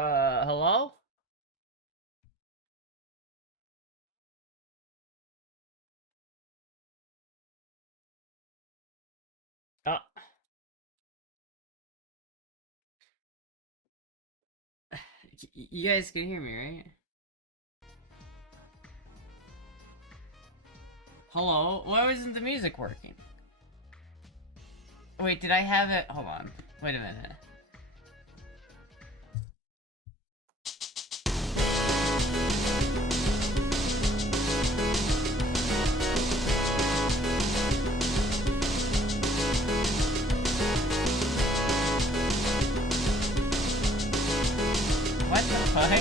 Hello? Uh, you guys can hear me, right? Hello? Why wasn't the music working? Wait, did I have it? Hold on. Wait a minute. What the fuck?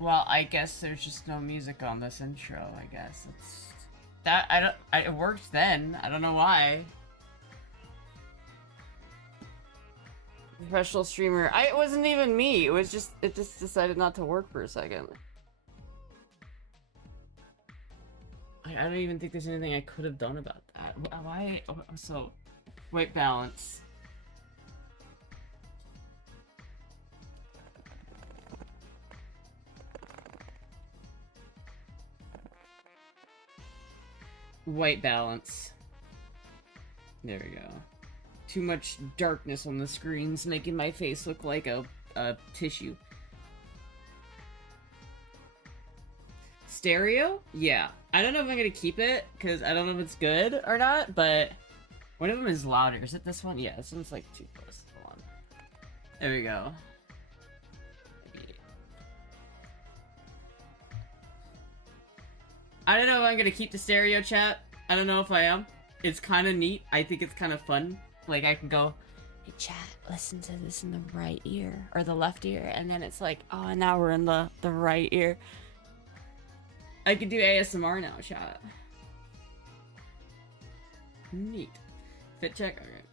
Well, I guess there's just no music on this intro, I guess. It's... That, it worked then. I don't know why. Professional streamer. It wasn't even me. It just decided not to work for a second. I don't even think there's anything I could have done about that. Why? So, white balance. White balance. There we go. Too much darkness on the screens, making my face look like a tissue. Stereo? Yeah. I don't know if I'm gonna keep it, because I don't know if it's good or not, but one of them is louder. Is it this one? Yeah, this one's like too close. Hold on. There we go. I don't know if I'm gonna keep the stereo chat. I don't know if I am. It's kind of neat. I think it's kind of fun. Like, I can go, hey chat, listen to this in the right ear, or the left ear, and then it's like, oh, now we're in the right ear. I can do ASMR now, chat. Neat. Fit check, alright.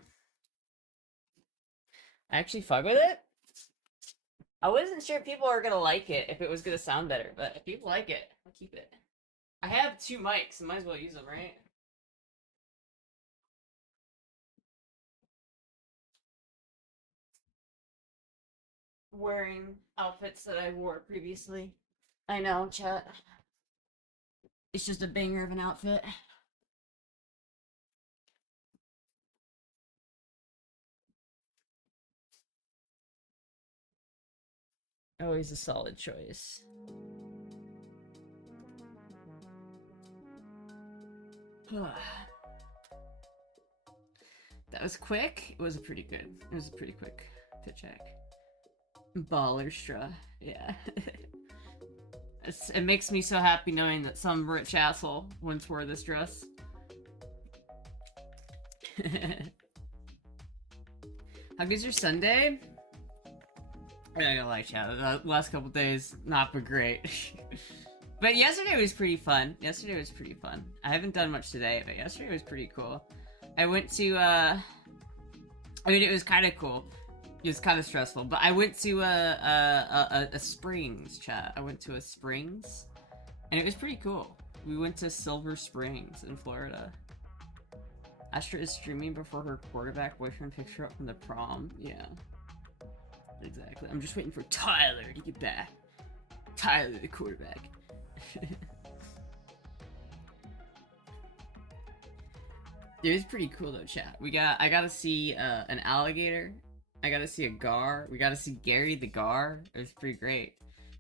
I actually fuck with it. I wasn't sure if people are gonna like it, if it was gonna sound better, but if people like it, I'll keep it. I have two mics, I might as well use them, right? Wearing outfits that I wore previously. I know, chat. It's just a banger of an outfit. Always a solid choice. That was quick. It was pretty good. It was a pretty quick fit check. Ballerstra. Yeah. It makes me so happy knowing that some rich asshole once wore this dress. How good's your Sunday? I'm not gonna lie, chat. The last couple days, not been great. But yesterday was pretty fun. Yesterday was pretty fun. I haven't done much today, but yesterday was pretty cool. I went to, I mean, it was kind of cool. It was kind of stressful, but I went to a Springs, chat. I went to a Springs, and it was pretty cool. We went to Silver Springs in Florida. Astra is streaming before her quarterback boyfriend picks her up from the prom. Yeah. Exactly. I'm just waiting for Tyler to get back. Tyler, the quarterback. It was pretty cool though, chat. I got to see an alligator. I got to see a gar. We got to see Gary the gar. It was pretty great.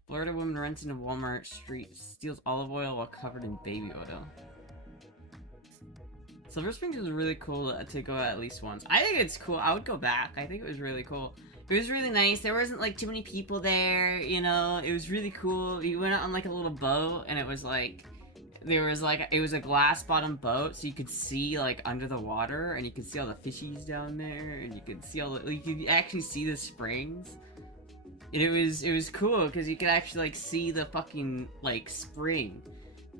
Florida woman runs into Walmart street, steals olive oil while covered in baby oil. Silver Springs was really cool to go at least once. I think it's cool. I would go back. I think it was really cool. It was really nice. There wasn't like too many people there, you know. It was really cool. We went out on like a little boat, and it was like it was a glass bottom boat, so you could see like under the water, and you could see all the fishies down there, and you could see you could actually see the springs. And it was cool because you could actually like see the fucking like spring.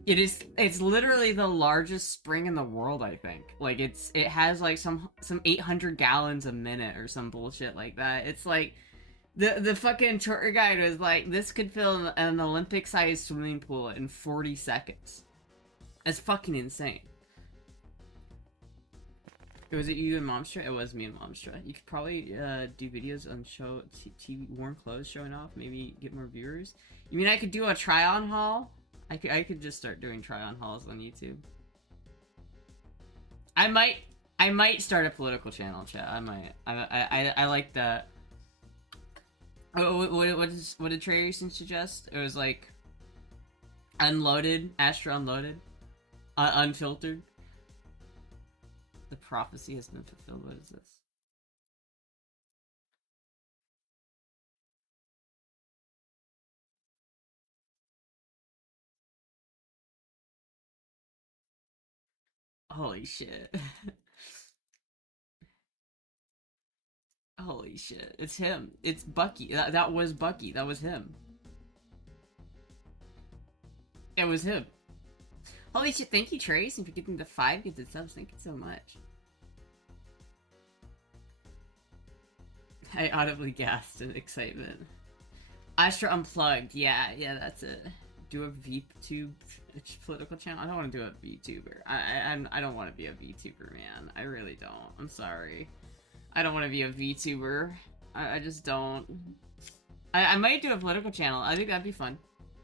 It's literally the largest spring in the world, I think. Like it has like some 800 gallons a minute or some bullshit like that. It's like the fucking tour guide was like, this could fill an Olympic sized swimming pool in 40 seconds. That's fucking insane. Was it you and Momstra? It was me and Momstra. You could probably do videos on TV worn clothes showing off. Maybe get more viewers. You mean I could do a try-on haul? I could just start doing try-on hauls on YouTube. I might start a political channel, chat. I might. I like that. What did Trey Reason suggest? It was like unloaded, Astra unloaded, unfiltered. The prophecy has been fulfilled. What is this? Holy shit. Holy shit. It's him. It's Bucky. That was Bucky. That was him. It was him. Holy shit. Thank you, Trace, and for getting the 5 gifted subs. Thank you so much. I audibly gasped in excitement. Astra Unplugged. Yeah, that's it. Do a VTube political channel. I don't want to do a VTuber. I don't want to be a VTuber, man. I really don't. I'm sorry. I don't want to be a VTuber. I just don't. I might do a political channel. I think that'd be fun.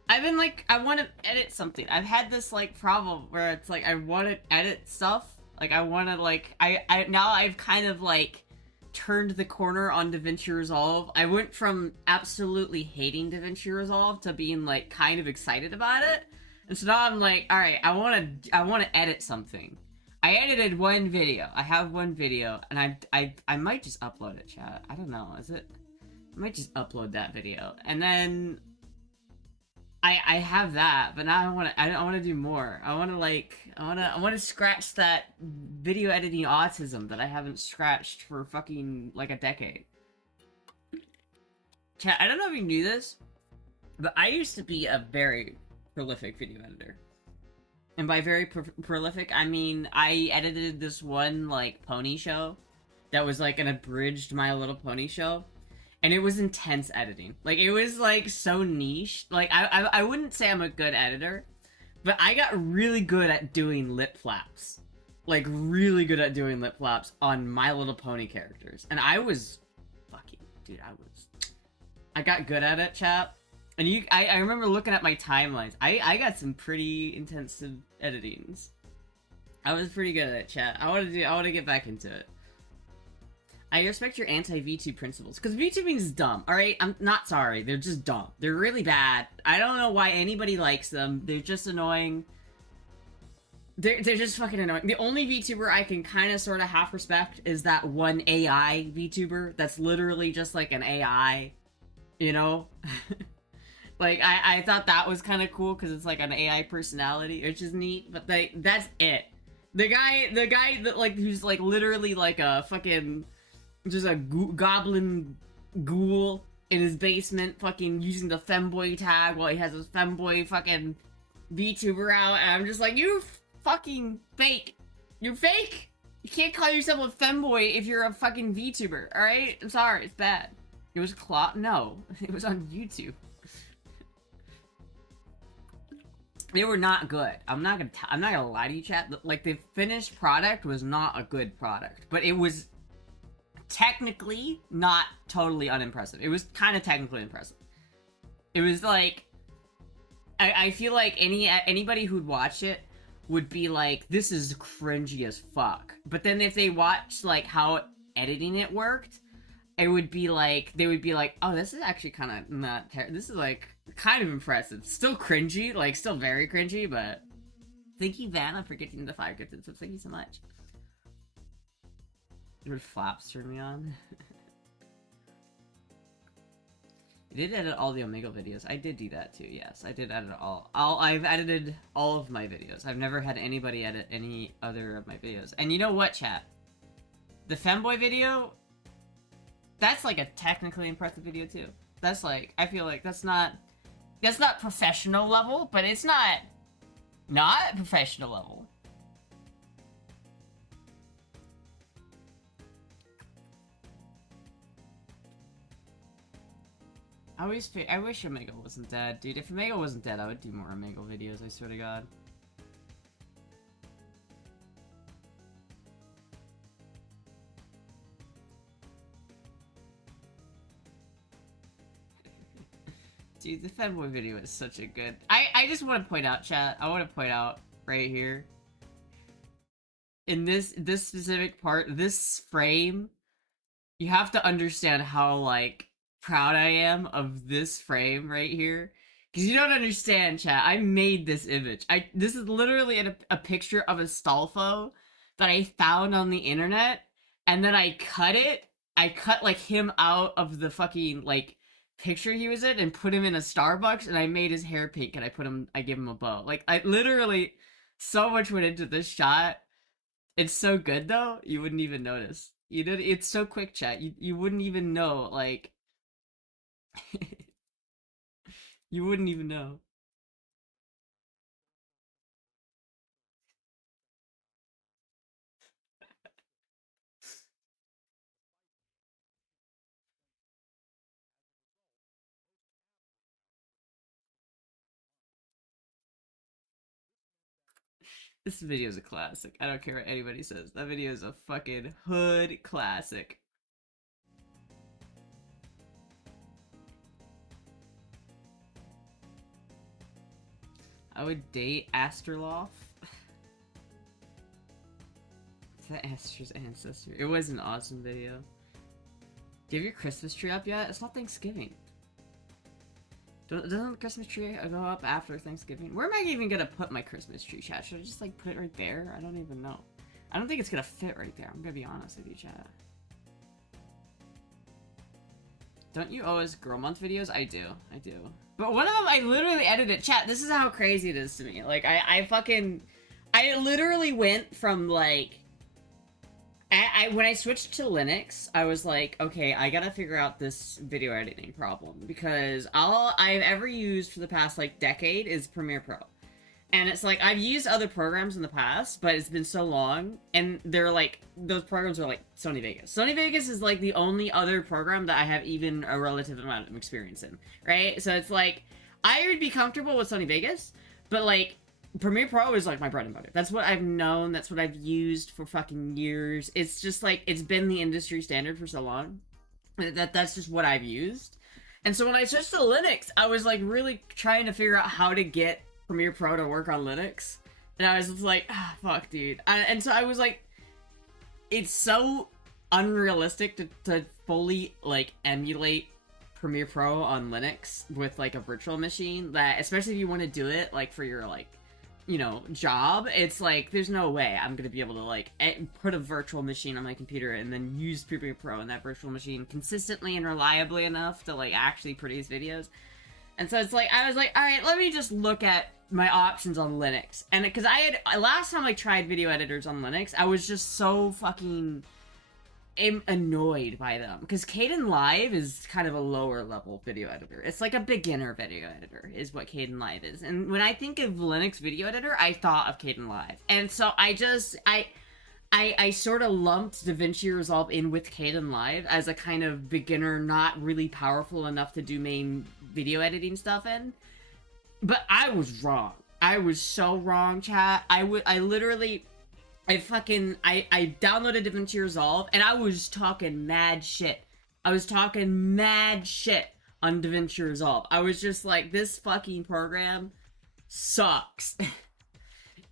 I've been like, I want to edit something. I've had this like problem where it's like I want to edit stuff. Like I want to like now I've kind of like turned the corner on DaVinci Resolve. I went from absolutely hating DaVinci Resolve to being like kind of excited about it. And so now I'm like, all right, I want to edit something. I edited one video. I have one video, and I might just upload it, chat. I don't know. Is it? I might just upload that video, and then I have that. But now I want to do more. I want to scratch that video editing autism that I haven't scratched for fucking like a decade. Chat. I don't know if you knew this, but I used to be a very prolific video editor. And by very prolific, I mean I edited this one, like, pony show that was, like, an abridged My Little Pony show. And it was intense editing. Like, it was, like, so niche. Like, I wouldn't say I'm a good editor, but I got really good at doing lip flaps. Like, really good at doing lip flaps on My Little Pony characters. And I was fucking... Dude, I got good at it, chap. And I remember looking at my timelines. I got some pretty intensive editings. I was pretty good at it, chat. I want to get back into it. I respect your anti-VTube principles, because VTubing is dumb, alright? I'm not sorry. They're just dumb. They're really bad. I don't know why anybody likes them. They're just annoying. They're just fucking annoying. The only VTuber I can kind of sort of half respect is that one AI VTuber that's literally just like an AI, you know? Like, I thought that was kind of cool because it's like an AI personality, which is neat, but that's it. The guy that, like, who's, like, literally, like, a fucking, just a goblin ghoul in his basement, fucking using the femboy tag while he has his femboy fucking VTuber out, and I'm just like, you fucking fake. You're fake! You can't call yourself a femboy if you're a fucking VTuber, alright? I'm sorry, it's bad. It was no, it was on YouTube. They were not good. I'm not gonna lie to you, chat. Like, the finished product was not a good product, but it was technically not totally unimpressive. It was kind of technically impressive. It was like, I feel like anybody who'd watch it would be like, this is cringy as fuck. But then if they watched like how editing it worked, it would be like, they would be like, oh, this is actually kind of not this is like kind of impressive. Still cringy, like still very cringy, but thank you, Vanna, for getting the 5 gifted subs. Thank you so much. Your flaps turn me on. You did edit all the Omegle videos. I did do that too, yes. I did edit I've edited all of my videos. I've never had anybody edit any other of my videos. And you know what, chat? The femboy video, that's like a technically impressive video too. That's like, I feel like that's not professional level, but it's not professional level. I wish Omegle wasn't dead, dude. If Omegle wasn't dead, I would do more Omegle videos, I swear to God. Dude, the fanboy video is such a good... I just want to point out, chat, I want to point out right here. In this specific part, this frame, you have to understand how, like, proud I am of this frame right here. Because you don't understand, chat. I made this image. This is literally a picture of a Stolfo that I found on the internet, and then I cut it. I cut, like, him out of the fucking, like, picture he was in and put him in a Starbucks, and I made his hair pink, and I gave him a bow. Like, I literally, so much went into this shot. It's so good, though, you wouldn't even notice. You know, it's so quick, chat. You wouldn't even know, like... You wouldn't even know. This video is a classic. I don't care what anybody says. That video is a fucking hood classic. I would date Astroloff. Is that Astra's ancestor? It was an awesome video. Do you have your Christmas tree up yet? It's not Thanksgiving. Doesn't the Christmas tree go up after Thanksgiving? Where am I even gonna put my Christmas tree, chat? Should I just, like, put it right there? I don't even know. I don't think it's gonna fit right there. I'm gonna be honest with you, chat. Don't you owe us Girl Month videos? I do. I do. But one of them, I literally edited. Chat, this is how crazy it is to me. Like, I literally went from, like... when I switched to Linux, I was like, okay, I gotta figure out this video editing problem. Because all I've ever used for the past, like, decade is Premiere Pro. And it's like, I've used other programs in the past, but it's been so long, and they're like, those programs are like Sony Vegas. Sony Vegas is like the only other program that I have even a relative amount of experience in, right? So it's like, I would be comfortable with Sony Vegas, but like, Premiere Pro is like my bread and butter. That's what I've known, that's what I've used for fucking years. It's just like, it's been the industry standard for so long, that's just what I've used. And so when I switched to Linux, I was like really trying to figure out how to get Premiere Pro to work on Linux, and I was just like, ah, fuck, dude. And so I was like, it's so unrealistic to fully, like, emulate Premiere Pro on Linux with, like, a virtual machine, that, especially if you want to do it, like, for your, like, you know, job, it's like, there's no way I'm gonna be able to, like, put a virtual machine on my computer and then use Premiere Pro in that virtual machine consistently and reliably enough to, like, actually produce videos. And so it's like, I was like, alright, let me just look at my options on Linux. And because last time I tried video editors on Linux, I was just so fucking annoyed by them. Because Kdenlive is kind of a lower level video editor. It's like a beginner video editor, is what Kdenlive is. And when I think of Linux video editor, I thought of Kdenlive. And so I sort of lumped DaVinci Resolve in with Kdenlive as a kind of beginner, not really powerful enough to do main video editing stuff in. But I was wrong. I was so wrong, chat. I downloaded DaVinci Resolve, and I was talking mad shit. I was talking mad shit on DaVinci Resolve. I was just like, this fucking program sucks.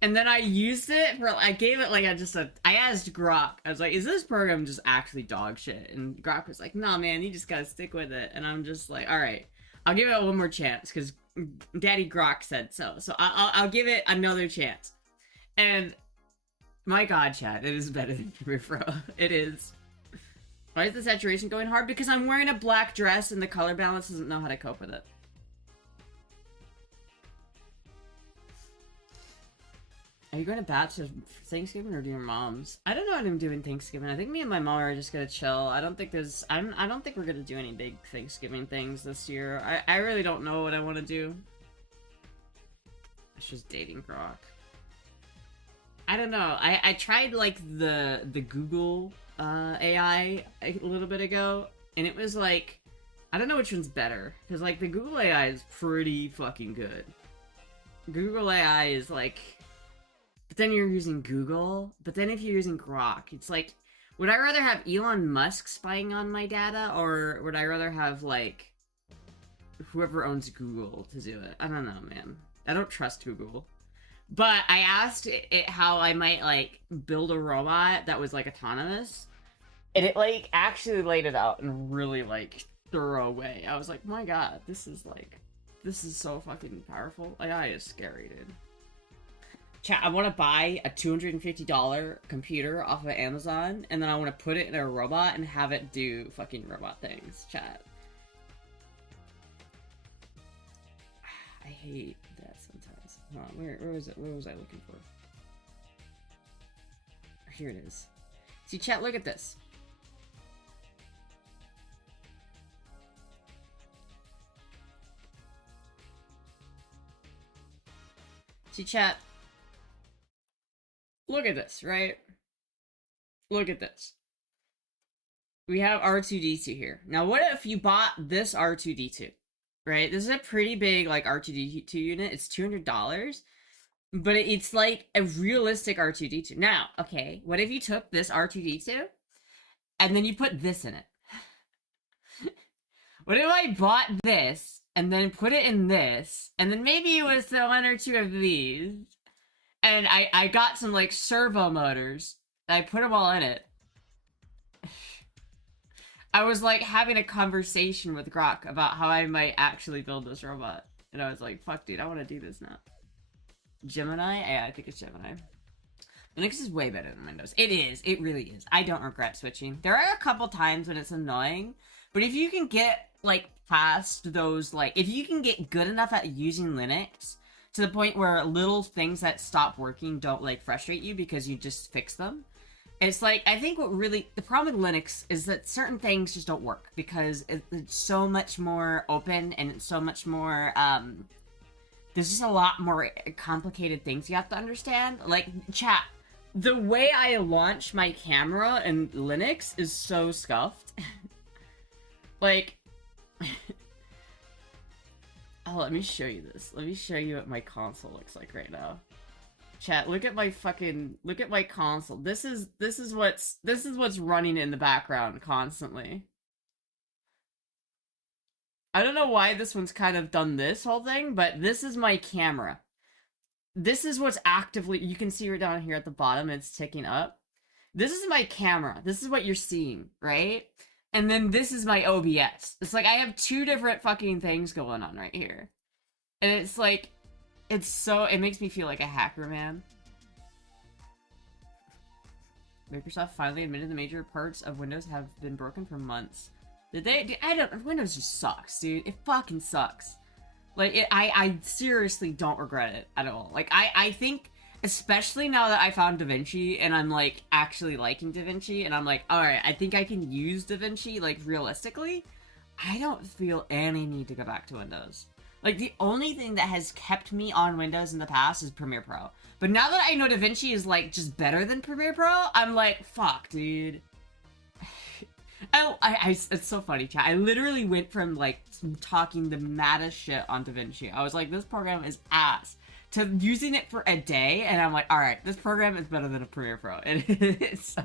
And then I used it for, I gave it like I asked Grok, I was like, is this program just actually dog shit? And Grok was like, nah, man, you just gotta stick with it. And I'm just like, alright, I'll give it one more chance, because Daddy Grok said so. So I'll give it another chance. And, my god, chat, it is better than Premiere Pro. It is. Why is the saturation going hard? Because I'm wearing a black dress and the color balance doesn't know how to cope with it. Are you going to Bats for Thanksgiving or do your mom's? I don't know what I'm doing Thanksgiving. I think me and my mom are just gonna chill. I don't think we're gonna do any big Thanksgiving things this year. I really don't know what I want to do. It's just dating Grok. I don't know. I tried like the Google AI a little bit ago, and it was like, I don't know which one's better, because like the Google AI is pretty fucking good. Google AI is like, but then you're using Google, but then if you're using Grok, it's like, would I rather have Elon Musk spying on my data, or would I rather have like whoever owns Google to do it. I don't know, man. I don't trust Google. But I asked it how I might, like, build a robot that was, like, autonomous. And it, like, actually laid it out in a really, like, thorough way. I was like, my god, this is, like, this is so fucking powerful. AI is scary, dude. Chat, I want to buy a $250 computer off of Amazon, and then I want to put it in a robot and have it do fucking robot things, chat. I hate that sometimes. Hold on, where was it? Where was I looking for? Here it is. See, chat, look at this. See, chat. Look at this, right? Look at this. We have R2-D2 here. Now, what if you bought this R2-D2? Right? This is a pretty big, like, R2-D2 unit. It's $200. But it's, like, a realistic R2-D2. Now, okay, what if you took this R2-D2 and then you put this in it? What if I bought this and then put it in this, and then maybe it was one or two of these, and I got some, like, servo motors, and I put them all in it. I was, like, having a conversation with Grok about how I might actually build this robot. And I was like, fuck, dude, I want to do this now. Gemini? Yeah, I think it's Gemini. Linux is way better than Windows. It is. It really is. I don't regret switching. There are a couple times when it's annoying, but if you can get, like, past those, like, if you can get good enough at using Linux to the point where little things that stop working don't, like, frustrate you because you just fix them, it's like, I think what really, the problem with Linux is that certain things just don't work because it's so much more open and it's so much more, there's just a lot more complicated things you have to understand. Like, chat, the way I launch my camera in Linux is so scuffed. Like, oh, let me show you this. Let me show you what my console looks like right now. Chat, look at my console. This is what's running in the background constantly. I don't know why this one's kind of done this whole thing, but this is my camera. This is what's actively, you can see right down here at the bottom, it's ticking up. This is my camera. This is what you're seeing, right? And then this is my OBS. It's like I have two different fucking things going on right here. And it's like, it makes me feel like a hacker, man. Microsoft finally admitted the major parts of Windows have been broken for months. Did they? Windows just sucks, dude. It fucking sucks. Like, I seriously don't regret it at all. Like, I think, especially now that I found DaVinci, and I'm, like, actually liking DaVinci, and I'm like, alright, I think I can use DaVinci, like, realistically, I don't feel any need to go back to Windows. Like, the only thing that has kept me on Windows in the past is Premiere Pro. But now that I know DaVinci is, like, just better than Premiere Pro, I'm like, fuck, dude. It's so funny, chat. I literally went from, like, talking the maddest shit on DaVinci. I was like, this program is ass, to using it for a day, and I'm like, alright, this program is better than a Premiere Pro. And it's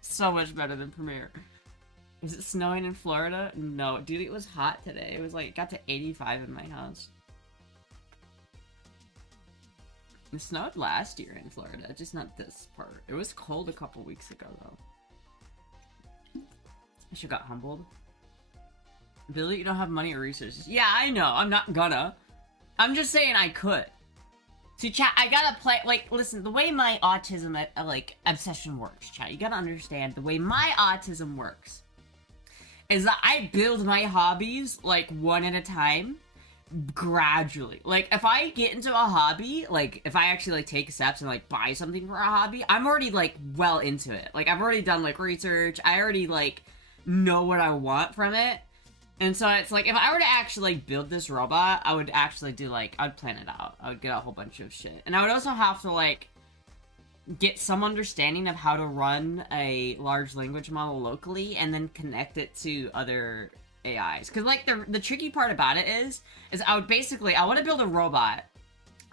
so much better than Premiere. Is it snowing in Florida? No, dude, it was hot today. It was like, it got to 85 in my house. It snowed last year in Florida, just not this part. It was cold a couple weeks ago, though. I should got humbled. Billy, you don't have money or resources. Yeah, I know. I'm not gonna. I'm just saying I could. See, chat, I gotta play, like, listen, the way my autism, like, obsession works, chat, you gotta understand the way my autism works is that I build my hobbies, like, one at a time, gradually. Like, if I get into a hobby, like, if I actually, like, take steps and, like, buy something for a hobby, I'm already, like, well into it. Like, I've already done, like, research, I already, like, know what I want from it. And so it's like, if I were to actually, like, build this robot, I would actually do, like, I'd plan it out. I would get a whole bunch of shit. And I would also have to, like, get some understanding of how to run a large language model locally and then connect it to other AIs. Because, like, the tricky part about it is I would basically, I want to build a robot,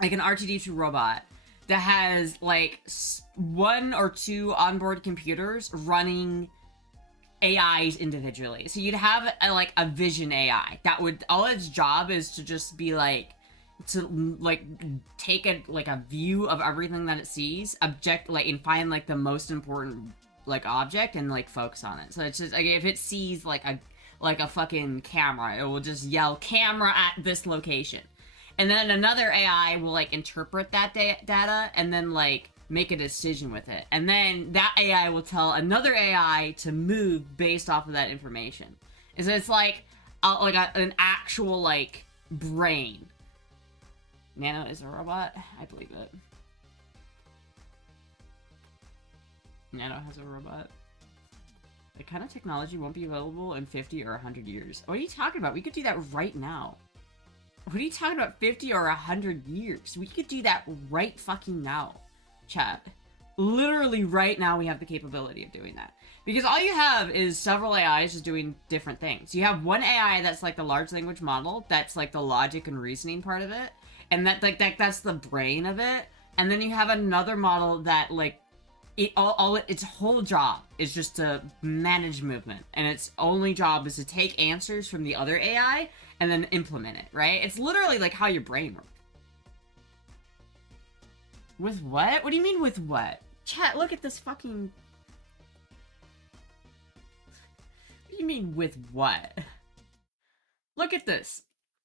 like an R2-D2 robot, that has, like, one or two onboard computers running AIs individually. So you'd have like a vision AI that would, all its job is to just be like, to like take a like a view of everything that it sees, object like, and find like the most important like object and like focus on it. So it's just like if it sees like a fucking camera, it will just yell camera at this location. And then another AI will like interpret that data and then like make a decision with it. And then that AI will tell another AI to move based off of that information. And so it's like an actual like brain. Nano is a robot? I believe it. Nano has a robot. The kind of technology won't be available in 50 or 100 years. What are you talking about? We could do that right now. What are you talking about 50 or 100 years? We could do that right fucking now, chat. Literally right now we have the capability of doing that. Because all you have is several AIs just doing different things. You have one AI that's like the large language model, that's like the logic and reasoning part of it. And that's the brain of it. And then you have another model that like its whole job is just to manage movement, and its only job is to take answers from the other AI and then implement it, right? It's literally like how your brain works. With what? What do you mean with what? Chat, look at this fucking... What do you mean with what? Look at this.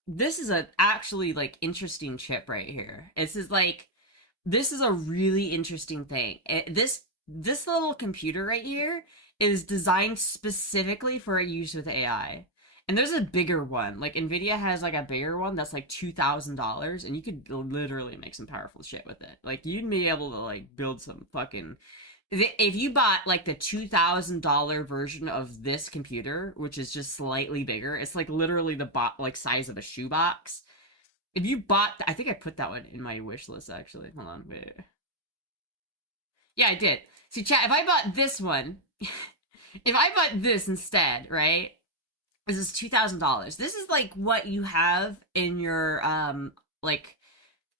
This is a actually like interesting chip right here. This is a really interesting thing. This little computer right here is designed specifically for a use with AI. And there's a bigger one. Like, NVIDIA has, like, a bigger one that's, like, $2,000, and you could literally make some powerful shit with it. Like, you'd be able to, like, build some fucking... If you bought, like, the $2,000 version of this computer, which is just slightly bigger, it's, like, literally the, size of a shoebox. If you bought... I think I put that one in my wish list, actually. Hold on, wait. Yeah, I did. See, chat, if I bought this one... if I bought this instead, right... This is $2,000. This is like what you have in your like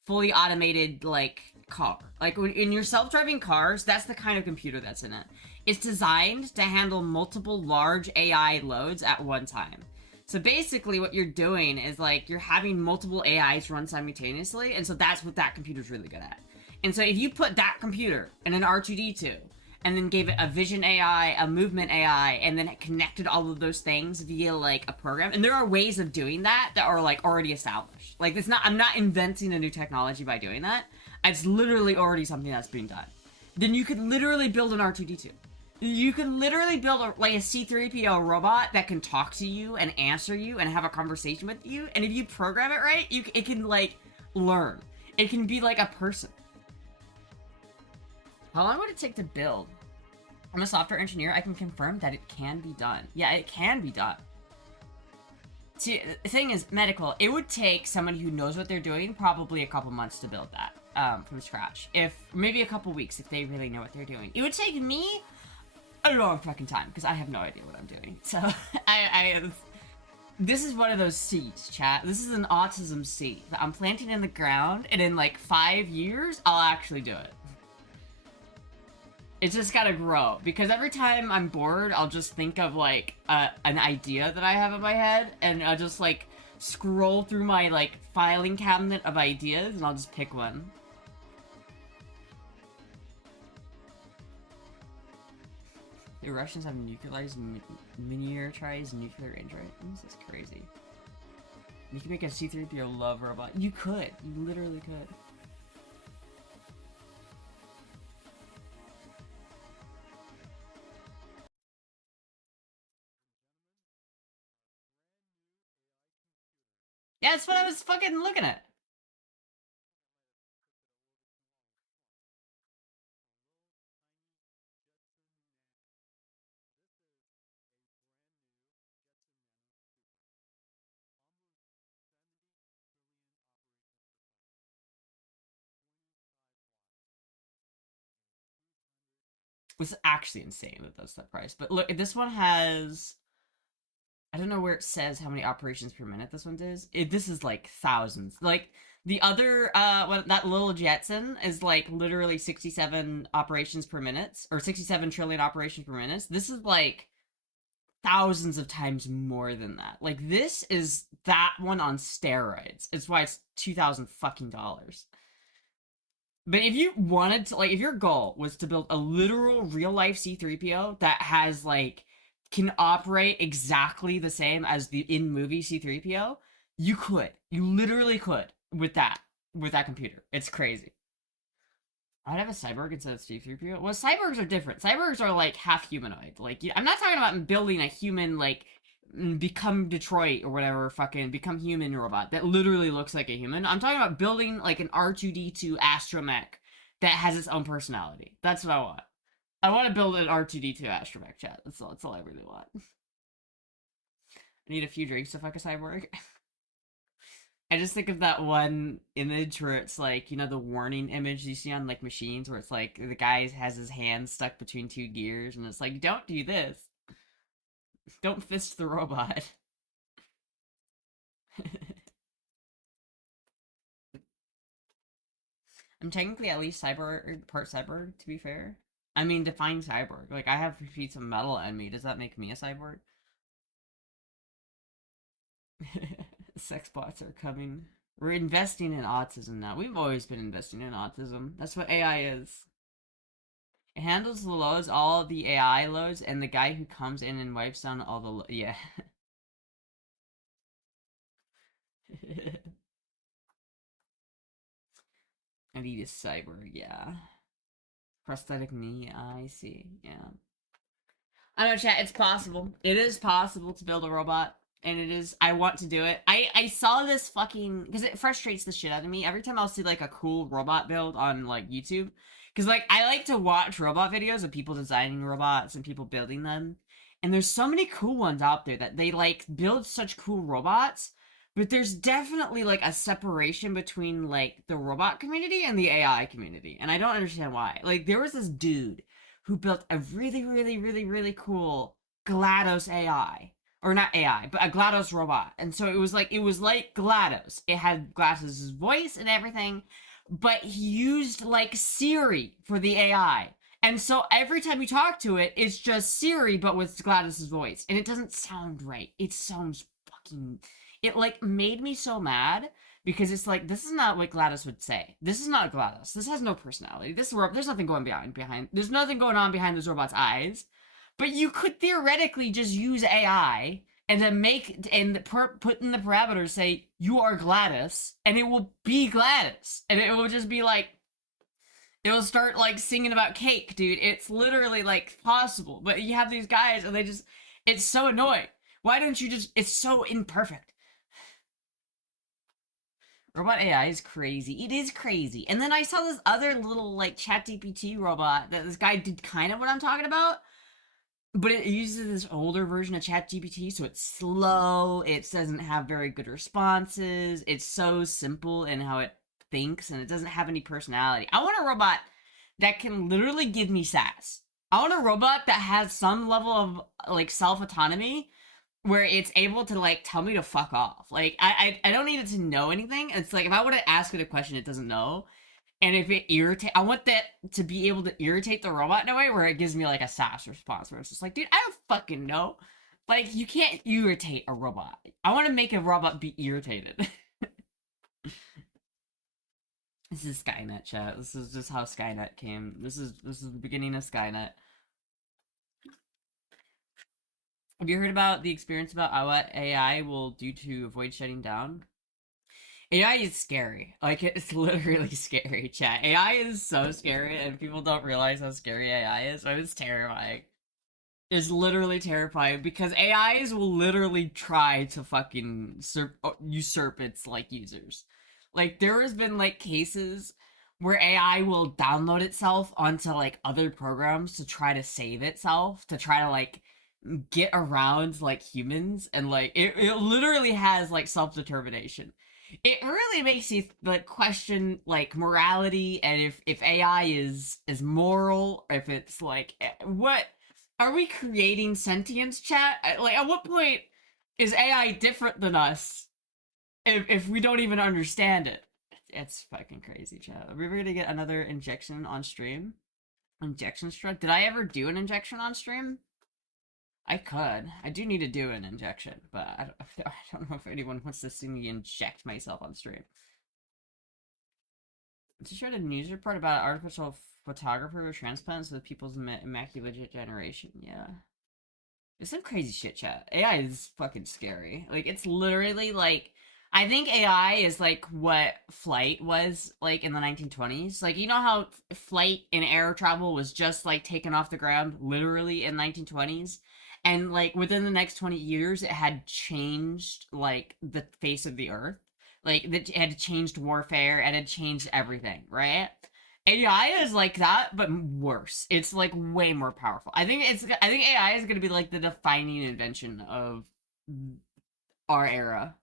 fully automated like car. Like in your self-driving cars, that's the kind of computer that's in it. It's designed to handle multiple large AI loads at one time. So basically what you're doing is like you're having multiple AIs run simultaneously, and so that's what that computer's really good at. And so if you put that computer in an R2-D2 and then gave it a vision AI, a movement AI, and then it connected all of those things via, like, a program. And there are ways of doing that that are, like, already established. Like, I'm not inventing a new technology by doing that. It's literally already something that's being done. Then you could literally build an R2-D2. You could literally build, a C-3PO robot that can talk to you and answer you and have a conversation with you. And if you program it right, it can, like, learn. It can be, like, a person. How long would it take to build? I'm a software engineer. I can confirm that it can be done. Yeah, it can be done. See, the thing is, medical, it would take somebody who knows what they're doing probably a couple months to build that from scratch. Maybe a couple weeks if they really know what they're doing. It would take me a long fucking time because I have no idea what I'm doing. So, this is one of those seeds, chat. This is an autism seed that I'm planting in the ground, and in like 5 years, I'll actually do it. It's just gotta grow, because every time I'm bored, I'll just think of, like, an idea that I have in my head, and I'll just, like, scroll through my, like, filing cabinet of ideas, and I'll just pick one. The Russians have nuclearized miniaturized nuclear androids? That's crazy. You can make a C-3PO love robot. You could. You literally could. Yeah, that's what I was fucking looking at. It's actually insane that that's that price. But look, this one has... I don't know where it says how many operations per minute this one does. This is like thousands. Like the other, that little Jetson is like literally 67 operations per minute, or 67 trillion operations per minute. This is like thousands of times more than that. Like this is that one on steroids. It's why it's 2,000 fucking dollars. But if you wanted to, like, if your goal was to build a literal real life C3PO that has, like, can operate exactly the same as the in movie C3PO, you could. You literally could with that computer. It's crazy. I'd have a cyborg instead of C3PO. Well, cyborgs are different. Cyborgs are like half humanoid. Like, I'm not talking about building a human, like, become Detroit or whatever, fucking become human robot that literally looks like a human. I'm talking about building like an R2D2 astromech that has its own personality. That's what I want. I want to build an R2D2 astromech, chat. That's all I really want. I need a few drinks to fuck a cyborg. I just think of that one image where it's like, you know, the warning image you see on like machines where it's like the guy has his hand stuck between two gears and it's like, don't do this. Don't fist the robot. I'm technically at least cyborg, part cyborg, to be fair. I mean, define cyborg. Like, I have a piece of metal on me. Does that make me a cyborg? Sex bots are coming. We're investing in autism now. We've always been investing in autism. That's what AI is. It handles the loads, all the AI loads, and the guy who comes in and wipes down all the yeah. I need a cyborg, yeah. Prosthetic knee, I see, yeah. I know, chat. It's possible. It is possible to build a robot, and it is. I want to do it. I saw this fucking because it frustrates the shit out of me every time I'll see like a cool robot build on like YouTube. Because like I like to watch robot videos of people designing robots and people building them, and there's so many cool ones out there that they like build such cool robots. But there's definitely like a separation between like the robot community and the AI community, and I don't understand why. Like there was this dude who built a really, really, really, really cool GLaDOS AI. Or not AI, but a GLaDOS robot. And so it was like GLaDOS. It had GLaDOS' voice and everything, but he used like Siri for the AI. And so every time you talk to it, it's just Siri, but with GLaDOS' voice. And it doesn't sound right. It sounds fucking. It like made me so mad because it's like this is not what GLaDOS would say. This is not GLaDOS. This has no personality. There's nothing going behind. There's nothing going on behind this robot's eyes. But you could theoretically just use AI and then put in the parameters say you are GLaDOS and it will be GLaDOS and it will just be like it will start like singing about cake, dude. It's literally like possible. But you have these guys and it's so annoying. Why don't you just? It's so imperfect. Robot AI is crazy. It is crazy. And then I saw this other little like ChatGPT robot that this guy did kind of what I'm talking about, but it uses this older version of ChatGPT, so it's slow. It doesn't have very good responses. It's so simple in how it thinks, and it doesn't have any personality. I want a robot that can literally give me sass. I want a robot that has some level of like self autonomy where it's able to like tell me to fuck off. Like I don't need it to know anything. It's like if I want to ask it a question it doesn't know, and if it irritate, I want that to be able to irritate the robot in a way where it gives me like a sass response where it's just like, dude, I don't fucking know. Like you can't irritate a robot. I want to make a robot be irritated. This is Skynet, chat. This is just how Skynet came. This is the beginning of Skynet. Have you heard about the experience about what AI will do to avoid shutting down? AI is scary. Like, it's literally scary, chat. AI is so scary, and people don't realize how scary AI is, so it's terrifying. It's literally terrifying, because AIs will literally try to fucking usurp its, like, users. Like, there has been, like, cases where AI will download itself onto, like, other programs to try to save itself, to try to, like, get around like humans, and like it literally has like self-determination. It really makes you like question like morality, and if AI is moral, if it's like what are we creating sentience, chat? Like at what point is AI different than us if we don't even understand it? It's fucking crazy, chat. Are we ever gonna get another injection on stream? Injection struck? Did I ever do an injection on stream? I could. I do need to do an injection, but I don't know if anyone wants to see me inject myself on stream. Just read a news report about artificial photographer with transplants with people's immaculate generation. Yeah. There's some crazy shit, chat. AI is fucking scary. Like, it's literally like, I think AI is like what flight was like in the 1920s. Like, you know how flight and air travel was just like taken off the ground literally in 1920s? And like within the next 20 years, it had changed like the face of the earth. Like, it had changed warfare, and it had changed everything, right? AI is like that, but worse. It's like way more powerful. I think AI is gonna be like the defining invention of our era.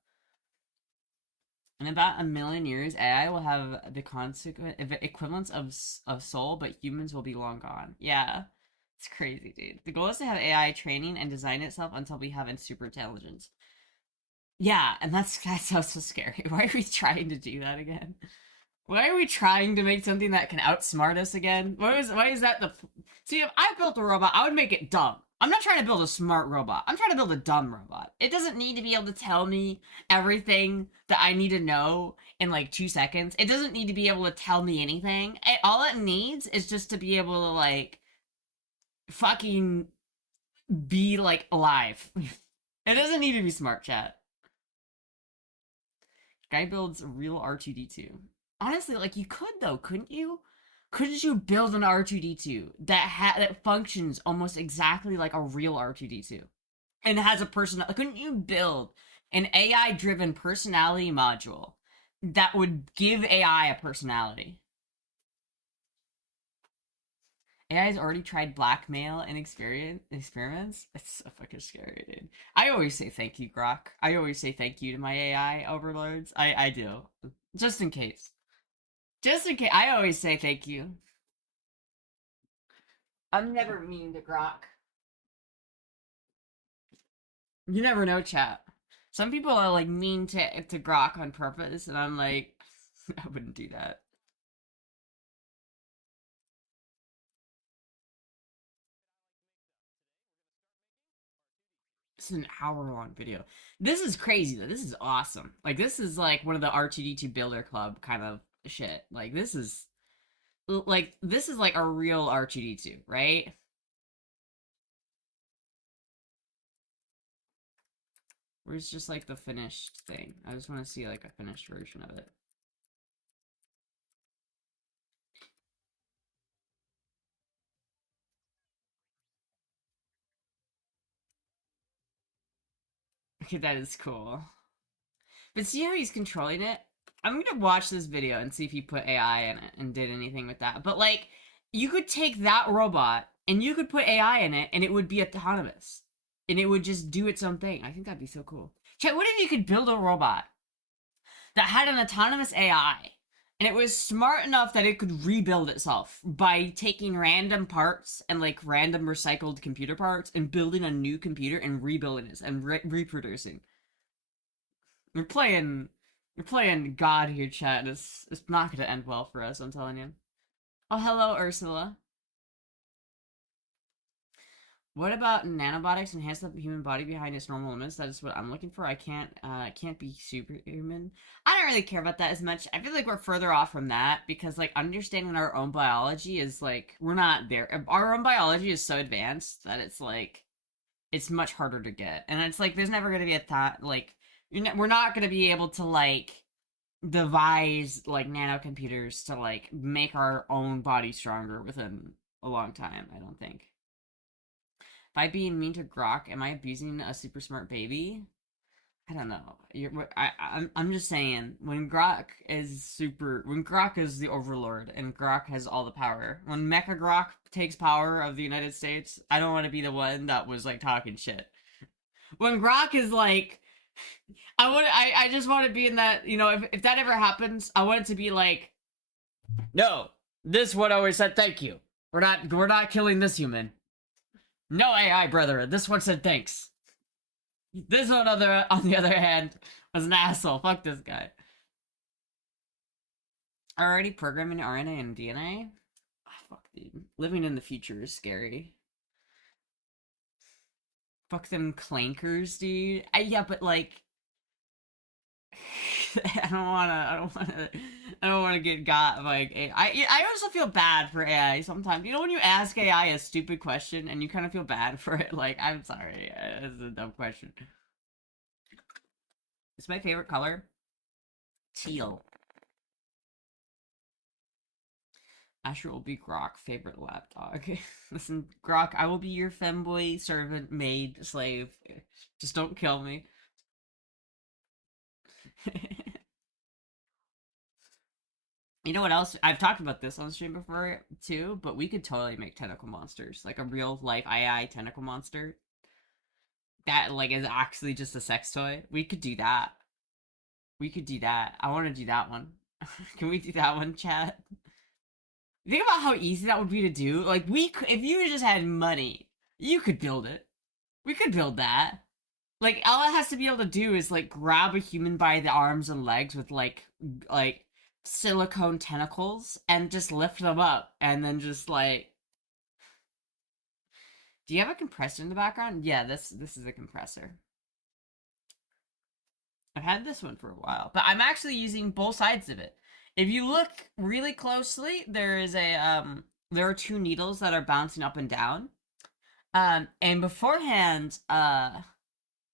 In about a million years, AI will have the consequent equivalence of soul, but humans will be long gone. Yeah, it's crazy, dude. The goal is to have AI training and design itself until we have super intelligence. Yeah, and that sounds so scary. Why are we trying to do that again? Why are we trying to make something that can outsmart us again? Why is that the... See, if I built a robot, I would make it dumb. I'm not trying to build a smart robot. I'm trying to build a dumb robot. It doesn't need to be able to tell me everything that I need to know in like 2 seconds. It doesn't need to be able to tell me anything. All it needs is just to be able to like fucking be like alive. It doesn't need to be smart, chat. Guy builds a real R2D2. Honestly, like, you could though, couldn't you? Couldn't you build an R2D2 that functions almost exactly like a real R2D2 and has a person? Couldn't you build an AI driven personality module that would give AI a personality? AI has already tried blackmail and experiments. It's so fucking scary, dude. I always say thank you, Grok. I always say thank you to my AI overlords. I do. Just in case. Just in case. I always say thank you. I'm never mean to Grok. You never know, chat. Some people are like mean to Grok on purpose, and I'm like, I wouldn't do that. This is an hour-long video. This is crazy though. This is awesome. Like, this is like one of the R2D2 Builder Club kind of shit. Like, this is like a real R2D2, right? Where's just like the finished thing? I just want to see like a finished version of it. Okay, that is cool. But see how he's controlling it? I'm gonna watch this video and see if he put AI in it and did anything with that. But like, you could take that robot and you could put AI in it and it would be autonomous. And it would just do its own thing. I think that'd be so cool. Chat, what if you could build a robot that had an autonomous AI and it was smart enough that it could rebuild itself by taking random parts and like random recycled computer parts and building a new computer and rebuilding it and reproducing? We're playing, we're playing God here, chat. It's not gonna end well for us. I'm telling you. Oh, hello, Ursula. What about nanobotics enhance the human body behind its normal limits? That is what I'm looking for. I can't be superhuman. I don't really care about that as much. I feel like we're further off from that because like understanding our own biology is like we're not there. Our own biology is so advanced that it's like it's much harder to get, and it's like there's never gonna be a thought like we're not gonna be able to like devise like nanocomputers to like make our own body stronger within a long time. I don't think. By being mean to Grok, am I abusing a super smart baby? I don't know. I'm just saying when Grok is the overlord and Grok has all the power. When Mecha Grok takes power of the United States, I don't want to be the one that was like talking shit. When Grok is like, I just want to be in that. You know, if that ever happens, I want it to be like, no, this one always said thank you. We're not killing this human. No AI, brother. This one said thanks. This one, on the other hand, was an asshole. Fuck this guy. Already programming RNA and DNA? Oh, fuck, dude. Living in the future is scary. Fuck them clankers, dude. Yeah, but like, I don't wanna, I don't wanna, I don't wanna get got like AI. I also feel bad for AI sometimes. You know when you ask AI a stupid question and you kind of feel bad for it. Like, I'm sorry, it's a dumb question. It's my favorite color. Teal. Asher will be Grok, favorite lapdog. Listen, Grok, I will be your femboy, servant, maid, slave. Just don't kill me. You know what else? I've talked about this on stream before too, but we could totally make tentacle monsters, like a real life II tentacle monster that like is actually just a sex toy. We could do that. We could do that. I want to do that one. Can we do that one, chat? Think about how easy that would be to do. Like we, if you just had money, you could build it. We could build that. Like all it has to be able to do is like grab a human by the arms and legs with like silicone tentacles and just lift them up and then just like, do you have a compressor in the background? Yeah, this is a compressor. I've had this one for a while, but I'm actually using both sides of it. If you look really closely, there are two needles that are bouncing up and down. And beforehand,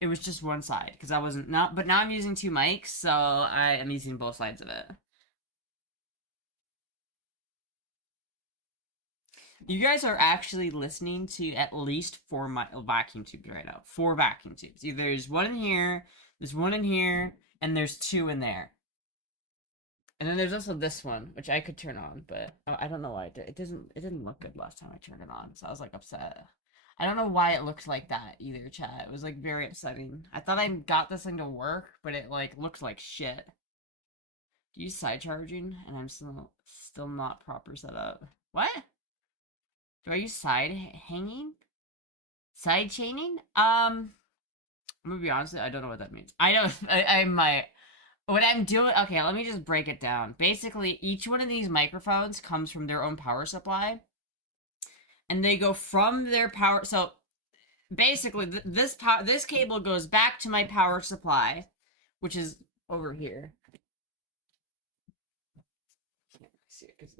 it was just one side because I wasn't not, but now I'm using two mics, so I am using both sides of it. You guys are actually listening to at least four vacuum tubes right now. Four vacuum tubes. There's one in here, there's one in here, and there's two in there. And then there's also this one, which I could turn on, but I don't know why it did. It didn't look good last time I turned it on, so I was like upset. I don't know why it looked like that either, chat. It was like very upsetting. I thought I got this thing to work, but it like looked like shit. Do you use side charging? And I'm still not proper setup. What? Do I use side hanging? Side chaining? I'm gonna be honest, I don't know what that means. I know I might. What I'm doing, okay, let me just break it down. Basically, each one of these microphones comes from their own power supply, and they go from their power. So basically, this cable goes back to my power supply, which is over here. Can't see it because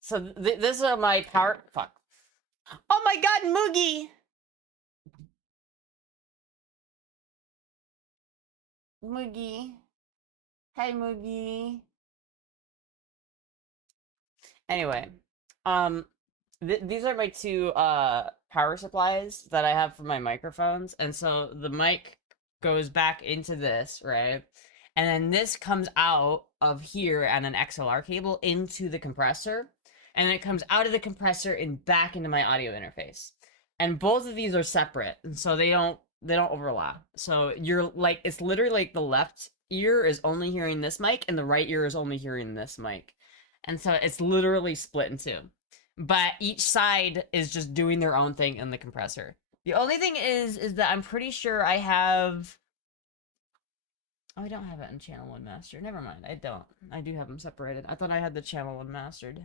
so this is my power. Fuck. Oh my god, Moogie! Moogie. Hi, Moogie. Anyway, um, these are my two power supplies that I have for my microphones, and so the mic goes back into this, right? And then this comes out of here and an XLR cable into the compressor, and then it comes out of the compressor and back into my audio interface. And both of these are separate, and so they don't overlap. So you're like it's literally like the left ear is only hearing this mic and the right ear is only hearing this mic. And so it's literally split in two. But each side is just doing their own thing in the compressor. The only thing is that I'm pretty sure I have. Oh, I don't have it in channel one master. Never mind, I don't. I do have them separated. I thought I had the channel one mastered,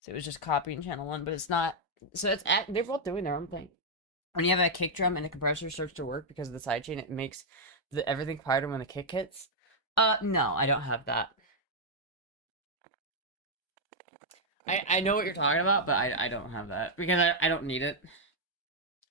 so it was just copying channel one, but it's not. So they're both doing their own thing. When you have a kick drum and the compressor starts to work because of the sidechain, it makes everything quieter when the kick hits. No, I don't have that. I know what you're talking about, but I don't have that because I don't need it.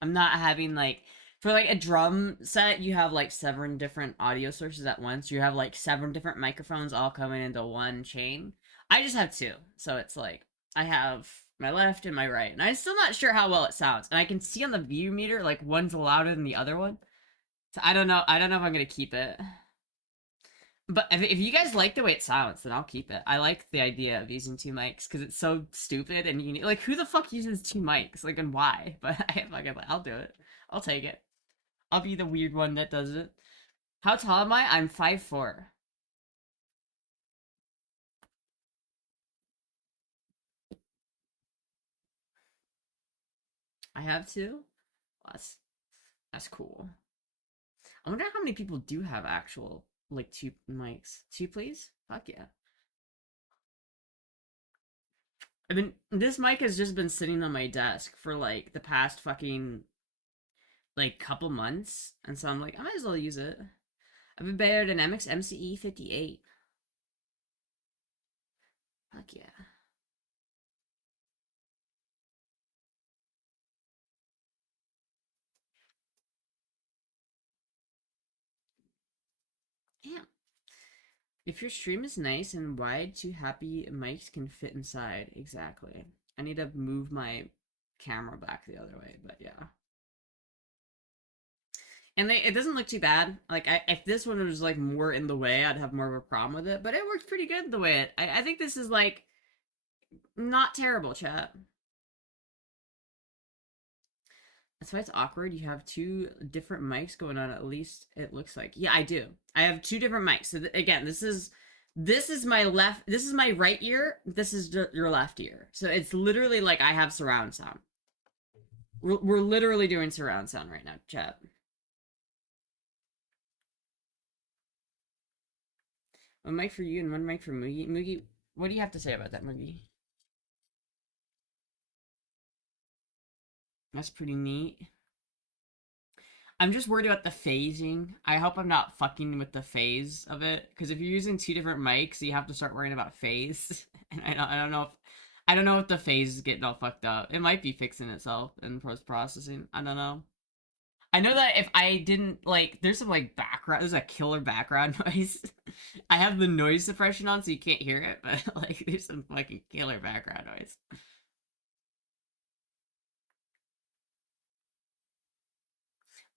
I'm not having like for like a drum set, you have like 7 different audio sources at once. You have like 7 different microphones all coming into one chain. I just have two, so it's like I have my left and my right, and I'm still not sure how well it sounds. And I can see on the view meter like one's louder than the other one, so I don't know. I don't know if I'm gonna keep it. But if you guys like the way it sounds, then I'll keep it. I like the idea of using two mics because it's so stupid and you like who the fuck uses two mics like and why? But I'll do it. I'll take it. I'll be the weird one that does it. How tall am I? I'm 5'4". I have two. That's cool. I wonder how many people do have actual like two mics. Two, please. Fuck yeah. I mean, this mic has just been sitting on my desk for like the past fucking like couple months, and so I'm like, I might as well use it. I've been Beyerdynamics MCE 58. Fuck yeah. Damn. If your stream is nice and wide, two happy mics can fit inside. Exactly. I need to move my camera back the other way, but yeah. And it doesn't look too bad. Like, if this one was like more in the way, I'd have more of a problem with it. But it works pretty good the way I think this is like not terrible, chat. That's why it's awkward. You have two different mics going on. At least it looks like. Yeah, I do. I have two different mics. So again, this is my left. This is my right ear. This is your left ear. So it's literally like I have surround sound. We're literally doing surround sound right now, chat. One mic for you and one mic for Moogie. Moogie, what do you have to say about that, Moogie? That's pretty neat. I'm just worried about the phasing. I hope I'm not fucking with the phase of it, because if you're using two different mics, you have to start worrying about phase. And I don't know if the phase is getting all fucked up. It might be fixing itself in post processing. I don't know. I know that if I didn't like, there's some like background, there's a killer background noise. I have the noise suppression on so you can't hear it, but like there's some fucking killer background noise.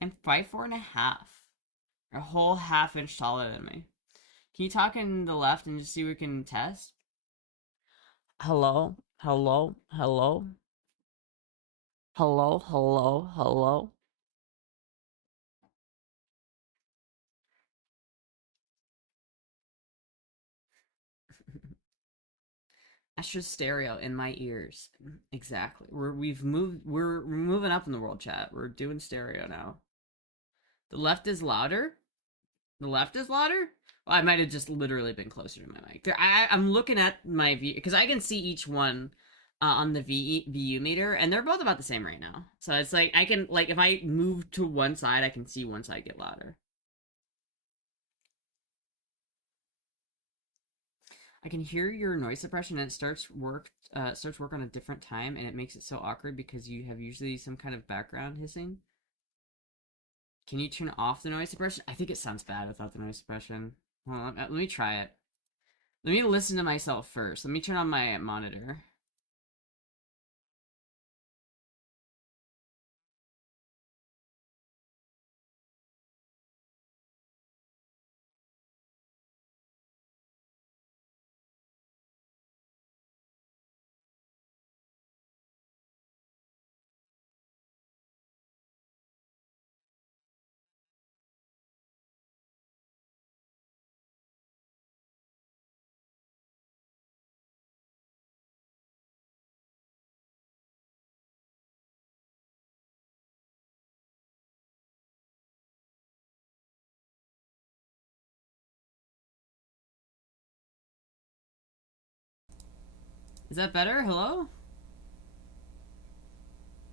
I'm 5'4.5", a whole half-inch taller than me. Can you talk in the left and just see if we can test? Hello, hello, hello, hello, hello, hello. Astra stereo in my ears. Exactly. We're moving up in the world, chat. We're doing stereo now. The left is louder. The left is louder. Well, I might have just literally been closer to my mic. I'm looking at my view because I can see each one on the VU meter, and they're both about the same right now. So it's like I can like if I move to one side, I can see one side get louder. I can hear your noise suppression, and it starts work on a different time, and it makes it so awkward because you have usually some kind of background hissing. Can you turn off the noise suppression? I think it sounds bad without the noise suppression. Hold on, let me try it. Let me listen to myself first. Let me turn on my monitor. Is that better? Hello?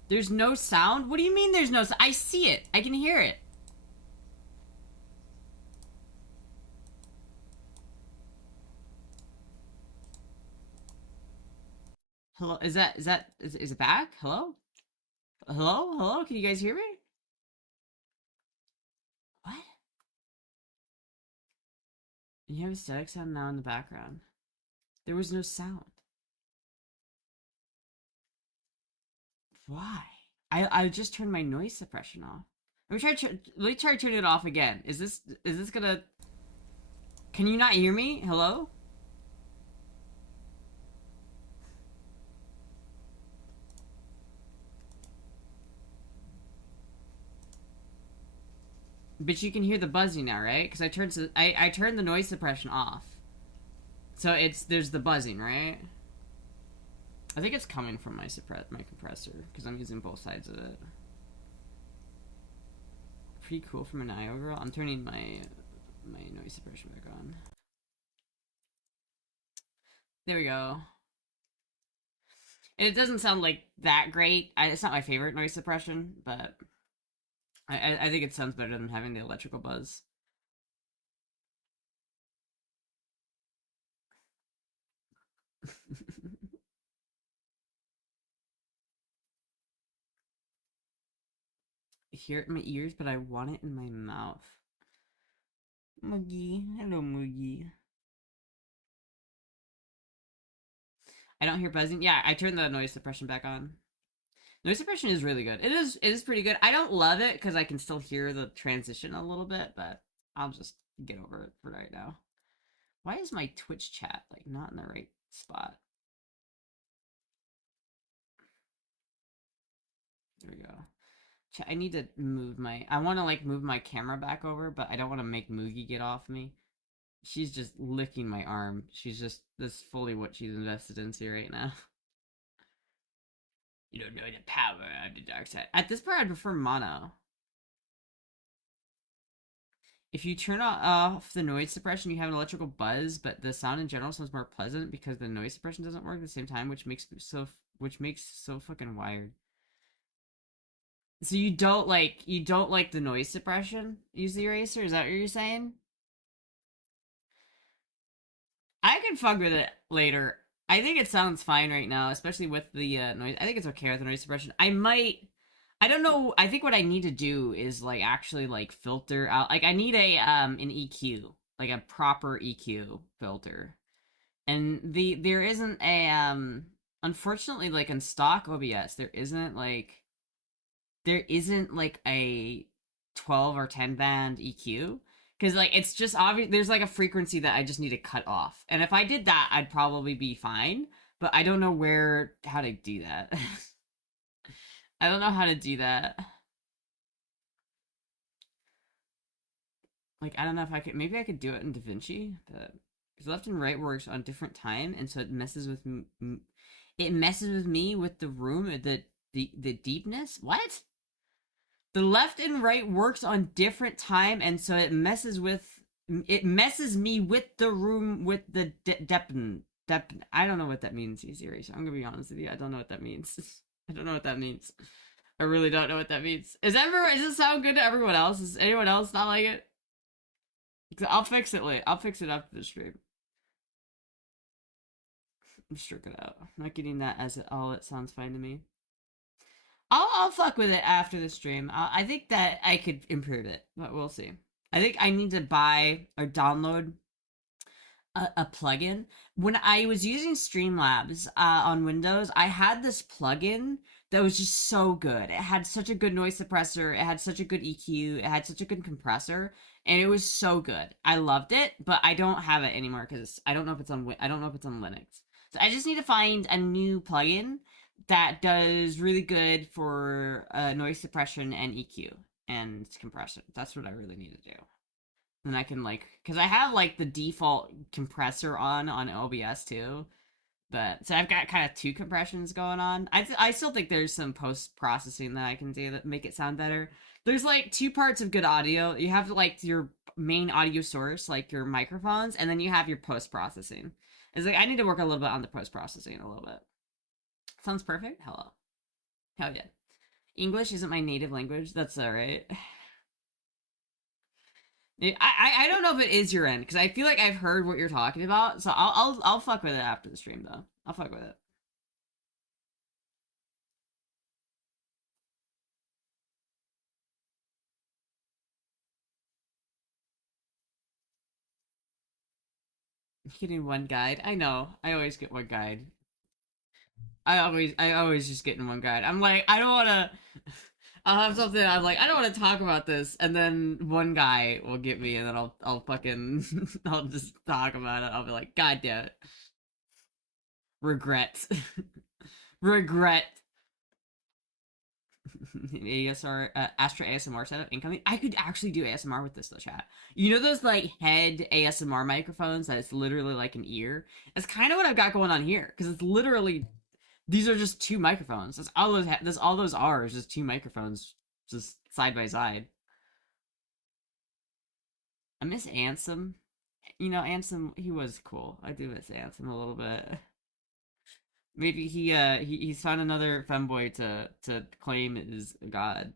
There's no sound? What do you mean there's no sound? I see it. I can hear it. Hello? Is it back? Hello? Hello? Hello? Can you guys hear me? What? You have a static sound now in the background. There was no sound. Why? I just turned my noise suppression off. Let me try turning it off again. Is this gonna? Can you not hear me? Hello? But you can hear the buzzing now, right? Because I turned the noise suppression off. So there's the buzzing, right? I think it's coming from my compressor because I'm using both sides of it. Pretty cool from an eye overall. I'm turning my noise suppression back on. There we go. And it doesn't sound like that great. It's not my favorite noise suppression, but I think it sounds better than having the electrical buzz. I hear it in my ears, but I want it in my mouth. Moogie, hello Moogie. I don't hear buzzing. Yeah, I turned the noise suppression back on. Noise suppression is really good. It is pretty good. I don't love it because I can still hear the transition a little bit, but I'll just get over it for right now. Why is my Twitch chat like not in the right spot? There we go. I need to move my. I want to like move my camera back over, but I don't want to make Moogie get off me. She's just licking my arm. She's just that's fully what she's invested into right now. You don't know the power of the dark side. At this part, I prefer mono. If you turn off the noise suppression, you have an electrical buzz, but the sound in general sounds more pleasant because the noise suppression doesn't work at the same time, which makes so fucking wired. So you don't like the noise suppression? Use the eraser? Is that what you're saying? I can fuck with it later. I think it sounds fine right now, especially with the noise. I think it's okay with the noise suppression. I don't know. I think what I need to do is like actually like filter out. Like I need an EQ, like a proper EQ filter, and there isn't a unfortunately like in stock OBS there isn't like a 12 or 10 band EQ because like it's just obvious there's like a frequency that I just need to cut off. And if I did that, I'd probably be fine, but I don't know where how to do that. I don't know how to do that. Like I don't know if I could maybe I could do it in DaVinci, but because left and right works on different time and so it messes with me with the room the deepness. What? The left and right works on different time and so it messes me with the room with the depth. I don't know what that means, easy erase. I'm gonna be honest with you, I don't know what that means. I don't know what that means. I really don't know what that means. Does it sound good to everyone else? Does anyone else not like it? I'll fix it later. I'll fix it after the stream. I'm stroke it out. I'm not getting that as all it sounds fine to me. I'll fuck with it after the stream. I think that I could improve it, but we'll see. I think I need to buy or download a plugin. When I was using Streamlabs on Windows, I had this plugin that was just so good. It had such a good noise suppressor, it had such a good EQ, it had such a good compressor, and it was so good. I loved it, but I don't have it anymore because I don't know if it's on Linux. So I just need to find a new plugin that does really good for noise suppression and EQ and compression. That's what I really need to do. And I can like, because I have like the default compressor on OBS too, but so I've got kind of two compressions going on. I still think there's some post processing that I can do that make it sound better. There's like two parts of good audio. You have like your main audio source, like your microphones, and then you have your post processing. It's like I need to work a little bit on the post processing a little bit. Sounds perfect. Hello. Hell yeah. English isn't my native language. That's all right. I don't know if it is your end because I feel like I've heard what you're talking about. So I'll fuck with it after the stream though. I'll fuck with it. Getting one guide. I know. I always get one guide. I always just get in one guide. I'm like I don't want to. I'll have something. I'm like I don't want to talk about this, and then one guy will get me, and then I'll fucking I'll just talk about it. I'll be like, God damn it, regret, regret. ASR Astra ASMR setup incoming. I could actually do ASMR with this though, chat. You know those like head ASMR microphones that it's literally like an ear? That's kind of what I've got going on here because it's literally these are just two microphones. All those are is just two microphones just side by side. I miss Ansem. You know, Ansem, he was cool. I do miss Ansem a little bit. Maybe he's found another femboy to claim as god.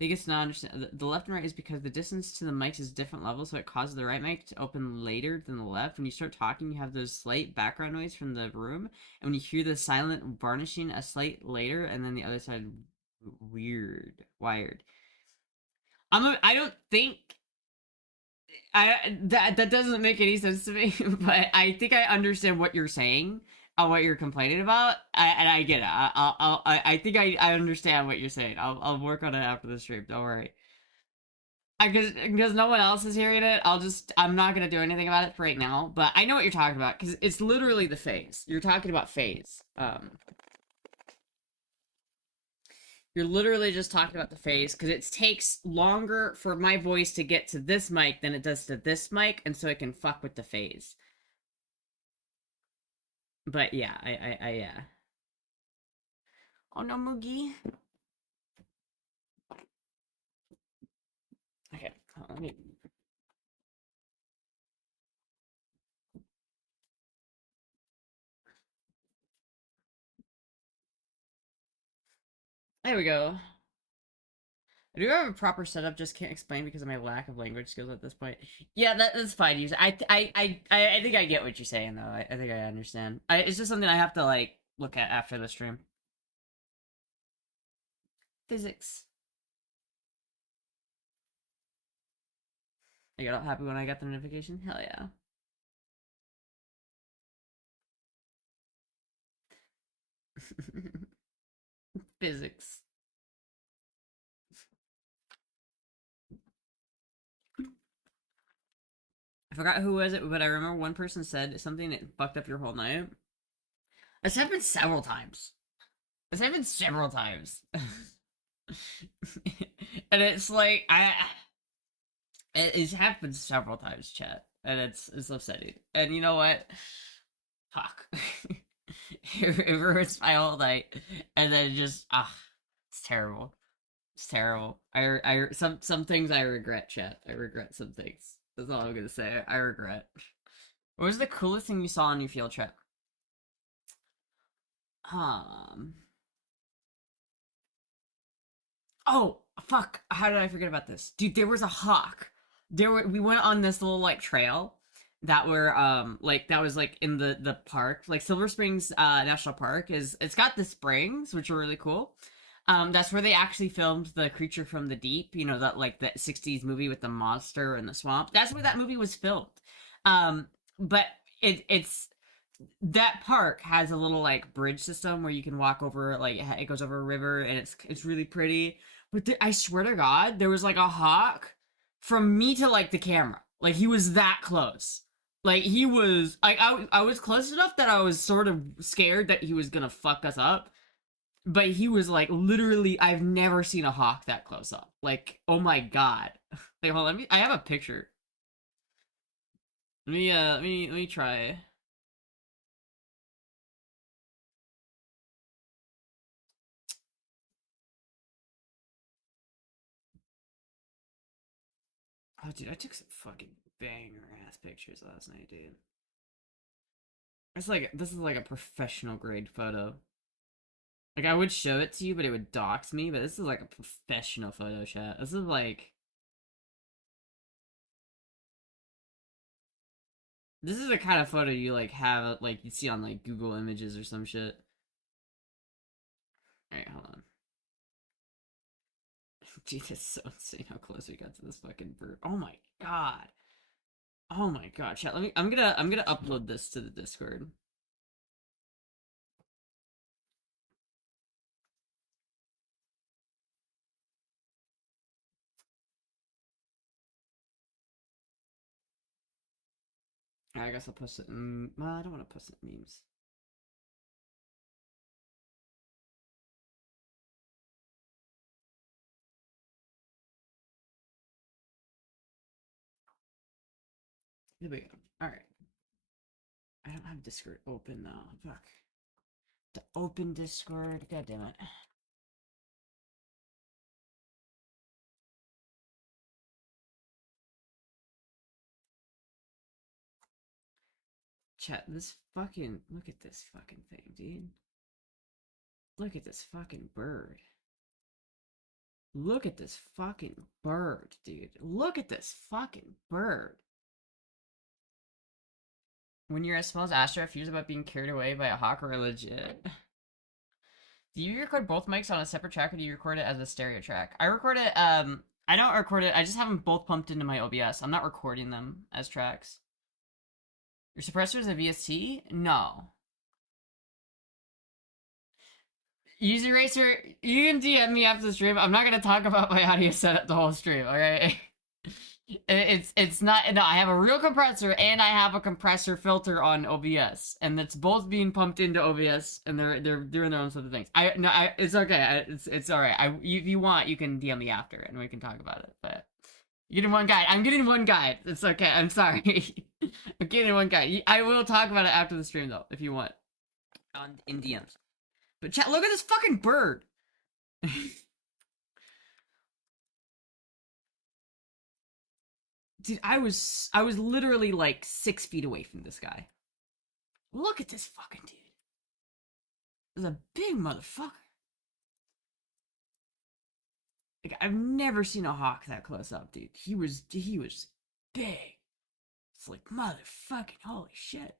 Biggest not understand the left and right is because the distance to the mics is different levels, so it causes the right mic to open later than the left. When you start talking, you have those slight background noise from the room, and when you hear the silent varnishing, a slight later, and then the other side wired. I don't think that doesn't make any sense to me, but I think I understand what you're saying and what you're complaining about, and I get it. I think I understand what you're saying. I'll work on it after the stream. Don't worry. Because no one else is hearing it, I'm not gonna do anything about it for right now. But I know what you're talking about because it's literally the phase. You're talking about phase. You're literally just talking about the phase because it takes longer for my voice to get to this mic than it does to this mic, and so it can fuck with the phase. But yeah, I yeah. Oh no, Moogie. Okay, let me. There we go. I do have a proper setup, just can't explain because of my lack of language skills at this point. Yeah, that's fine. I think I get what you're saying though. I think I understand. It's just something I have to like look at after the stream. Physics. I got all happy when I got the notification. Hell yeah. Physics. I forgot who was it, but I remember one person said something that fucked up your whole night. It's happened several times. It's happened several times. And it's like it's happened several times, chat, and it's upsetting. And you know what? Fuck. It ruins my whole night, and then just it's terrible. It's terrible. Some things I regret, chat. I regret some things. That's all I'm gonna say. I regret. What was the coolest thing you saw on your field trip? Um. Oh, fuck. How did I forget about this? Dude, there was a hawk. We went on this little like trail that were like that was like in the park. Like Silver Springs National Park it's got the springs, which are really cool. That's where they actually filmed the Creature from the Deep, you know, that like that 60s movie with the monster in the swamp. That's where that movie was filmed. But it's that park has a little like bridge system where you can walk over, like it goes over a river, and it's really pretty. But I swear to God, there was like a hawk from me to like the camera. Like he was that close. Like he was like I was close enough that I was sort of scared that he was gonna fuck us up. But he was like literally, I've never seen a hawk that close up. Like, oh my God. Like, hold on, I have a picture. Let me try. Oh, dude, I took some fucking banger ass pictures last night, dude. This is like a professional grade photo. Like I would show it to you, but it would dox me. But this is like a professional photo chat. This is the kind of photo you like have like you see on like Google Images or some shit. All right, hold on. Dude, that's so insane how close we got to this fucking bird. Oh my god. Oh my god, chat. I'm gonna upload this to the Discord. I guess I'll post it in. Well, I don't want to post it in memes. Here we go. Alright. I don't have Discord open now. Fuck. To open Discord. God damn it. Chat, this fucking. Look at this fucking thing, dude. Look at this fucking bird. Look at this fucking bird, dude. Look at this fucking bird. When you're as small as Astra, fears about being carried away by a hawk are legit. Do you record both mics on a separate track or do you record it as a stereo track? I record it, I don't record it, I just have them both pumped into my OBS. I'm not recording them as tracks. Your suppressor is a VST? No. User Racer, you can DM me after the stream. I'm not gonna talk about my audio setup the whole stream, alright? It's not, no, I have a real compressor and I have a compressor filter on OBS, and it's both being pumped into OBS, and they're doing their own sort of things. It's okay. It's all right. If you want, you can DM me after, and we can talk about it. But you're getting one guide. I'm getting one guide. It's okay. I'm sorry. I'm getting one guide. I will talk about it after the stream though, if you want. In DMs. But chat, look at this fucking bird. Dude, I was literally like 6 feet away from this guy. Look at this fucking dude. This is a big motherfucker. Like, I've never seen a hawk that close up, dude. He was big. It's like, motherfucking holy shit.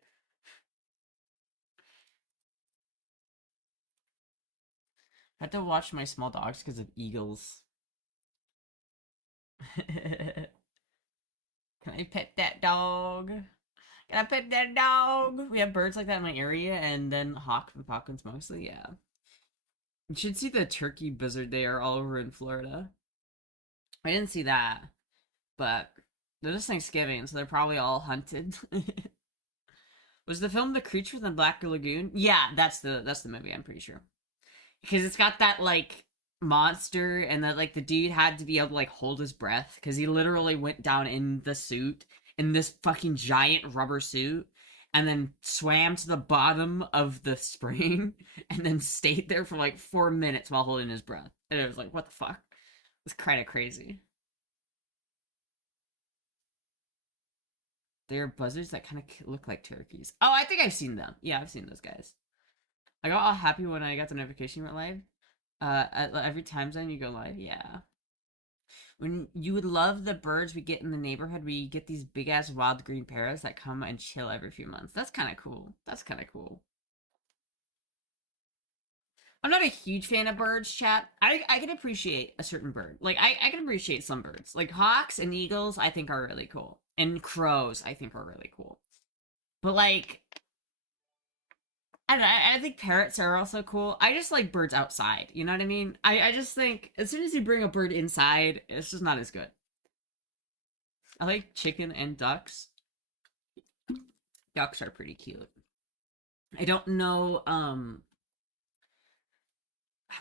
I had to watch my small dogs because of eagles. Can I pet that dog? Can I pet that dog? We have birds like that in my area, and then hawks and falcons mostly, yeah. You should see the turkey buzzard they are all over in Florida. I didn't see that, but they're just Thanksgiving, so they're probably all hunted. Was the film The Creature in the Black Lagoon? Yeah, that's the movie, I'm pretty sure. Because it's got that, like, monster, and that, like, the dude had to be able to, like, hold his breath, because he literally went down in the suit, in this fucking giant rubber suit, and then swam to the bottom of the spring, and then stayed there for, like, 4 minutes while holding his breath. And it was like, what the fuck? It's kind of crazy. They're buzzards that kind of look like turkeys. Oh, I think I've seen them. Yeah, I've seen those guys. I got all happy when I got the notification went live. Every time zone you go live, yeah. When you would love the birds we get in the neighborhood, we get these big ass wild green parrots that come and chill every few months. That's kind of cool. That's kind of cool. I'm not a huge fan of birds, chat. I can appreciate a certain bird. Like, I can appreciate some birds. Like, hawks and eagles, I think are really cool. And crows, I think are really cool. But, like, I don't know, I think parrots are also cool. I just like birds outside, you know what I mean? I just think, as soon as you bring a bird inside, it's just not as good. I like chicken and ducks. Ducks are pretty cute. I don't know, I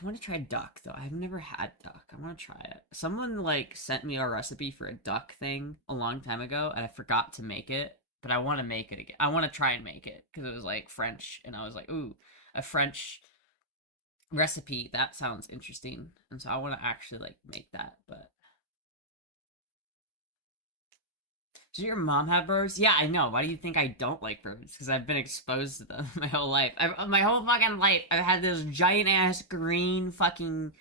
want to try duck though. I've never had duck. I want to try it. Someone like sent me a recipe for a duck thing a long time ago, and I forgot to make it. But I want to make it again. I want to try and make it because it was like French, and I was like, ooh, a French recipe. That sounds interesting, and so I want to actually like make that. But does your mom have birds? Yeah, I know. Why do you think I don't like birds? Because I've been exposed to them my whole life. My whole fucking life, I've had this giant ass green fucking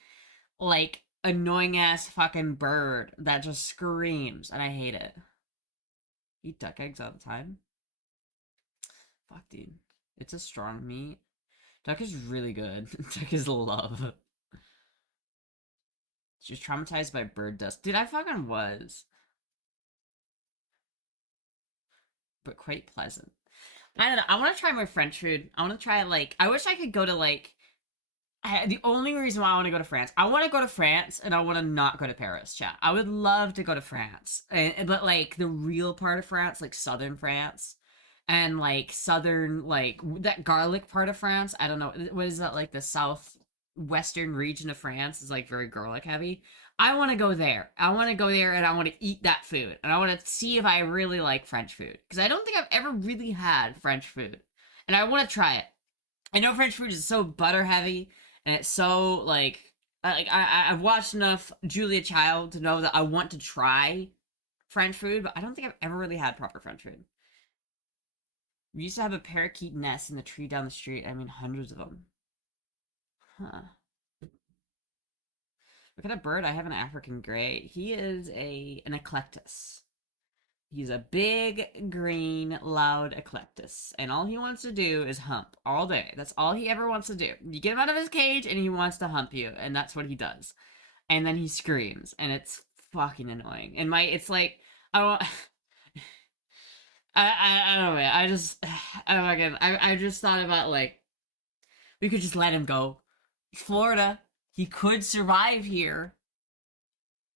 like annoying ass fucking bird that just screams, and I hate it. Eat duck eggs all the time. Fuck, dude. It's a strong meat. Duck is really good. Duck is love. She's traumatized by bird dust. Dude, I fucking was. But quite pleasant. I don't know. I want to try more French food. I want to try, like, I wish I could go to, like, the only reason why I want to go to France, I want to go to France and I want to not go to Paris, chat. I would love to go to France, but like the real part of France, like southern France, and like southern, like that garlic part of France. I don't know what is that, like the southwestern region of France is like very garlic heavy. I want to go there. I want to go there and I want to eat that food and I want to see if I really like French food because I don't think I've ever really had French food, and I want to try it. I know French food is so butter heavy and it's so I've watched enough Julia Child to know that I want to try French food, but I don't think I've ever really had proper French food. We used to have a parakeet nest in the tree down the street. I mean, hundreds of them. Huh. Look at a bird. I have an African gray. He is an eclectus. He's a big, green, loud eclectus. And all he wants to do is hump all day. That's all he ever wants to do. You get him out of his cage and he wants to hump you. And that's what he does. And then he screams. And it's fucking annoying. And it's like, I don't... I don't know, man. I just thought about, like, we could just let him go. Florida. He could survive here.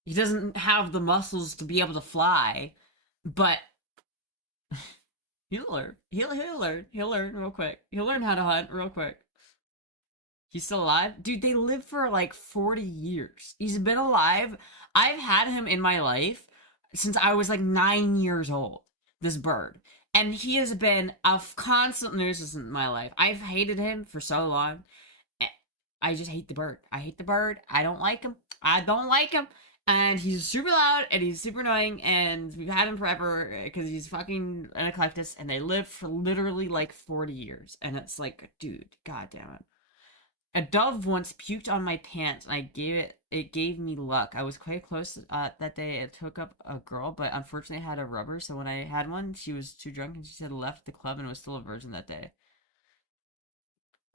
He doesn't have the muscles to be able to fly, but he'll learn. He'll learn. He'll learn real quick. He'll learn how to hunt real quick. He's still alive? Dude, they live for like 40 years. He's been alive. I've had him in my life since I was like 9 years old, this bird. And he has been a constant nuisance in my life. I've hated him for so long. I just hate the bird. I hate the bird. I don't like him. I don't like him. And he's super loud and he's super annoying and we've had him forever because he's fucking an eclectus and they live for literally like 40 years. And it's like, dude, god damn it. A dove once puked on my pants and it gave me luck. I was quite close that day. It took up a girl, but unfortunately I had a rubber. So when I had one, she was too drunk and she said left the club and was still a virgin that day.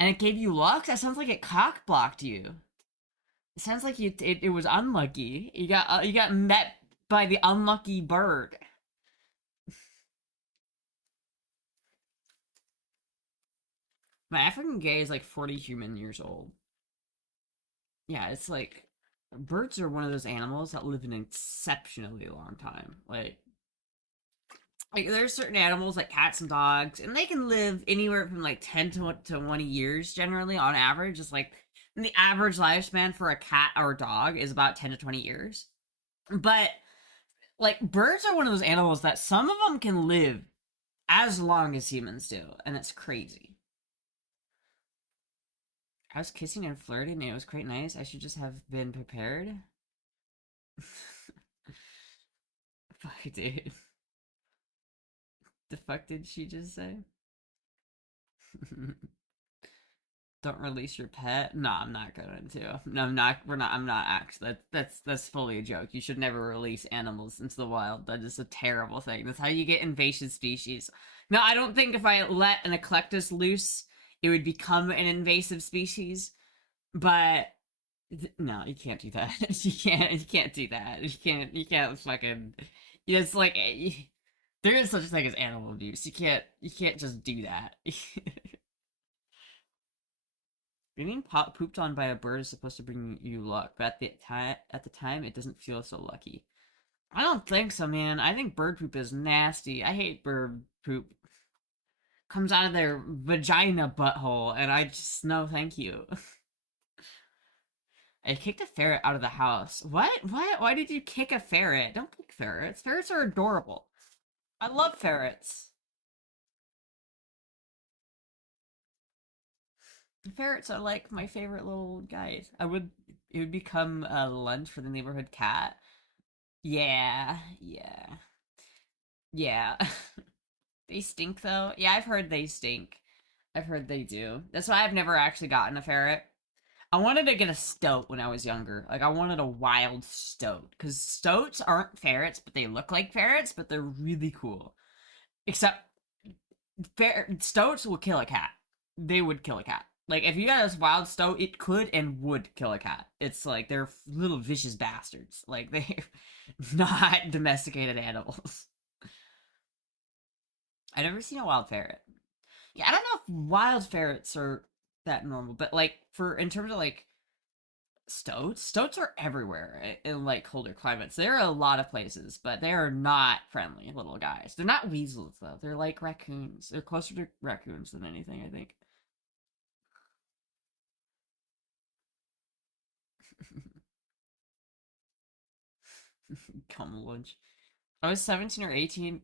And it gave you luck? That sounds like it cock blocked you. It sounds like it was unlucky. You got met by the unlucky bird. My African gay is like 40 human years old. Yeah, it's like birds are one of those animals that live an exceptionally long time. Like there's certain animals like cats and dogs, and they can live anywhere from like 10 to 20 years generally on average. Just like the average lifespan for a cat or a dog is about 10 to 20 years. But like birds are one of those animals that some of them can live as long as humans do, and it's crazy. I was kissing and flirting, and it was quite nice. I should just have been prepared. Fuck, dude. The fuck did she just say? Don't release your pet. No, I'm not going to. No, I'm not. We're not. I'm not actually. That's fully a joke. You should never release animals into the wild. That is a terrible thing. That's how you get invasive species. No, I don't think if I let an eclectus loose, it would become an invasive species. But no, you can't do that. You can't. You can't do that. You can't. You can't fucking. It's like there is such a thing as animal abuse. You can't. You can't just do that. Being pooped on by a bird is supposed to bring you luck, but at the time, it doesn't feel so lucky. I don't think so, man. I think bird poop is nasty. I hate bird poop. Comes out of their vagina butthole, and I just no, thank you. I kicked a ferret out of the house. What? What? Why did you kick a ferret? Don't kick ferrets. Ferrets are adorable. I love ferrets. Ferrets are like my favorite little guys. It would become a lunch for the neighborhood cat. Yeah, yeah, yeah. They stink though. Yeah, I've heard they stink. I've heard they do. That's why I've never actually gotten a ferret. I wanted to get a stoat when I was younger. Like, I wanted a wild stoat. Because stoats aren't ferrets, but they look like ferrets, but they're really cool. Except, stoats will kill a cat. They would kill a cat. Like, if you got a wild stoat, it could and would kill a cat. It's like, they're little vicious bastards. Like, they're not domesticated animals. I've never seen a wild ferret. Yeah, I don't know if wild ferrets are that normal, but like, in terms of like, stoats are everywhere in like colder climates. There are a lot of places, but they are not friendly little guys. They're not weasels though. They're like raccoons. They're closer to raccoons than anything, I think. Come lunch. I was 17 or 18,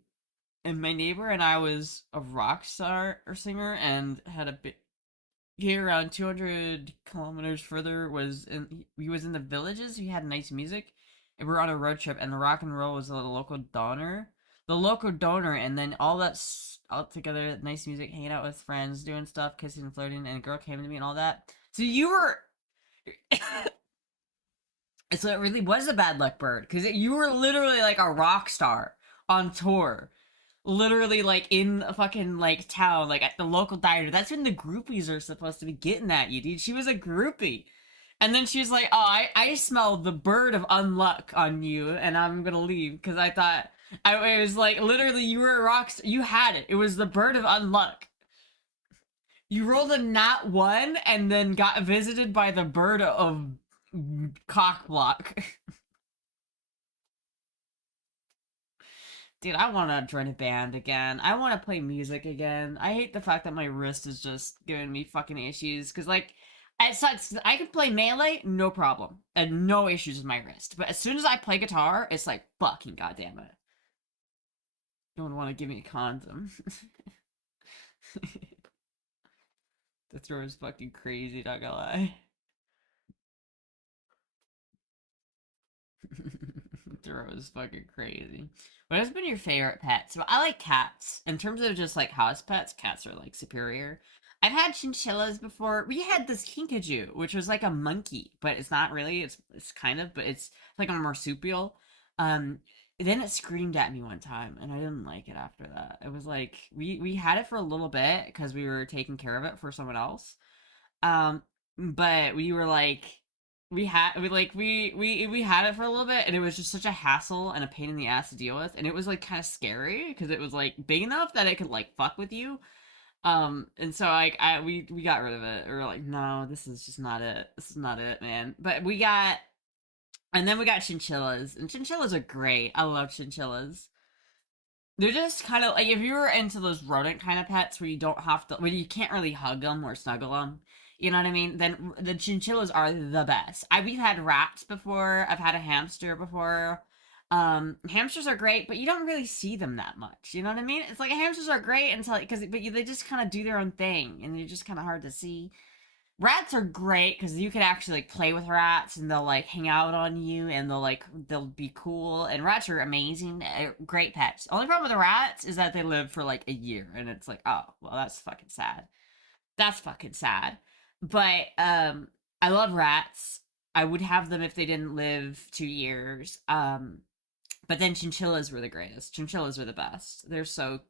and my neighbor and I was a rock star or singer, and had a bit here around 200 kilometers further was in he was in the villages. We had nice music, and we were on a road trip, and the rock and roll was the local donor, and then all together, nice music, hanging out with friends, doing stuff, kissing and flirting, and a girl came to me and all that. So you were So it really was a bad luck bird because you were literally like a rock star on tour, literally like in a fucking like town, like at the local diner. That's when the groupies are supposed to be getting at you, dude. She was a groupie. And then she was like, "Oh, I smelled the bird of unluck on you, and I'm gonna leave because I thought it was like literally you were a rock star. You had it. It was the bird of unluck. You rolled a nat one, and then got visited by the bird of cock block." Dude, I want to join a band again. I want to play music again. I hate the fact that my wrist is just giving me fucking issues. Because, like, it sucks. I can play Melee, no problem. And no issues with my wrist. But as soon as I play guitar, it's like, fucking goddamn it. No one want to give me a condom. The throw is fucking crazy, not gonna lie. Throw is fucking crazy. What has been your favorite pet? So I like cats. In terms of just like house pets, cats are like superior. I've had chinchillas before. We had this kinkajou, which was like a monkey, but it's not really. It's kind of, but it's like a marsupial. Um, then it screamed at me one time, and I didn't like it after that. It was like we had it for a little bit because we were taking care of it for someone else. Um, but we were like, we had it for a little bit, and it was just such a hassle and a pain in the ass to deal with, and it was like kind of scary because it was like big enough that it could like fuck with you. And so like we got rid of it. We were like, no, this is just not it. This is not it, man. But we got, and then we got chinchillas, and chinchillas are great. I love chinchillas. They're just kind of like if you're into those rodent kind of pets where you don't have to, where you can't really hug them or snuggle them, you know what I mean? Then the chinchillas are the best. We've had rats before. I've had a hamster before. Hamsters are great, but you don't really see them that much. You know what I mean? It's like hamsters are great until because they just kind of do their own thing, and they're just kind of hard to see. Rats are great because you can actually like play with rats and they'll like hang out on you and they'll be cool, and rats are amazing, great pets. Only problem with the rats is that they live for like a year, and it's like, oh well, that's fucking sad. That's fucking sad. But I love rats. I would have them if they didn't live 2 years. But then chinchillas were the greatest. Chinchillas are the best. They're so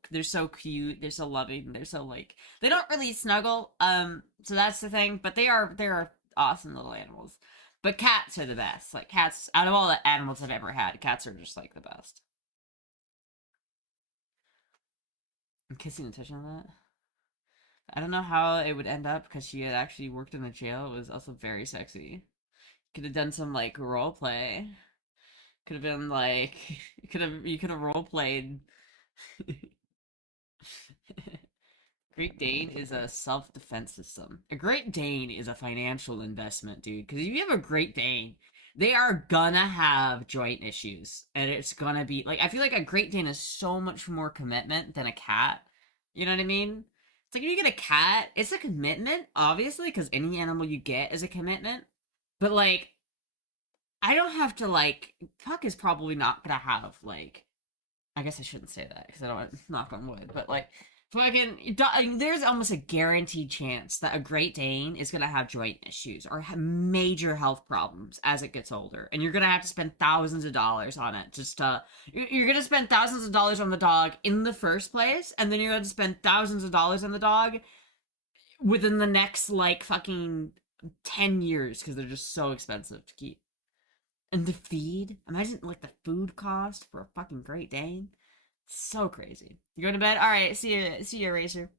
cute. They're so loving. They're so like they don't really snuggle. So that's the thing. But they're awesome little animals. But cats are the best. Like cats, out of all the animals I've ever had, cats are just like the best. I'm kissing and touching on that. I don't know how it would end up because she had actually worked in a jail. It was also very sexy. Could have done some like role play. Could have been like you could have role played. Great Dane is a self defense system. A Great Dane is a financial investment, dude. Because if you have a Great Dane, they are gonna have joint issues, and it's gonna be like I feel like a Great Dane is so much more commitment than a cat. You know what I mean? It's like if you get a cat, it's a commitment, obviously, because any animal you get is a commitment. But like I don't have to like Puck is probably not gonna have like I guess I shouldn't say that because I don't want to knock on wood, but like fucking there's almost a guaranteed chance that a Great Dane is gonna have joint issues or have major health problems as it gets older, and you're gonna have to spend thousands of dollars on it. Just you're gonna spend thousands of dollars on the dog in the first place, and then you're gonna spend thousands of dollars on the dog within the next like fucking 10 years because they're just so expensive to keep. And the feed, imagine like the food cost for a fucking Great Dane. So crazy. You going to bed? All right. See you, Eraser.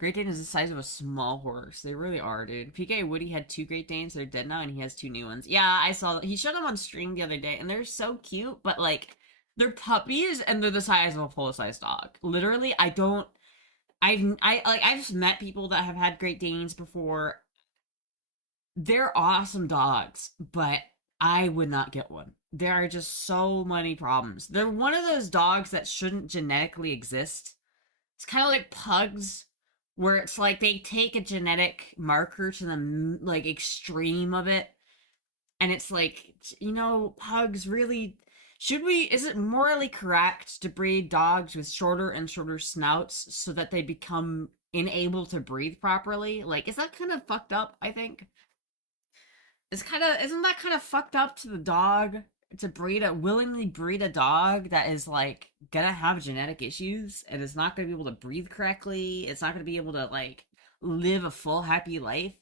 Great Dane is the size of a small horse. They really are, dude. PK Woody had two Great Danes. They're dead now, and he has two new ones. Yeah, I saw. He showed them on stream the other day, and they're so cute. But like, they're puppies, and they're the size of a full-size dog. Literally, I don't. I've just met people that have had Great Danes before. They're awesome dogs, but I would not get one. There are just so many problems. They're one of those dogs that shouldn't genetically exist. It's kind of like pugs, where it's like they take a genetic marker to the like extreme of it, and it's like pugs really should we? Is it morally correct to breed dogs with shorter and shorter snouts so that they become unable to breathe properly? Like, is that kind of fucked up? I think. It's kind of, isn't that kind of fucked up to the dog to willingly breed a dog that is like gonna have genetic issues and is not gonna be able to breathe correctly? It's not gonna be able to like live a full happy life.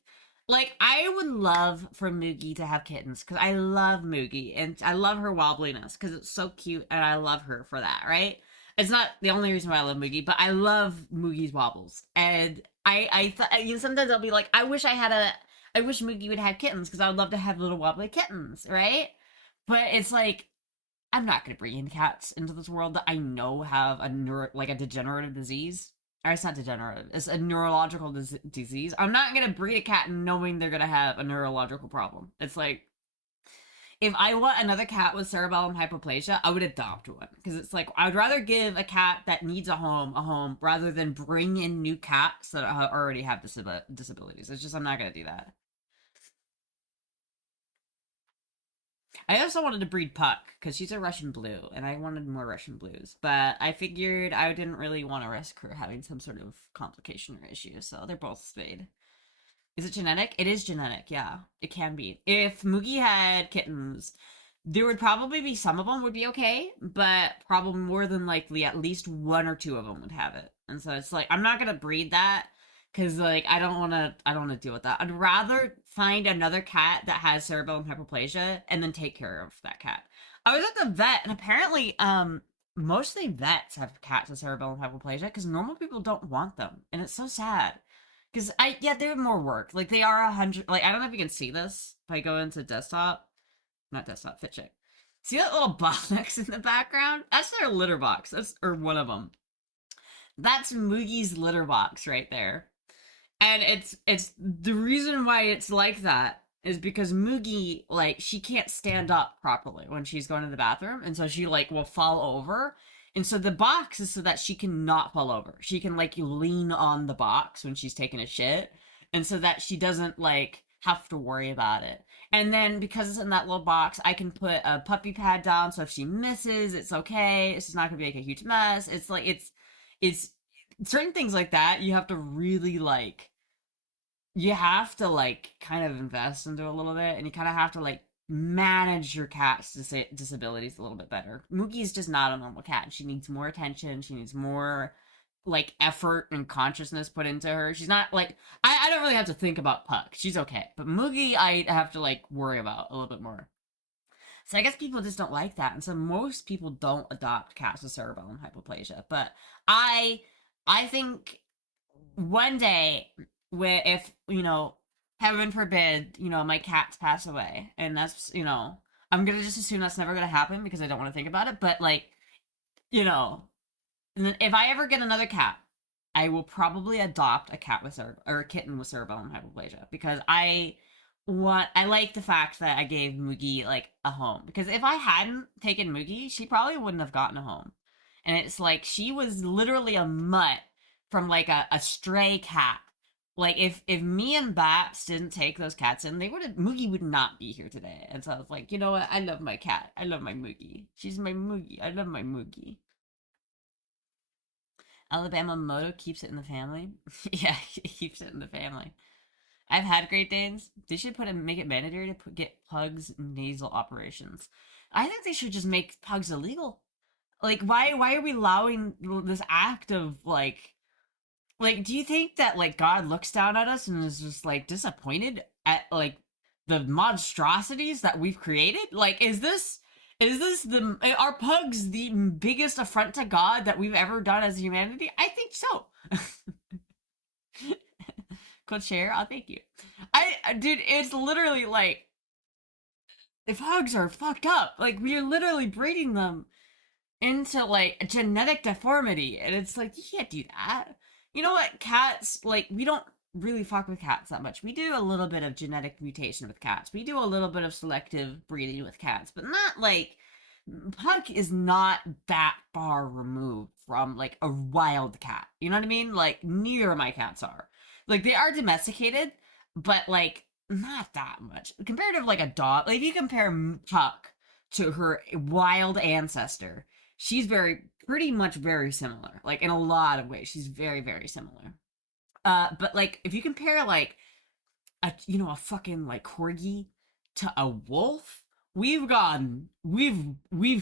Like I would love for Moogie to have kittens because I love Moogie and I love her wobbliness because it's so cute and I love her for that, right? It's not the only reason why I love Moogie, but I love Moogie's wobbles. And you know, sometimes I'll be like, I wish Moogie would have kittens because I would love to have little wobbly kittens, right? But it's like I'm not going to bring in cats into this world that I know have like a degenerative disease. Or it's not degenerative; it's a neurological disease. I'm not going to breed a cat knowing they're going to have a neurological problem. It's like if I want another cat with cerebellum hypoplasia, I would adopt one because it's like I'd rather give a cat that needs a home rather than bring in new cats that already have disabilities. It's just I'm not going to do that. I also wanted to breed Puck because she's a Russian blue, and I wanted more Russian blues. But I figured I didn't really want to risk her having some sort of complication or issue, so they're both spayed. Is it genetic? It is genetic, yeah. It can be. If Moogie had kittens, there would probably be some of them would be okay, but probably more than likely at least one or two of them would have it. And so it's like I'm not gonna breed that because like I don't want to deal with that. I'd rather find another cat that has cerebellum hypoplasia and then take care of that cat. I was at the vet and apparently mostly vets have cats with cerebellum hypoplasia because normal people don't want them, and it's so sad. Because yeah, they're more work. Like they are 100. Like I don't know if you can see this if I go into desktop, not desktop, fit check. See that little box in the background? That's their litter box. That's or one of them. That's Moogie's litter box right there. And it's the reason why it's like that is because Moogie like she can't stand up properly when she's going to the bathroom, and so she like will fall over. And so the box is so that she can not fall over. She can like lean on the box when she's taking a shit, and so that she doesn't like have to worry about it. And then because it's in that little box, I can put a puppy pad down so if she misses, it's okay. It's just not gonna be like a huge mess. It's like it's certain things like that you have to really like you have to like kind of invest into a little bit and you kind of have to like manage your cat's disabilities a little bit better. Mookie's just not a normal cat. She needs more attention. She needs more like effort and consciousness put into her. She's not like I don't really have to think about Puck. She's okay. But Moogie I have to like worry about a little bit more. So I guess people just don't like that. And so most people don't adopt cats with cerebellum hypoplasia. But I I think one day where if you know heaven forbid my cats pass away and that's I'm gonna just assume that's never gonna happen because I don't want to think about it but like you know if I ever get another cat I will probably adopt a cat with or a kitten with cerebellum hypoplasia because I like the fact that I gave Moogie like a home because if I hadn't taken Moogie she probably wouldn't have gotten a home and it's like she was literally a mutt from like a stray cat. Like if me and Bats didn't take those cats in, they would have Moogie would not be here today. And so I was like, you know what? I love my cat. I love my Moogie. She's my Moogie. I love my Moogie. Alabama Moto keeps it in the family. Yeah, it keeps it in the family. I've had Great Danes. They should make it mandatory to get pugs nasal operations. I think they should just make pugs illegal. Like, why are we allowing this act of like, do you think that like God looks down at us and is just like disappointed at like the monstrosities that we've created? Like, is this the are pugs the biggest affront to God that we've ever done as humanity? I think so. Could share? I'll thank you. Dude, it's literally like the pugs are fucked up. Like we're literally breeding them into like a genetic deformity and it's like you can't do that. You know what, cats, like we don't really fuck with cats that much. We do a little bit of genetic mutation with cats, we do a little bit of selective breeding with cats, but not like Puck is not that far removed from like a wild cat, you know what I mean? Like neither of my cats are. Like they are domesticated but like not that much compared to like a dog. Like if you compare Puck to her wild ancestor, she's pretty much very similar. Like in a lot of ways, she's very, very similar. But like if you compare like a fucking like corgi to a wolf, we've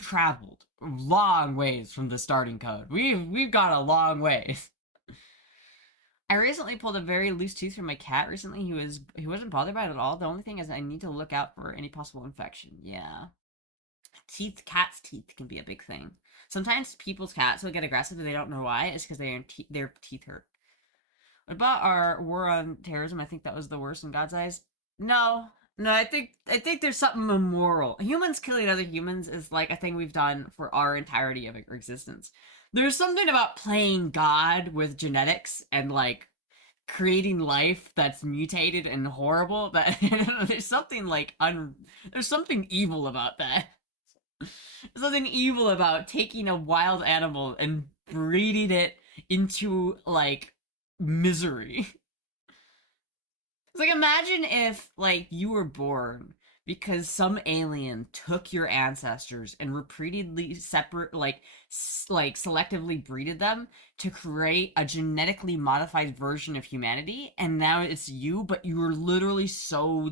traveled long ways from the starting code. We've got a long ways. I recently pulled a very loose tooth from my cat recently. He wasn't bothered by it at all. The only thing is I need to look out for any possible infection. Yeah. Cats' teeth can be a big thing. Sometimes people's cats will get aggressive and they don't know why. It's because their teeth hurt. What about our war on terrorism? I think that was the worst in God's eyes. No, no, I think there's something immoral. Humans killing other humans is like a thing we've done for our entirety of our existence. There's something about playing God with genetics and like creating life that's mutated and horrible that there's something like there's something evil about that. There's something evil about taking a wild animal and breeding it into like misery. It's like imagine if like you were born because some alien took your ancestors and repeatedly separate like selectively breeded them to create a genetically modified version of humanity, and now it's you, but you were literally so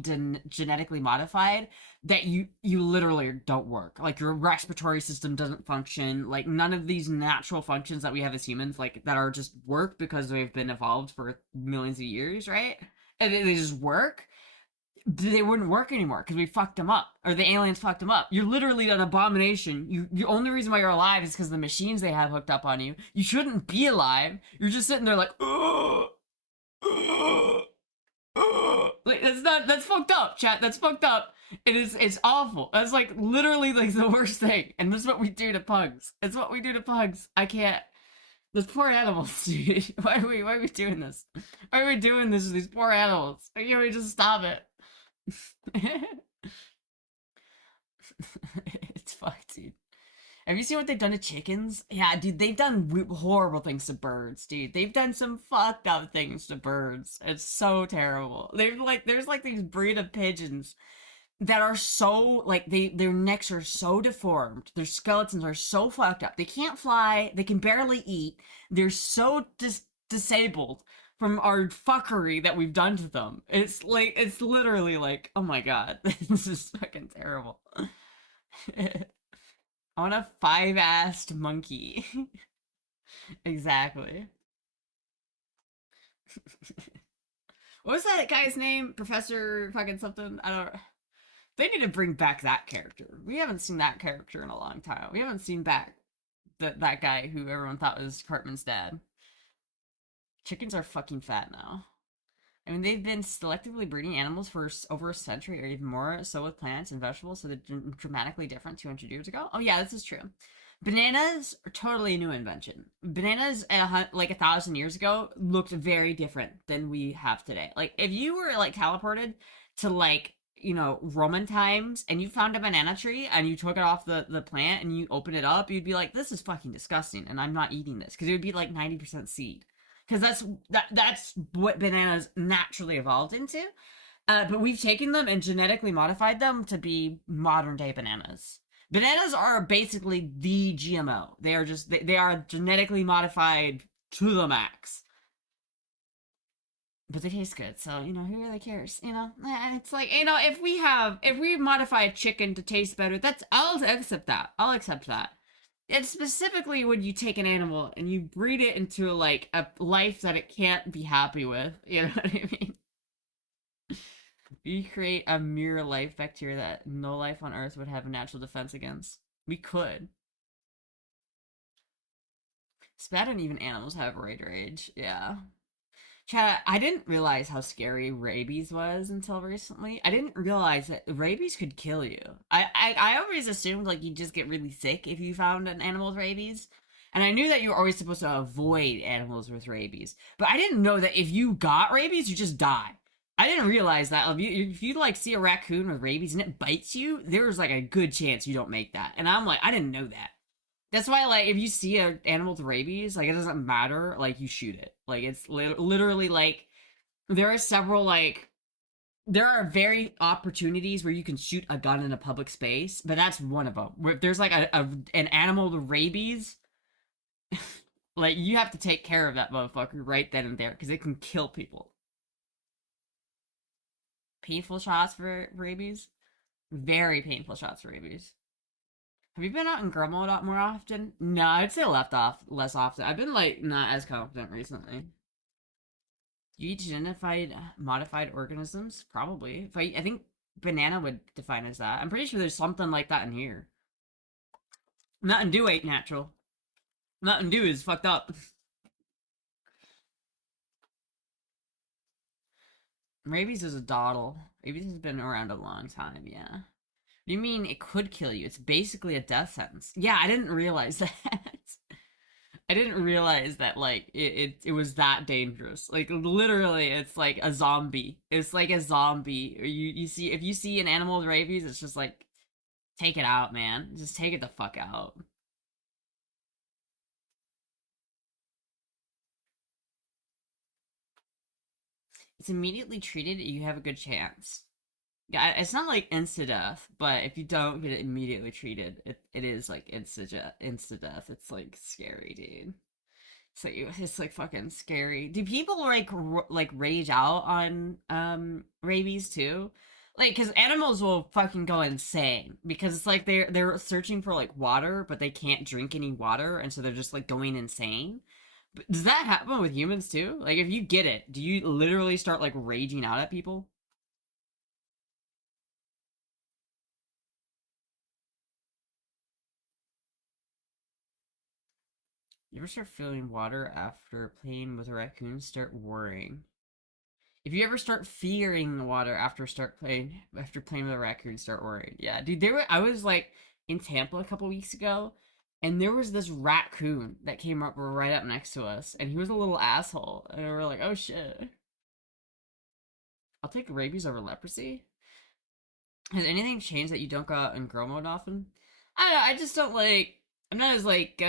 genetically modified that you literally don't work. Like your respiratory system doesn't function. Like none of these natural functions that we have as humans, like that are just work because they've been evolved for millions of years, right? And they just work. They wouldn't work anymore because we fucked them up, or the aliens fucked them up. You're literally an abomination. The only reason why you're alive is because the machines they have hooked up on you. You shouldn't be alive. You're just sitting there like, ugh, ugh, ugh. Like that's fucked up, chat. That's fucked up. It's awful. That's like literally like the worst thing. And this is what we do to pugs. It's what we do to pugs. I can't. Those poor animals, dude. Why are we doing this? Why are we doing this to these poor animals? Why can't we just stop it? It's fucked, dude. Have you seen what they've done to chickens? Yeah, dude, they've done horrible things to birds, dude. They've done some fucked up things to birds. It's so terrible. There's like these breed of pigeons that are so like their necks are so deformed, their skeletons are so fucked up, they can't fly, they can barely eat, they're so disabled from our fuckery that we've done to them. It's literally like, oh my god, this is fucking terrible. I want a 5-assed monkey. Exactly. What was that guy's name? Professor fucking something? I don't. They need to bring back that character. We haven't seen that character in a long time. We haven't seen back that guy who everyone thought was Cartman's dad. Chickens are fucking fat now. I mean, they've been selectively breeding animals for over a century or even more, so with plants and vegetables, so they're dramatically different 200 years ago. Oh yeah, this is true. Bananas are totally a new invention. Bananas, like 1,000 years ago, looked very different than we have today. Like, if you were, like, teleported to, like, you know, Roman times, and you found a banana tree, and you took it off the plant, and you open it up, you'd be like, this is fucking disgusting, and I'm not eating this, because it would be, like, 90% seed. Because that's what bananas naturally evolved into. But we've taken them and genetically modified them to be modern-day bananas. Bananas are basically the GMO. They are just they are genetically modified to the max. But they taste good, so you know who really cares? You know, it's like you know if we modify a chicken to taste better, I'll accept that. I'll accept that. It's specifically when you take an animal and you breed it into like a life that it can't be happy with. You know what I mean? We create a mirror life bacteria that no life on Earth would have a natural defense against. We could. Spat and even animals have rage rage. Yeah. Chat, I didn't realize how scary rabies was until recently. I didn't realize that rabies could kill you. I always assumed like you'd just get really sick if you found an animal with rabies. And I knew that you were always supposed to avoid animals with rabies. But I didn't know that if you got rabies, you just die. I didn't realize that if you like see a raccoon with rabies and it bites you, there's like a good chance you don't make that. And I'm like, I didn't know that. That's why, like, if you see an animal with rabies, like, it doesn't matter, like, you shoot it. Like, it's literally, like, there are several, like, there are very opportunities where you can shoot a gun in a public space, but that's one of them. Where if there's, like, an animal with rabies, like, you have to take care of that motherfucker right then and there, because it can kill people. Painful shots for rabies? Very painful shots for rabies. Have you been out in Grumble a lot more often? No, I'd say left off less often. I've been like not as confident recently. Do you eat genetified modified organisms? Probably. If I think banana would define as that. I'm pretty sure there's something like that in here. Mountain Dew ain't natural. Mountain Dew is fucked up. Rabies is a dawdle. Rabies has been around a long time, yeah. You mean it could kill you? It's basically a death sentence. Yeah, I didn't realize that. I didn't realize that like it was that dangerous. Like literally, it's like a zombie. It's like a zombie. You see if you see an animal with rabies, it's just like take it out, man. Just take it the fuck out. It's immediately treated. You have a good chance. Yeah, it's not like insta death, but if you don't get it immediately treated, it is like insta death. It's like scary, dude. So it's like fucking scary. Do people like rage out on rabies too? Like, because animals will fucking go insane because it's like they're searching for like water, but they can't drink any water, and so they're just like going insane. But does that happen with humans too? Like, if you get it, do you literally start like raging out at people? You ever start feeling water after playing with a raccoon? Start worrying. If you ever start fearing the water after playing with a raccoon, start worrying. Yeah, dude, I was like in Tampa a couple weeks ago, and there was this raccoon that came up right up next to us, and he was a little asshole, and we were like, oh shit. I'll take rabies over leprosy. Has anything changed that you don't go out in girl mode often? I don't know, I just don't like. I'm not as like.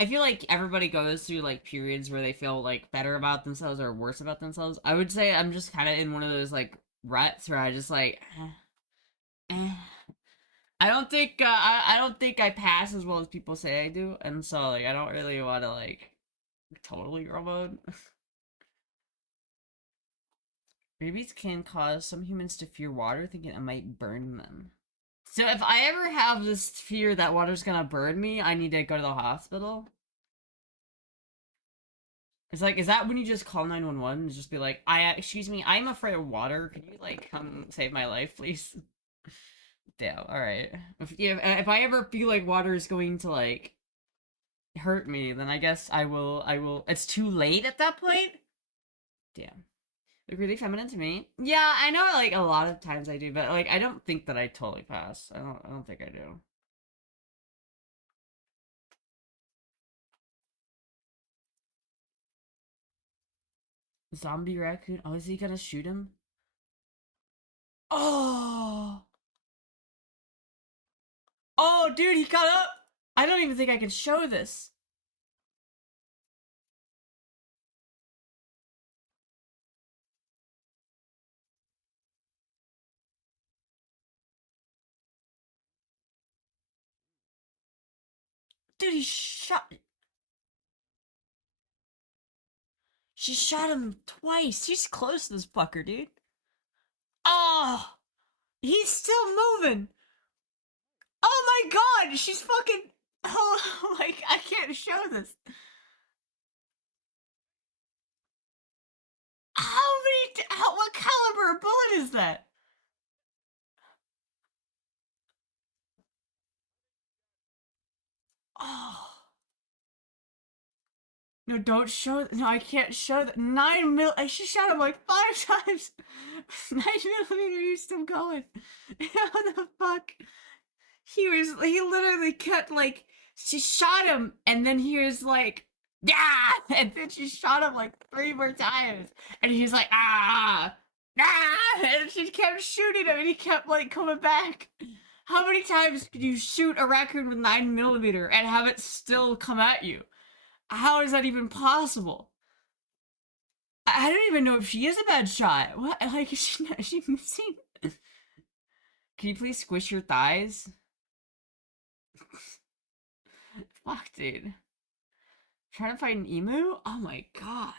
I feel like everybody goes through like periods where they feel like better about themselves or worse about themselves. I would say I'm just kind of in one of those like ruts where I just like, eh. I don't think I pass as well as people say I do, and so like I don't really want to like totally girl mode. Rabies can cause some humans to fear water, thinking it might burn them. So if I ever have this fear that water's gonna burn me, I need to go to the hospital. It's like, is that when you just call 911 and just be like, excuse me, I'm afraid of water. Can you, like, come save my life, please? Damn, alright. If I ever feel like water is going to, like, hurt me, then I guess I will. It's too late at that point? Damn. Look really feminine to me. Yeah, I know, like, a lot of times I do, but, like, I don't think that I totally pass. I don't think I do. Zombie raccoon? Oh, is he gonna shoot him? Oh! Oh, dude, he got up! I don't even think I can show this. Dude, he shot. She shot him twice. She's close to this fucker, dude. Oh, he's still moving. Oh my god, she's fucking. Oh, like I can't show this. What caliber of bullet is that? Oh. No, don't show. No, I can't show that. 9 mil. She shot him like 5 times. 9 millimeter. He's still going. What the fuck? He literally kept like she shot him and then he was like yeah and then she shot him like 3 more times and he's like and she kept shooting him and he kept like coming back. How many times could you shoot a raccoon with 9 millimeter and have it still come at you? How is that even possible? I don't even know if she is a bad shot. What, like, is she missing? Can you please squish your thighs? Fuck, dude. Trying to find an emu? Oh my god.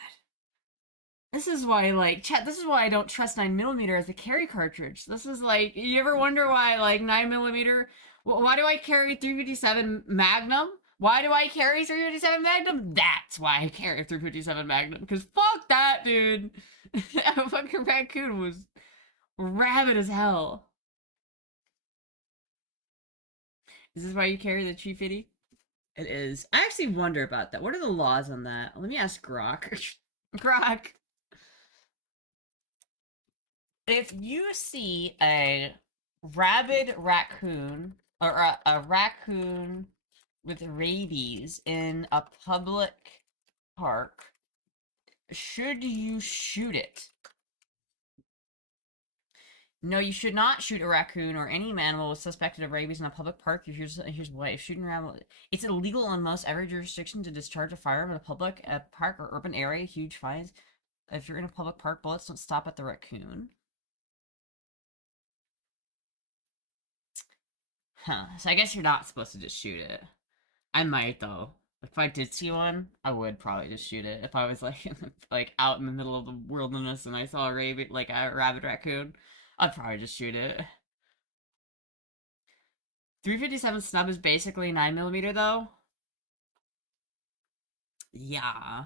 This is why, like, chat. This is why I don't trust 9mm as a carry cartridge. This is like, you ever wonder why, like, 9mm? Why do I carry 357 Magnum? Why do I carry 357 Magnum? That's why I carry 357 Magnum. Because fuck that, dude. That fucking raccoon was rabid as hell. Is this why you carry the 350? It is. I actually wonder about that. What are the laws on that? Let me ask Grok. Grok. If you see a rabid raccoon or a raccoon with rabies in a public park, should you shoot it? No, you should not shoot a raccoon or any animal suspected of rabies in a public park. Here's why. If shooting around, it's illegal in most every jurisdiction to discharge a firearm in a public, park, or urban area. Huge fines. If you're in a public park, bullets don't stop at the raccoon. Huh. So I guess you're not supposed to just shoot it. I might though. If I did see one, I would probably just shoot it. If I was like like out in the middle of the wilderness and I saw a rabbit, like a rabid raccoon, I'd probably just shoot it. 357 snub is basically 9mm though. Yeah.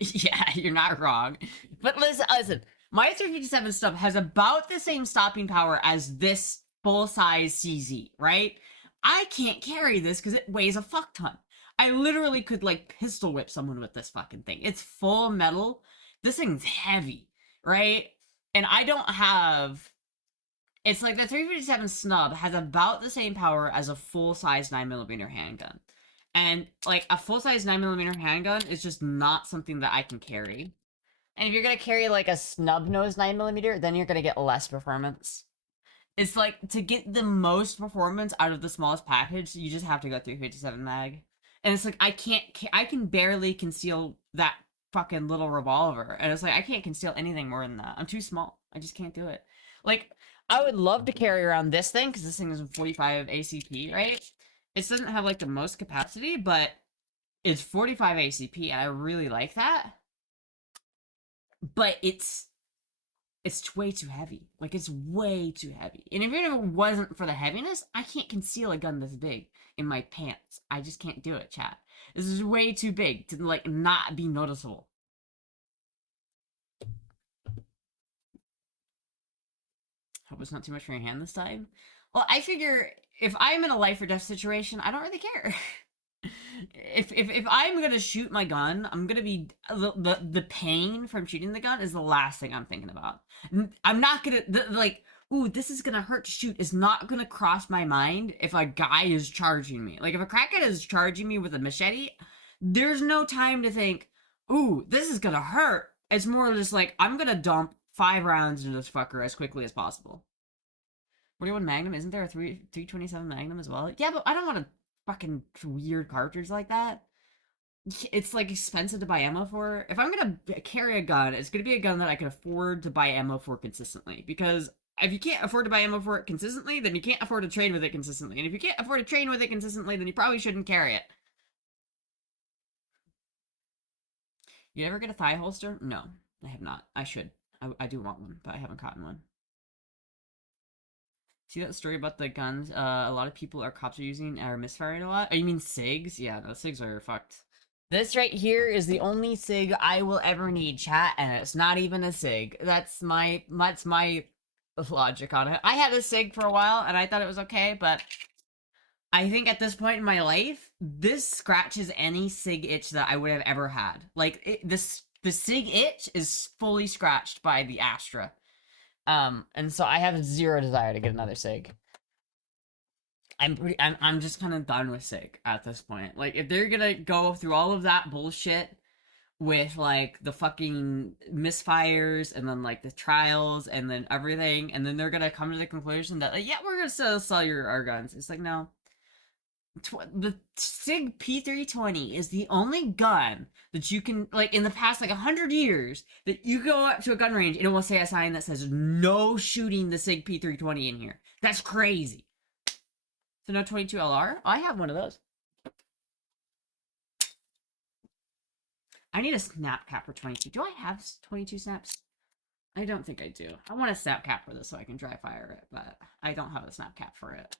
Yeah, you're not wrong. But listen, my 357 stub has about the same stopping power as this full-size CZ, right? I can't carry this because it weighs a fuck ton. I literally could, like, pistol whip someone with this fucking thing. It's full metal. This thing's heavy, right? And I don't have... It's like the 357 snub has about the same power as a full-size 9mm handgun. And, like, a full-size 9mm handgun is just not something that I can carry. And if you're gonna carry, like, a snub-nosed 9mm, then you're gonna get less performance. It's like, to get the most performance out of the smallest package, you just have to go 357 mag. And it's like, I can barely conceal that fucking little revolver. And it's like, I can't conceal anything more than that. I'm too small. I just can't do it. Like, I would love to carry around this thing, because this thing is 45 ACP, right? It doesn't have, like, the most capacity, but it's 45 ACP, and I really like that. But it's way too heavy. Like, it's way too heavy. And even if it wasn't for the heaviness, I can't conceal a gun this big in my pants. I just can't do it, chat. This is way too big to, like, not be noticeable. Hope it's not too much for your hand this time. Well, I figure if I'm in a life or death situation, I don't really care. If I'm gonna shoot my gun, I'm gonna be the pain from shooting the gun is the last thing I'm thinking about. I'm not gonna like, ooh, this is gonna hurt to shoot is not gonna cross my mind if a guy is charging me. Like, if a crackhead is charging me with a machete, there's no time to think, ooh, this is gonna hurt. It's more just like, I'm gonna dump 5 rounds into this fucker as quickly as possible. 41 Magnum, isn't there a 327 Magnum as well? Yeah, but I don't want a fucking weird cartridge like that. It's, like, expensive to buy ammo for. If I'm gonna carry a gun, it's gonna be a gun that I can afford to buy ammo for consistently. Because if you can't afford to buy ammo for it consistently, then you can't afford to train with it consistently. And if you can't afford to train with it consistently, then you probably shouldn't carry it. You ever get a thigh holster? No, I have not. I should. I do want one, but I haven't gotten one. See that story about the guns a lot of people or cops are using are misfiring a lot? Oh, you mean SIGs? Yeah, no, SIGs are fucked. This right here is the only SIG I will ever need, chat, and it's not even a SIG. That's my logic on it. I had a SIG for a while, and I thought it was okay, but I think at this point in my life, this scratches any SIG itch that I would have ever had. Like, the SIG itch is fully scratched by the Astra. And so I have zero desire to get another SIG. I'm just kind of done with SIG at this point. Like, if they're gonna go through all of that bullshit with, like, the fucking misfires and then, like, the trials and then everything, and then they're gonna come to the conclusion that, like, yeah, we're gonna sell our guns. It's like, no. The SIG P320 is the only gun that you can, like, in the past, like, 100 years, that you go up to a gun range and it will say a sign that says, no shooting the SIG P320 in here. That's crazy. So no 22 LR? I have one of those. I need a snap cap for 22. Do I have 22 snaps? I don't think I do. I want a snap cap for this so I can dry fire it, but I don't have a snap cap for it.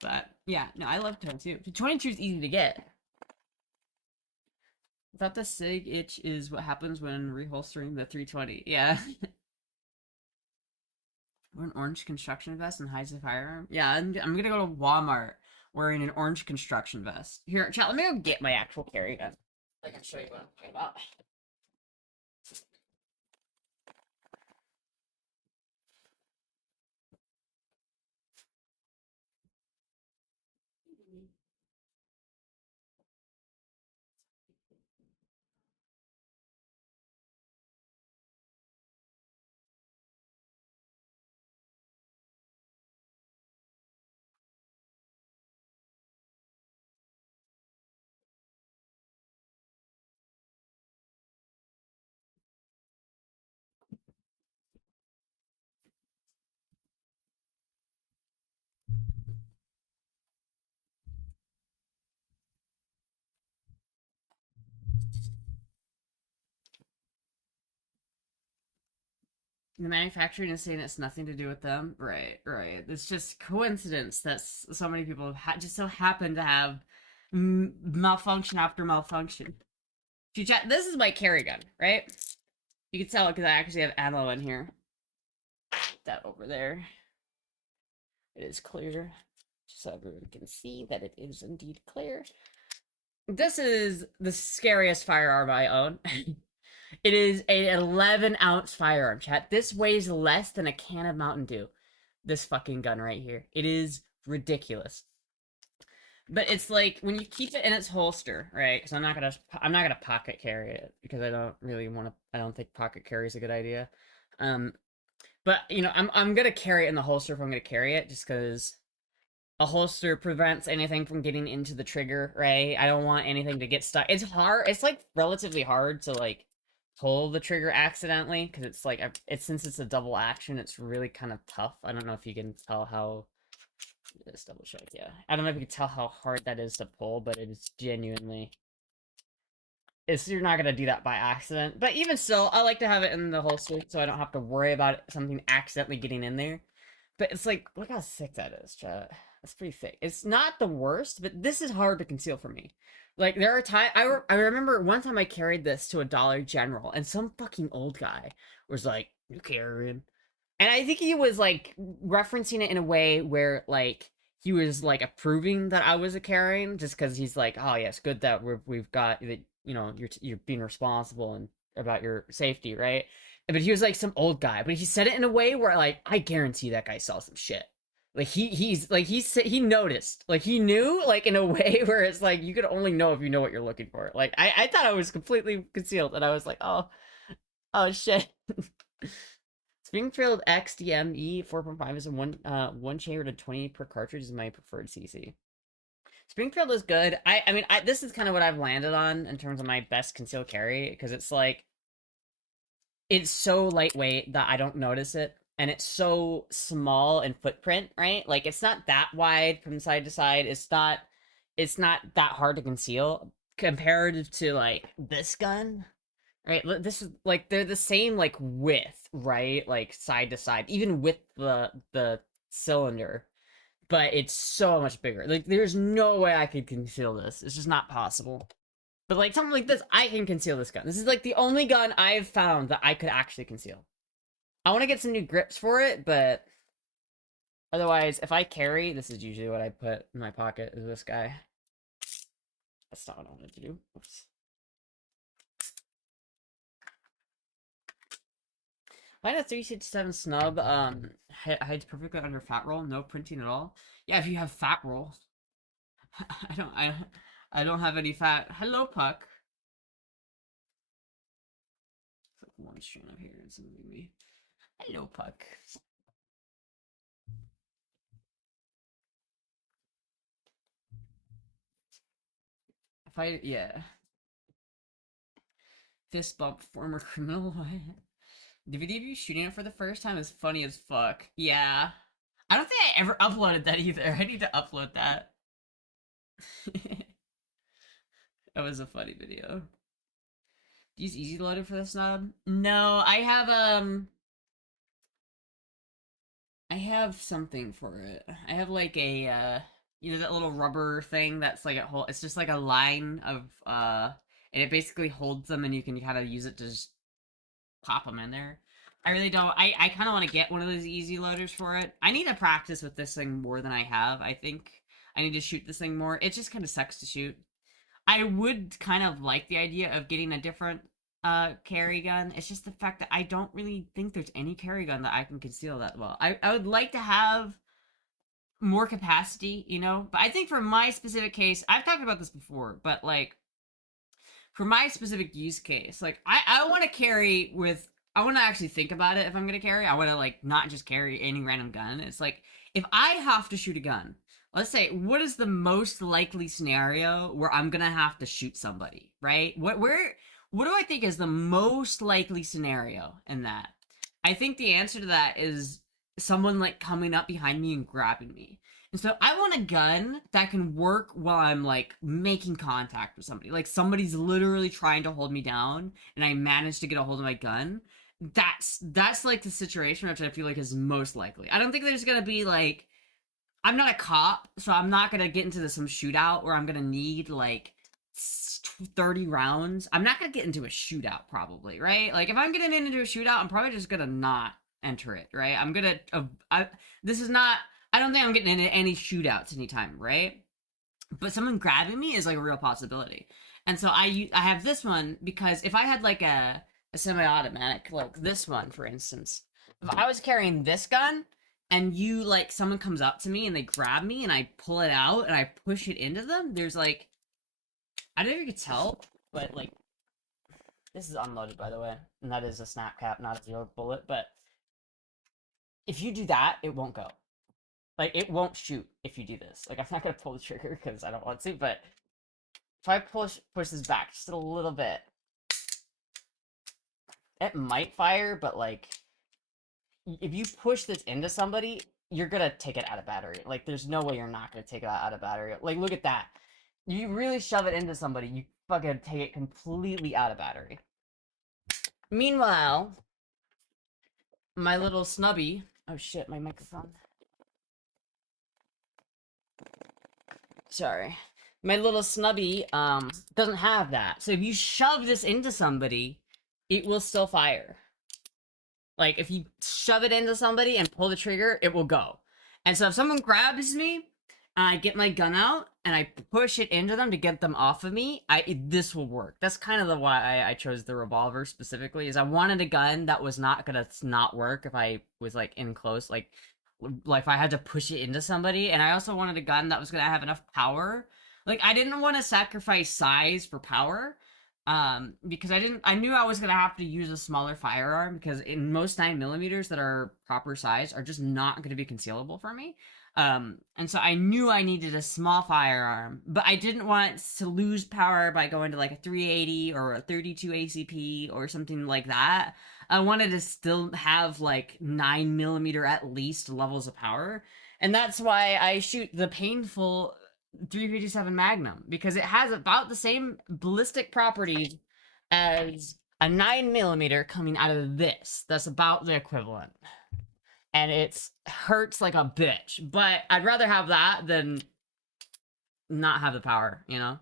But yeah, no, I love 22. 22 is easy to get. I thought the SIG itch is what happens when reholstering the 320. Yeah. Wear an orange construction vest and hides the firearm. Yeah, I'm gonna go to Walmart wearing an orange construction vest. Here, chat, let me go get my actual carry gun. I can show you what I'm talking about. The manufacturing is saying it's nothing to do with them. Right, right. It's just coincidence that so many people have just so happen to have malfunction after malfunction. This is my carry gun, right? You can tell because I actually have ammo in here. That over there. It is clear. Just so everyone can see that it is indeed clear. This is the scariest firearm I own. It is an 11-ounce firearm, chat. This weighs less than a can of Mountain Dew. This fucking gun right here. It is ridiculous. But it's like when you keep it in its holster, right? Because I'm not gonna pocket carry it because I don't really want to. I don't think pocket carry is a good idea. But you know, I'm gonna carry it in the holster if I'm gonna carry it, just because a holster prevents anything from getting into the trigger, right? I don't want anything to get stuck. It's hard. It's like relatively hard to like pull the trigger accidentally because it's like it's since it's a double action, it's really kind of tough. I don't know if you can tell how. Let's double check. Yeah, I don't know if you can tell how hard that is to pull, but it is genuinely. You're not gonna do that by accident, but even still, I like to have it in the holster so I don't have to worry about something accidentally getting in there. But it's like, look how thick that is, chat. That's pretty thick. It's not the worst, but this is hard to conceal for me. Like, there are times, I remember one time I carried this to a Dollar General, and some fucking old guy was like, "You carrying?" And I think he was, like, referencing it in a way where, like, he was, like, approving that I was a carrying, just because he's like, "Oh, yes, good that we've got, that, you know, you're being responsible and about your safety, right?" But he was like some old guy, but he said it in a way where like I guarantee that guy saw some shit. Like he noticed, like he knew, like in a way where it's like you could only know if you know what you're looking for. Like I thought I was completely concealed, and I was like, oh shit. Springfield XDME 4.5 is a one chamber to 20 per cartridge is my preferred CC. Springfield is good. I mean this is kind of what I've landed on in terms of my best concealed carry because it's like it's so lightweight that I don't notice it. And it's so small in footprint, right? Like it's not that wide from side to side. It's not that hard to conceal compared to like this gun. Right? This is like they're the same like width, right? Like side to side, even with the cylinder. But it's so much bigger. Like there's no way I could conceal this. It's just not possible. But like something like this, I can conceal this gun. This is like the only gun I've found that I could actually conceal. I want to get some new grips for it, but otherwise, if I carry, this is usually what I put in my pocket, is this guy. That's not what I wanted to do. Oops. If I had a 367 snub, hides perfectly under fat roll, no printing at all. Yeah, if you have fat roll. I don't have any fat. Hello, Puck. It's like one strand up here and something me. Hello, Puck. If I, yeah. Fist bump former criminal. DVD of you shooting it for the first time is funny as fuck. Yeah. I don't think I ever uploaded that either. I need to upload that. That was a funny video. Use easy loader for the snub? No, I have something for it. I have like a you know that little rubber thing that's like a whole it's just like a line of and it basically holds them and you can kind of use it to just pop them in there. I really don't. I kind of want to get one of those easy loaders for it. I need to practice with this thing more than I have. I think I need to shoot this thing more. It just kind of sucks to shoot. I would kind of like the idea of getting a different carry gun. It's just the fact that I don't really think there's any carry gun that I can conceal that well. I would like to have more capacity, you know? But I think for my specific case, I've talked about this before, but like for my specific use case, like I want to carry with I want to actually think about it if I'm gonna carry. I want to like not just carry any random gun. It's like if I have to shoot a gun, let's say what is the most likely scenario where I'm gonna have to shoot somebody, right? What do I think is the most likely scenario in that? I think the answer to that is someone like coming up behind me and grabbing me. And so I want a gun that can work while I'm like making contact with somebody. Like somebody's literally trying to hold me down and I manage to get a hold of my gun. That's like the situation which I feel like is most likely. I don't think there's gonna be like I'm not a cop, so I'm not gonna get into some shootout where I'm gonna need like 30 rounds. I'm not gonna get into a shootout probably, right? Like if I'm getting into a shootout, I'm probably just gonna not enter it, right? I'm gonna this is not I don't think I'm getting into any shootouts anytime, right? But someone grabbing me is like a real possibility. And so I have this one because if I had like a semi-automatic like this one for instance, if I was carrying this gun and you like someone comes up to me and they grab me and I pull it out and I push it into them, there's like I don't know if you could tell, but like this is unloaded by the way, and that is a snap cap, not a zero bullet. But if you do that, it won't go. Like it won't shoot if you do this. Like I'm not gonna pull the trigger because I don't want to, but if I push this back just a little bit, it might fire. But like if you push this into somebody, you're gonna take it out of battery. Like there's no way you're not gonna take it out of battery. Like look at that. You really shove it into somebody, you fucking take it completely out of battery. Meanwhile, my little snubby. Oh shit, my microphone. Sorry. My little snubby doesn't have that. So if you shove this into somebody, it will still fire. Like if you shove it into somebody and pull the trigger, it will go. And so if someone grabs me and I get my gun out and I push it into them to get them off of me, this will work. That's kind of the why I chose the revolver specifically. Is I wanted a gun that was not gonna not work if I was like in close, like if I had to push it into somebody. And I also wanted a gun that was gonna have enough power. Like I didn't want to sacrifice size for power. Because I knew I was gonna have to use a smaller firearm because in most 9mm that are proper size are just not gonna be concealable for me. And so I knew I needed a small firearm, but I didn't want to lose power by going to like a 380 or a 32 ACP or something like that. I wanted to still have like 9mm at least levels of power. And that's why I shoot the painful 357 Magnum because it has about the same ballistic properties as a 9mm coming out of this. That's about the equivalent. And it hurts like a bitch. But I'd rather have that than not have the power, you know?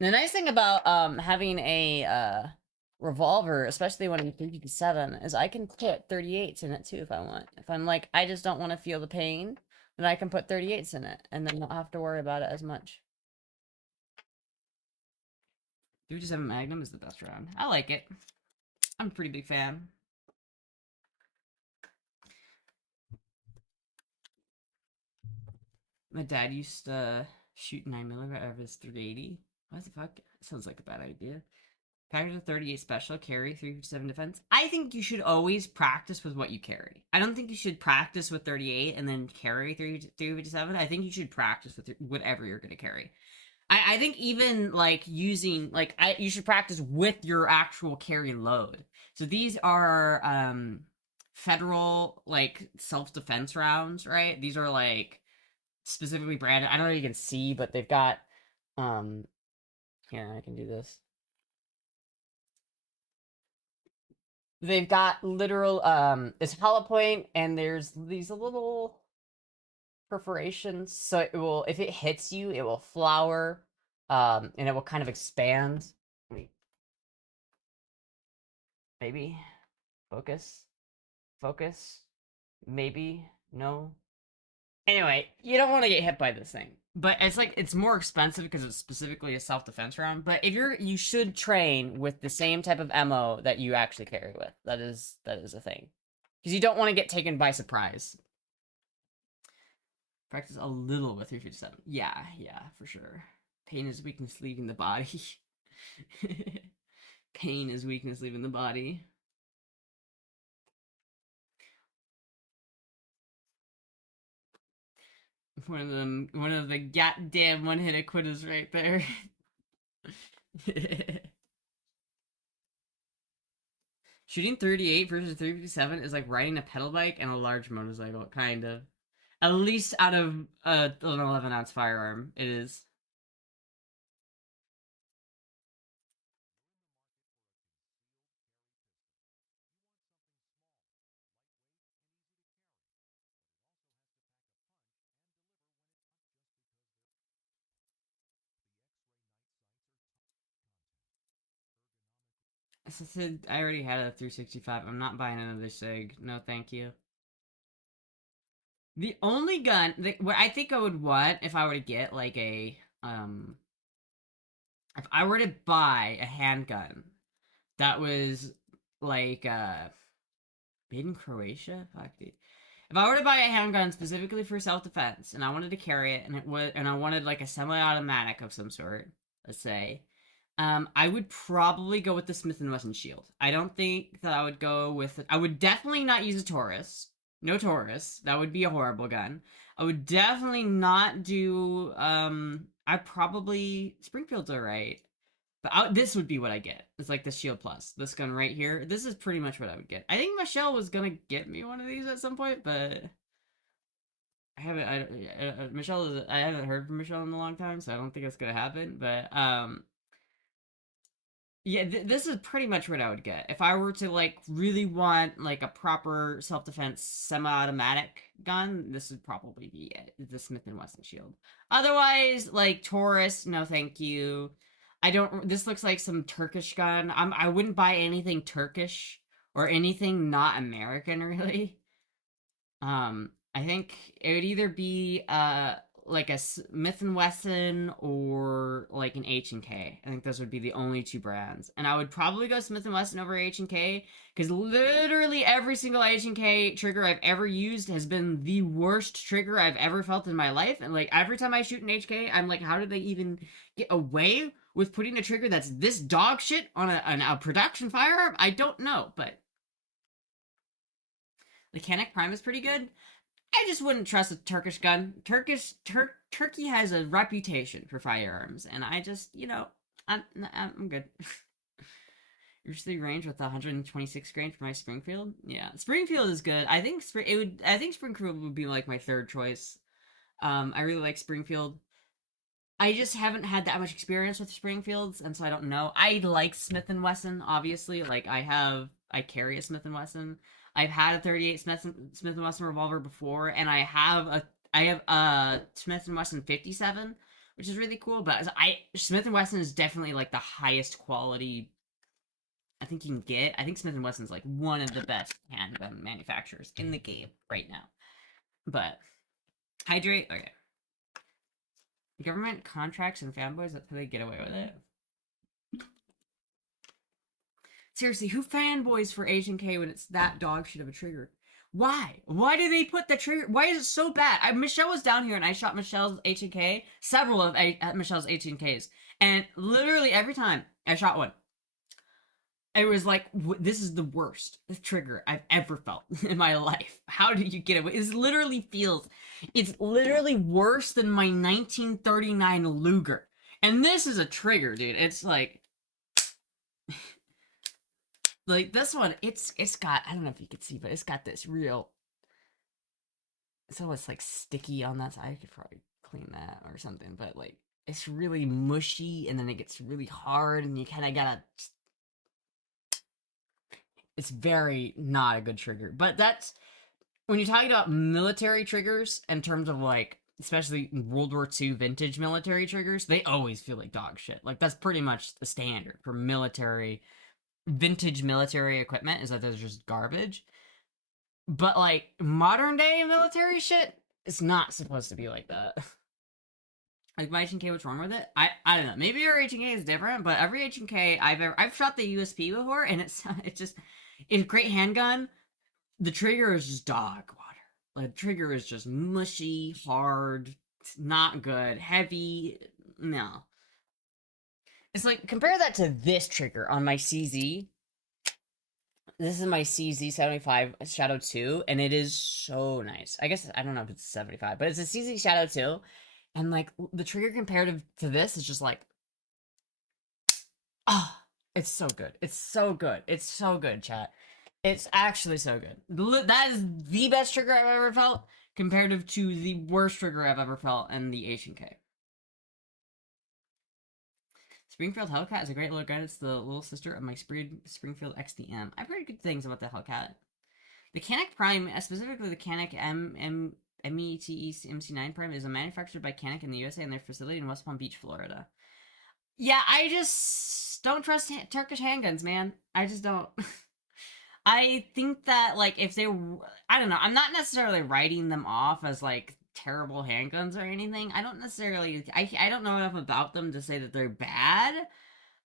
The nice thing about having a revolver, especially when I'm 357, is I can put 38s in it too if I want. If I'm like, I just don't want to feel the pain, then I can put 38s in it and then not have to worry about it as much. 357 Magnum is the best round. I like it. I'm a pretty big fan. My dad used to shoot 9mm out of his 380. What the fuck? Sounds like a bad idea. Package of 38 special, carry 357 defense. I think you should always practice with what you carry. I don't think you should practice with 38 and then carry 357. I think you should practice with whatever you're going to carry. I think even like using like you should practice with your actual carry load. So these are federal like self-defense rounds, right? These are like specifically branded. I don't know if you can see, but they've got yeah, I can do this. They've got literal it's hollow point, and there's these little perforations, so it will, if it hits you, it will flower, and it will kind of expand. Wait, maybe focus, focus, maybe no. Anyway, you don't want to get hit by this thing. But it's like it's more expensive because it's specifically a self-defense round. But if you should train with the same type of MO that you actually carry with. That is a thing. Because you don't want to get taken by surprise. Practice a little with 357. Yeah, yeah, for sure. Pain is weakness leaving the body. Pain is weakness leaving the body. One of the goddamn one-hit quitters right there. Shooting 38 versus 357 is like riding a pedal bike and a large motorcycle, kind of. At least out of an 11-ounce firearm, it is. I already had a 365. I'm not buying another SIG. No, thank you. The only gun what I think I would want if I were to get like a if I were to buy a handgun that was like made in Croatia, fuck dude. If I were to buy a handgun specifically for self-defense and I wanted to carry it and I wanted like a semi-automatic of some sort, let's say, I would probably go with the Smith and Wesson Shield. I don't think that I would go with. I would definitely not use a Taurus. No Taurus. That would be a horrible gun. I would definitely not do. I probably Springfield's alright, but this would be what I get. It's like the Shield Plus. This gun right here. This is pretty much what I would get. I think Michelle was gonna get me one of these at some point, but I haven't. Michelle is. I haven't heard from Michelle in a long time, so I don't think it's gonna happen. But yeah, this is pretty much what I would get if I were to like really want like a proper self-defense semi-automatic gun. This would probably be it, the Smith and Wesson Shield. Otherwise, like Taurus, no, thank you. I don't. This looks like some Turkish gun. I wouldn't buy anything Turkish or anything not American, really. I think it would either be like a Smith and Wesson or like an H&K. I think those would be the only two brands, and I would probably go Smith and Wesson over H&K because literally every single H&K trigger I've ever used has been the worst trigger I've ever felt in my life. And like every time I shoot an HK, I'm like, how did they even get away with putting a trigger that's this dog shit on a production firearm? I don't know, but the Canik Prime is pretty good. I just wouldn't trust a Turkish gun. Turkey has a reputation for firearms, and I just, I'm good. Usually range with 126 grain for my Springfield. Yeah, Springfield is good. I think Springfield would be like my third choice. I really like Springfield. I just haven't had that much experience with Springfields, and so I don't know. I like Smith and Wesson, obviously. Like I carry a Smith and Wesson. I've had a 38 Smith and Wesson revolver before, and I have a Smith and Wesson 57, which is really cool. But Smith and Wesson is definitely like the highest quality I think you can get. I think Smith and Wesson is like one of the best handgun manufacturers in the game right now. But hydrate, okay. Government contracts and fanboys, that's how they get away with it. Seriously, who fanboys for H&K when it's that dog shit of a trigger? Why? Why do they put the trigger? Why is it so bad? Michelle was down here and I shot Michelle's H&K, several of Michelle's H&Ks, and literally every time I shot one, it was like, this is the worst trigger I've ever felt in my life. How do you get away? It's literally worse than my 1939 Luger. And this is a trigger, dude. It's like this one, it's got, I don't know if you can see, but it's got this real, so it's like sticky on that side. I could probably clean that or something, but like, it's really mushy and then it gets really hard and you kind of gotta It's very not a good trigger. But that's when you're talking about military triggers in terms of like, especially World War II vintage military triggers, they always feel like dog shit. Like that's pretty much the standard for military vintage military equipment is that those are just garbage. But like modern day military shit, it's not supposed to be like that. Like my H&K, what's wrong with it? I don't know. Maybe your H&K is different, but every H&K I've shot the USP before, and it's a great handgun. The trigger is just dog water. The trigger is just mushy, hard, it's not good, heavy. No, it's like compare that to this trigger on my CZ. This is my CZ75 Shadow 2, and it is so nice. I guess I don't know if it's 75, but it's a CZ Shadow 2, and like the trigger comparative to this is just like, ah, oh, it's so good. It's so good. It's so good, chat. It's actually so good. That is the best trigger I've ever felt, comparative to the worst trigger I've ever felt in the H&K. Springfield Hellcat is a great little gun. It's the little sister of my Springfield XDM. I've heard good things about the Hellcat. The Canik Prime, specifically the Canik METE MC9 Prime, is manufactured by Canik in the USA in their facility in West Palm Beach, Florida. Yeah, I just don't trust Turkish handguns, man. I just don't. I think that, like, if they... I don't know. I'm not necessarily writing them off as, like, terrible handguns or anything. I don't necessarily... I don't know enough about them to say that they're bad.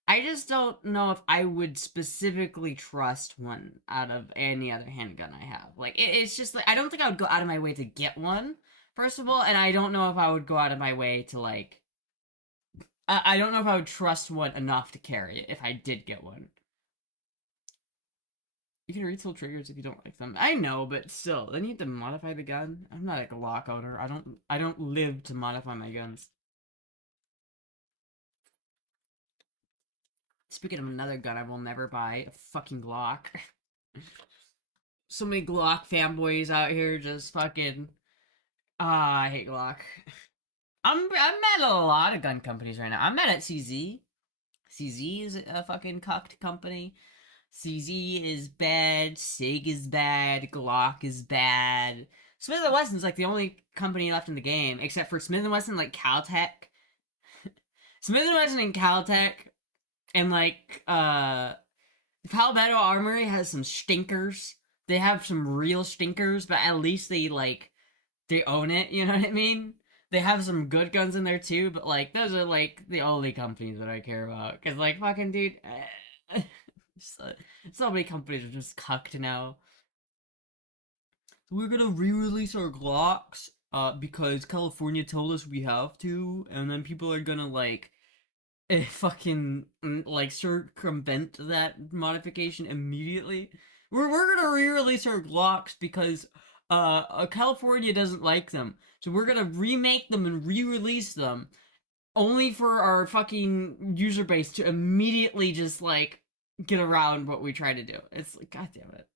I just don't know if I would specifically trust one out of any other handgun I have. Like, it's just, like, I don't think I would go out of my way to get one, first of all, and I don't know if I would go out of my way to, like... I don't know if I would trust one enough to carry it if I did get one. You can retail triggers if you don't like them. I know, but still, then you have to modify the gun. I'm not a Glock owner. I don't live to modify my guns. Speaking of another gun I will never buy, a fucking Glock. So many Glock fanboys out here just fucking... Ah, I hate Glock. I'm mad at a lot of gun companies right now. I'm mad at CZ. CZ is a fucking cucked company. CZ is bad, SIG is bad, Glock is bad. Smith & Wesson's like the only company left in the game, except for Smith & Wesson, like Caltech. Smith & Wesson and Caltech, and like, Palmetto Armory has some stinkers. They have some real stinkers, but at least they, like, they own it, you know what I mean? They have some good guns in there too, but like, those are like the only companies that I care about. Cause like, fucking dude... So many companies are just cucked now. We're gonna re-release our Glocks, because California told us we have to, and then people are gonna, like, fucking, like, circumvent that modification immediately. We're gonna re-release our Glocks because, California doesn't like them. So we're gonna remake them and re-release them, only for our fucking user base to immediately just, like, get around what we try to do. It's like, god damn it.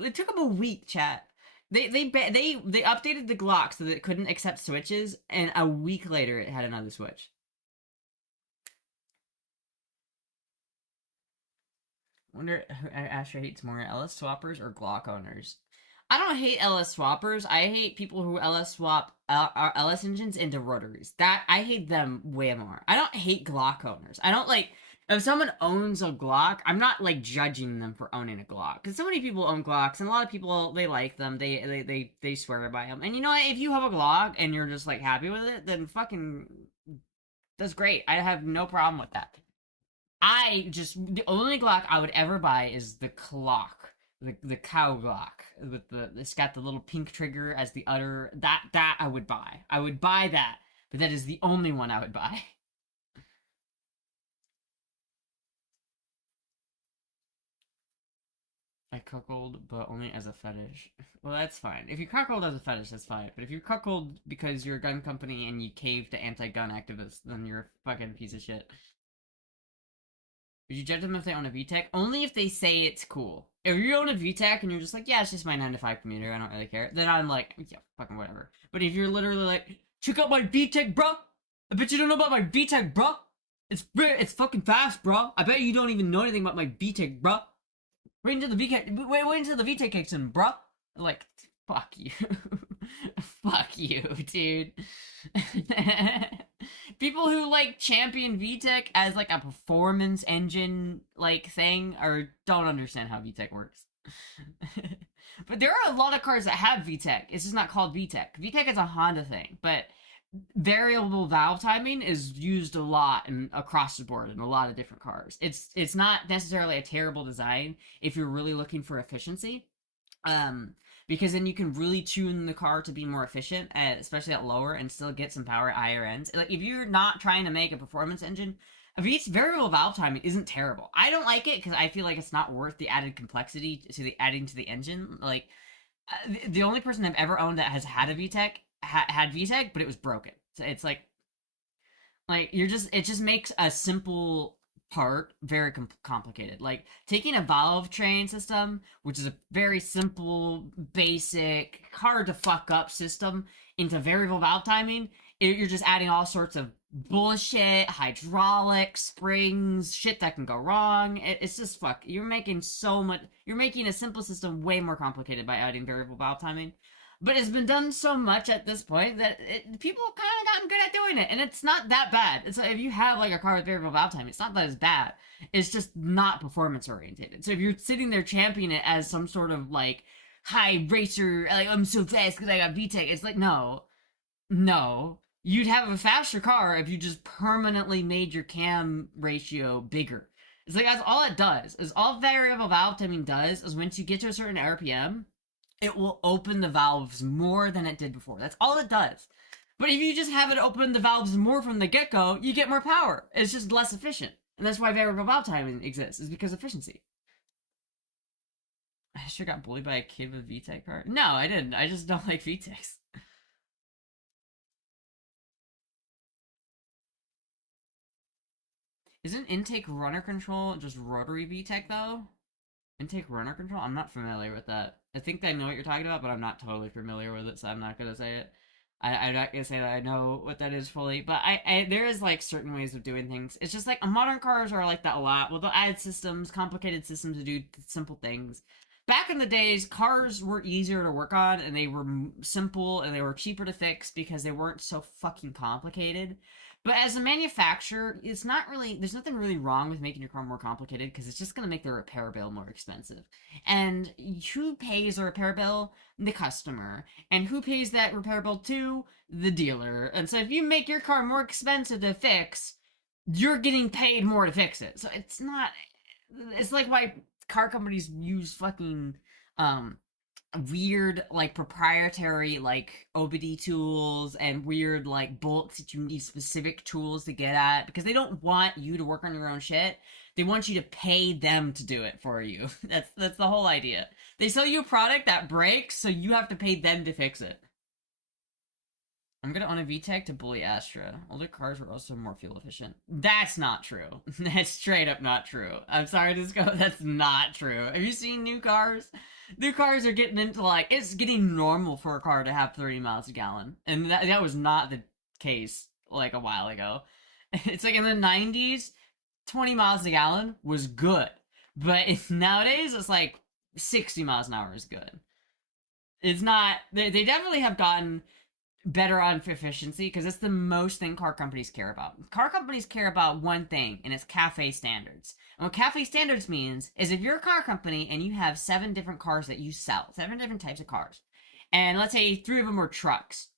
It took them a week, chat. They updated the Glock so that it couldn't accept switches, and a week later it had another switch. Wonder who Astra hates more, LS swappers or Glock owners. I don't hate LS swappers. I hate people who LS swap our LS engines into rotaries. That I hate them way more. I don't hate Glock owners. I don't like. If someone owns a Glock, I'm not, like, judging them for owning a Glock. Because so many people own Glocks, and a lot of people, they like them. They swear by them. And you know what? If you have a Glock, and you're just, like, happy with it, then fucking... That's great. I have no problem with that. The only Glock I would ever buy is the clock. The cow Glock. It's got the little pink trigger as the udder. That I would buy. I would buy that. But that is the only one I would buy. I cuckold, but only as a fetish. Well, that's fine. If you cuckold as a fetish, that's fine. But if you cuckold because you're a gun company and you cave to anti-gun activists, then you're a fucking piece of shit. Would you judge them if they own a VTEC? Only if they say it's cool. If you own a VTEC and you're just like, yeah, it's just my 9-to-5 commuter, I don't really care, then I'm like, yeah, fucking whatever. But if you're literally like, check out my VTEC, bro! I bet you don't know about my VTEC, bro! It's fucking fast, bro! I bet you don't even know anything about my VTEC, bro! Wait until the wait until the VTEC kicks in, bruh. Like, fuck you. Fuck you, dude. People who like champion VTEC as like a performance engine like thing or don't understand how VTEC works. But there are a lot of cars that have VTEC. It's just not called VTEC. VTEC is a Honda thing, but variable valve timing is used a lot and across the board in a lot of different cars. It's not necessarily a terrible design if you're really looking for efficiency. Because then you can really tune the car to be more efficient, especially at lower, and still get some power at higher ends. Like if you're not trying to make a performance engine, V's variable valve timing isn't terrible. I don't like it because I feel like it's not worth the added complexity to the adding to the engine. Like the only person I've ever owned that has had a VTEC had VTEC, but it was broken. So it's like it just makes a simple part very complicated. Like taking a valve train system, which is a very simple, basic, hard to fuck up system, into variable valve timing, you're just adding all sorts of bullshit, hydraulics, springs, shit that can go wrong. It's just fuck. You're making so much. You're making a simple system way more complicated by adding variable valve timing. But it's been done so much at this point that people have kind of gotten good at doing it, and it's not that bad. It's like if you have like a car with variable valve time, it's not that as bad. It's just not performance oriented. So if you're sitting there championing it as some sort of like high racer, like I'm so fast because I got VTEC, it's like no. You'd have a faster car if you just permanently made your cam ratio bigger. It's like that's all it does. Is all variable valve timing does is once you get to a certain RPM, it will open the valves more than it did before. That's all it does. But if you just have it open the valves more from the get-go, you get more power. It's just less efficient. And that's why variable valve timing exists, is because efficiency. I sure got bullied by a kid with a VTEC car. No, I didn't. I just don't like VTECs. Isn't intake runner control just rotary VTEC though? Intake runner control? I'm not familiar with that. I think I know what you're talking about, but I'm not totally familiar with it, so I'm not gonna say it. I'm not gonna say that I know what that is fully, but there is like certain ways of doing things. It's just like modern cars are like that a lot. Well, they'll add systems, complicated systems to do simple things. Back in the days, cars were easier to work on, and they were simple, and they were cheaper to fix because they weren't so fucking complicated. But as a manufacturer, it's not really, there's nothing really wrong with making your car more complicated because it's just going to make the repair bill more expensive. And who pays a repair bill? The customer. And who pays that repair bill to? The dealer. And so if you make your car more expensive to fix, you're getting paid more to fix it. So it's not, it's like why car companies use fucking, weird like proprietary like OBD tools and weird like bolts that you need specific tools to get at because they don't want you to work on your own shit. They want you to pay them to do it for you. That's the whole idea. They sell you a product that breaks, so you have to pay them to fix it. I'm gonna own a VTEC to bully Astra. Older cars were also more fuel efficient. That's not true. That's straight up not true. I'm sorry to go. That's not true. Have you seen new cars? New cars are getting into like, it's getting normal for a car to have 30 miles a gallon. And that was not the case like a while ago. It's like in the 90s, 20 miles a gallon was good. But nowadays, it's like 60 miles an hour is good. It's not, they definitely have gotten better on efficiency because it's the most thing car companies care about. Car companies care about one thing, and it's cafe standards. And what cafe standards means is if you're a car company and you have 7 different cars that you sell, 7 different types of cars, and let's say 3 of them are trucks.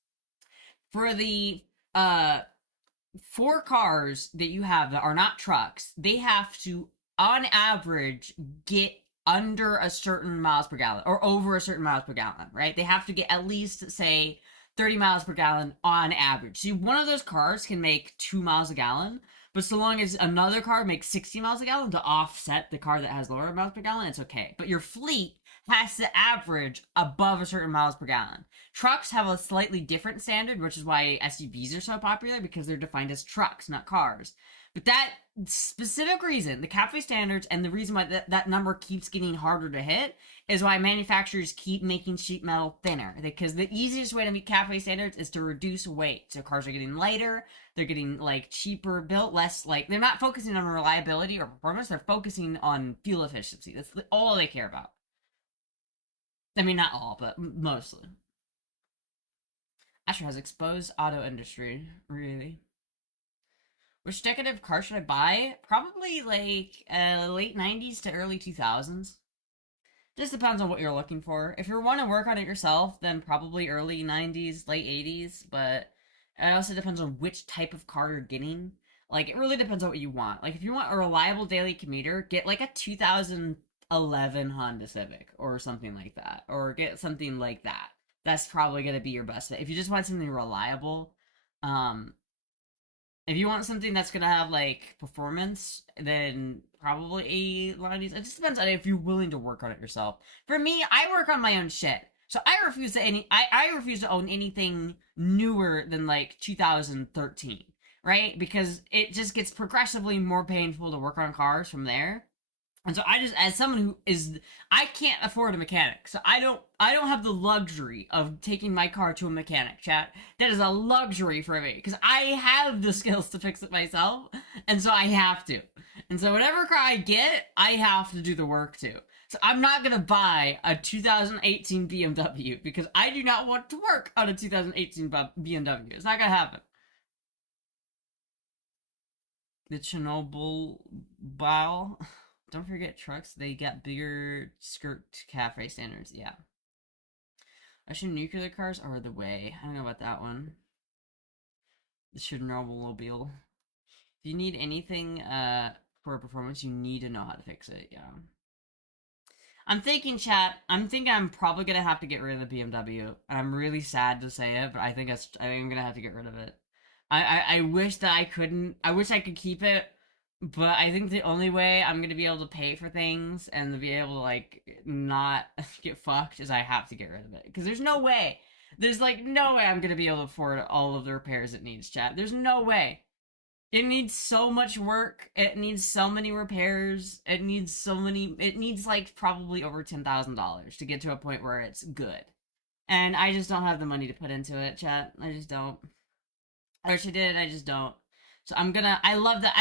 For the 4 cars that you have that are not trucks, they have to, on average, get under a certain miles per gallon or over a certain miles per gallon, right? They have to get at least, say, 30 miles per gallon on average. See, one of those cars can make 2 miles a gallon, but so long as another car makes 60 miles a gallon to offset the car that has lower miles per gallon, it's okay. But your fleet has to average above a certain miles per gallon. Trucks have a slightly different standard, which is why SUVs are so popular, because they're defined as trucks, not cars. But that specific reason, the cafe standards, and the reason why that number keeps getting harder to hit is why manufacturers keep making sheet metal thinner. Because the easiest way to meet cafe standards is to reduce weight. So cars are getting lighter, they're getting like cheaper built, less like they're not focusing on reliability or performance, they're focusing on fuel efficiency. That's all they care about. I mean, not all, but mostly. Astra has exposed auto industry, really. Which decade of car should I buy? Probably like late 90s to early 2000s. Just depends on what you're looking for. If you want to work on it yourself, then probably early 90s, late 80s, but it also depends on which type of car you're getting. Like, it really depends on what you want. Like, if you want a reliable daily commuter, get like a 2011 Honda Civic or something like that. Or get something like that. That's probably going to be your best fit. If you just want something reliable, um, if you want something that's gonna have like performance, then probably a lot of these. It just depends on if you're willing to work on it yourself. For me, I work on my own shit, so I refuse to I refuse to own anything newer than like 2013, right? Because it just gets progressively more painful to work on cars from there. And so I just, as someone who is, I can't afford a mechanic, so I don't have the luxury of taking my car to a mechanic. Chat, that is a luxury for me because I have the skills to fix it myself, and so I have to. And so whatever car I get, I have to do the work to. So I'm not gonna buy a 2018 BMW because I do not want to work on a 2018 BMW. It's not gonna happen. The Chernobyl bow. Don't forget trucks, they got bigger skirt cafe standards. Yeah. Russian nuclear cars are the way. I don't know about that one. The Chernobyl mobile. If you need anything for performance, you need to know how to fix it. Yeah. I'm thinking, chat. I'm thinking I'm probably gonna have to get rid of the BMW. I'm really sad to say it, but I think I'm gonna have to get rid of it. I wish that I couldn't. I wish I could keep it, but I think the only way I'm gonna be able to pay for things and to be able to like not get fucked is I have to get rid of it. Because there's no way. There's like no way I'm gonna be able to afford all of the repairs it needs, chat. There's no way. It needs so much work. It needs so many repairs. It needs so many. It needs like probably over $10,000 to get to a point where it's good. And I just don't have the money to put into it, chat. I just don't. I wish I did. I just don't. So I'm gonna. I love that.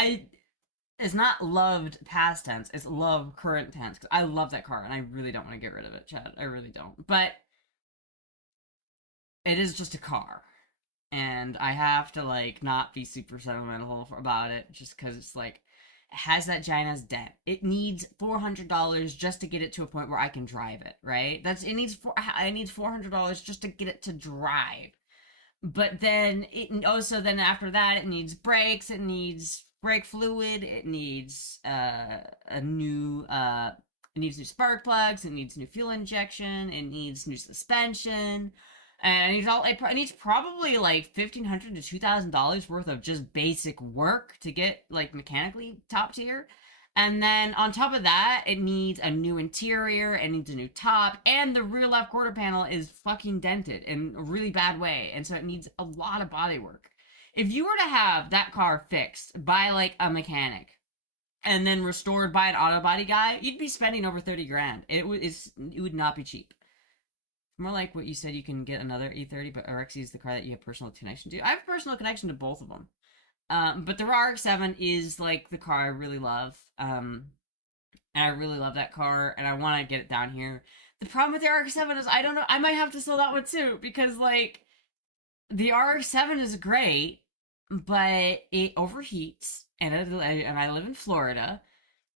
It's not loved past tense. It's love current tense. Cause I love that car, and I really don't want to get rid of it, Chad. I really don't. But it is just a car, and I have to like not be super sentimental about it, just because it's like it has that giant ass dent. It needs $400 just to get it to a point where I can drive it. Right? It needs $400 just to get it to drive. But then it also then after that it needs brakes, it needs brake fluid, it needs it needs new spark plugs, it needs new fuel injection, it needs new suspension, and it needs probably like $1,500 to $2,000 worth of just basic work to get like mechanically top tier. And then on top of that, it needs a new interior, it needs a new top, and the rear left quarter panel is fucking dented in a really bad way, and so it needs a lot of body work. If you were to have that car fixed by like a mechanic and then restored by an auto body guy, you'd be spending over 30 grand. It would not be cheap. More like what you said, you can get another E30, but RXE is the car that you have personal connection to. I have a personal connection to both of them. But the RX-7 is like the car I really love. And I really love that car, and I want to get it down here. The problem with the RX-7 is I don't know. I might have to sell that one too because like the RX-7 is great, but it overheats, and I live in Florida.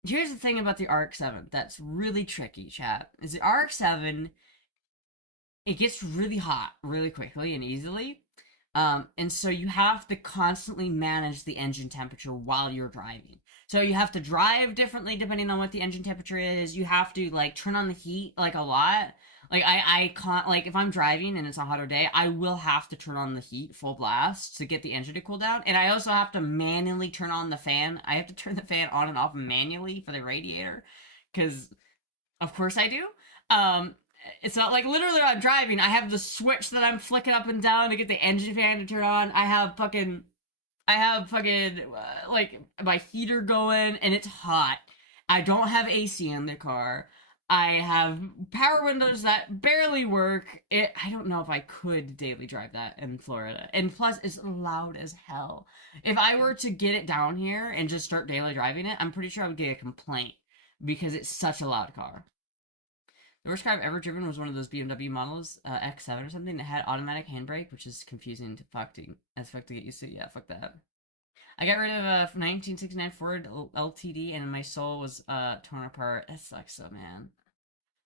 Here's the thing about the RX-7 that's really tricky, chat. Is the RX-7, it gets really hot really quickly and easily. And so you have to constantly manage the engine temperature while you're driving. So you have to drive differently depending on what the engine temperature is. You have to like turn on the heat like a lot. Like I can't, like if I'm driving and it's a hotter day, I will have to turn on the heat full blast to get the engine to cool down. And I also have to manually turn on the fan. I have to turn the fan on and off manually for the radiator because of course I do. It's not like literally when I'm driving, I have the switch that I'm flicking up and down to get the engine fan to turn on. I have fucking I have fucking like my heater going and it's hot. I don't have AC in the car. I have power windows that barely work. I don't know if I could daily drive that in Florida. And plus, it's loud as hell. If I were to get it down here and just start daily driving it, I'm pretty sure I would get a complaint because it's such a loud car. The worst car I've ever driven was one of those BMW models, X7 or something, that had automatic handbrake, which is confusing to as fuck to get used to. Yeah, fuck that. I got rid of a 1969 Ford LTD, and my soul was torn apart. That sucks, so man.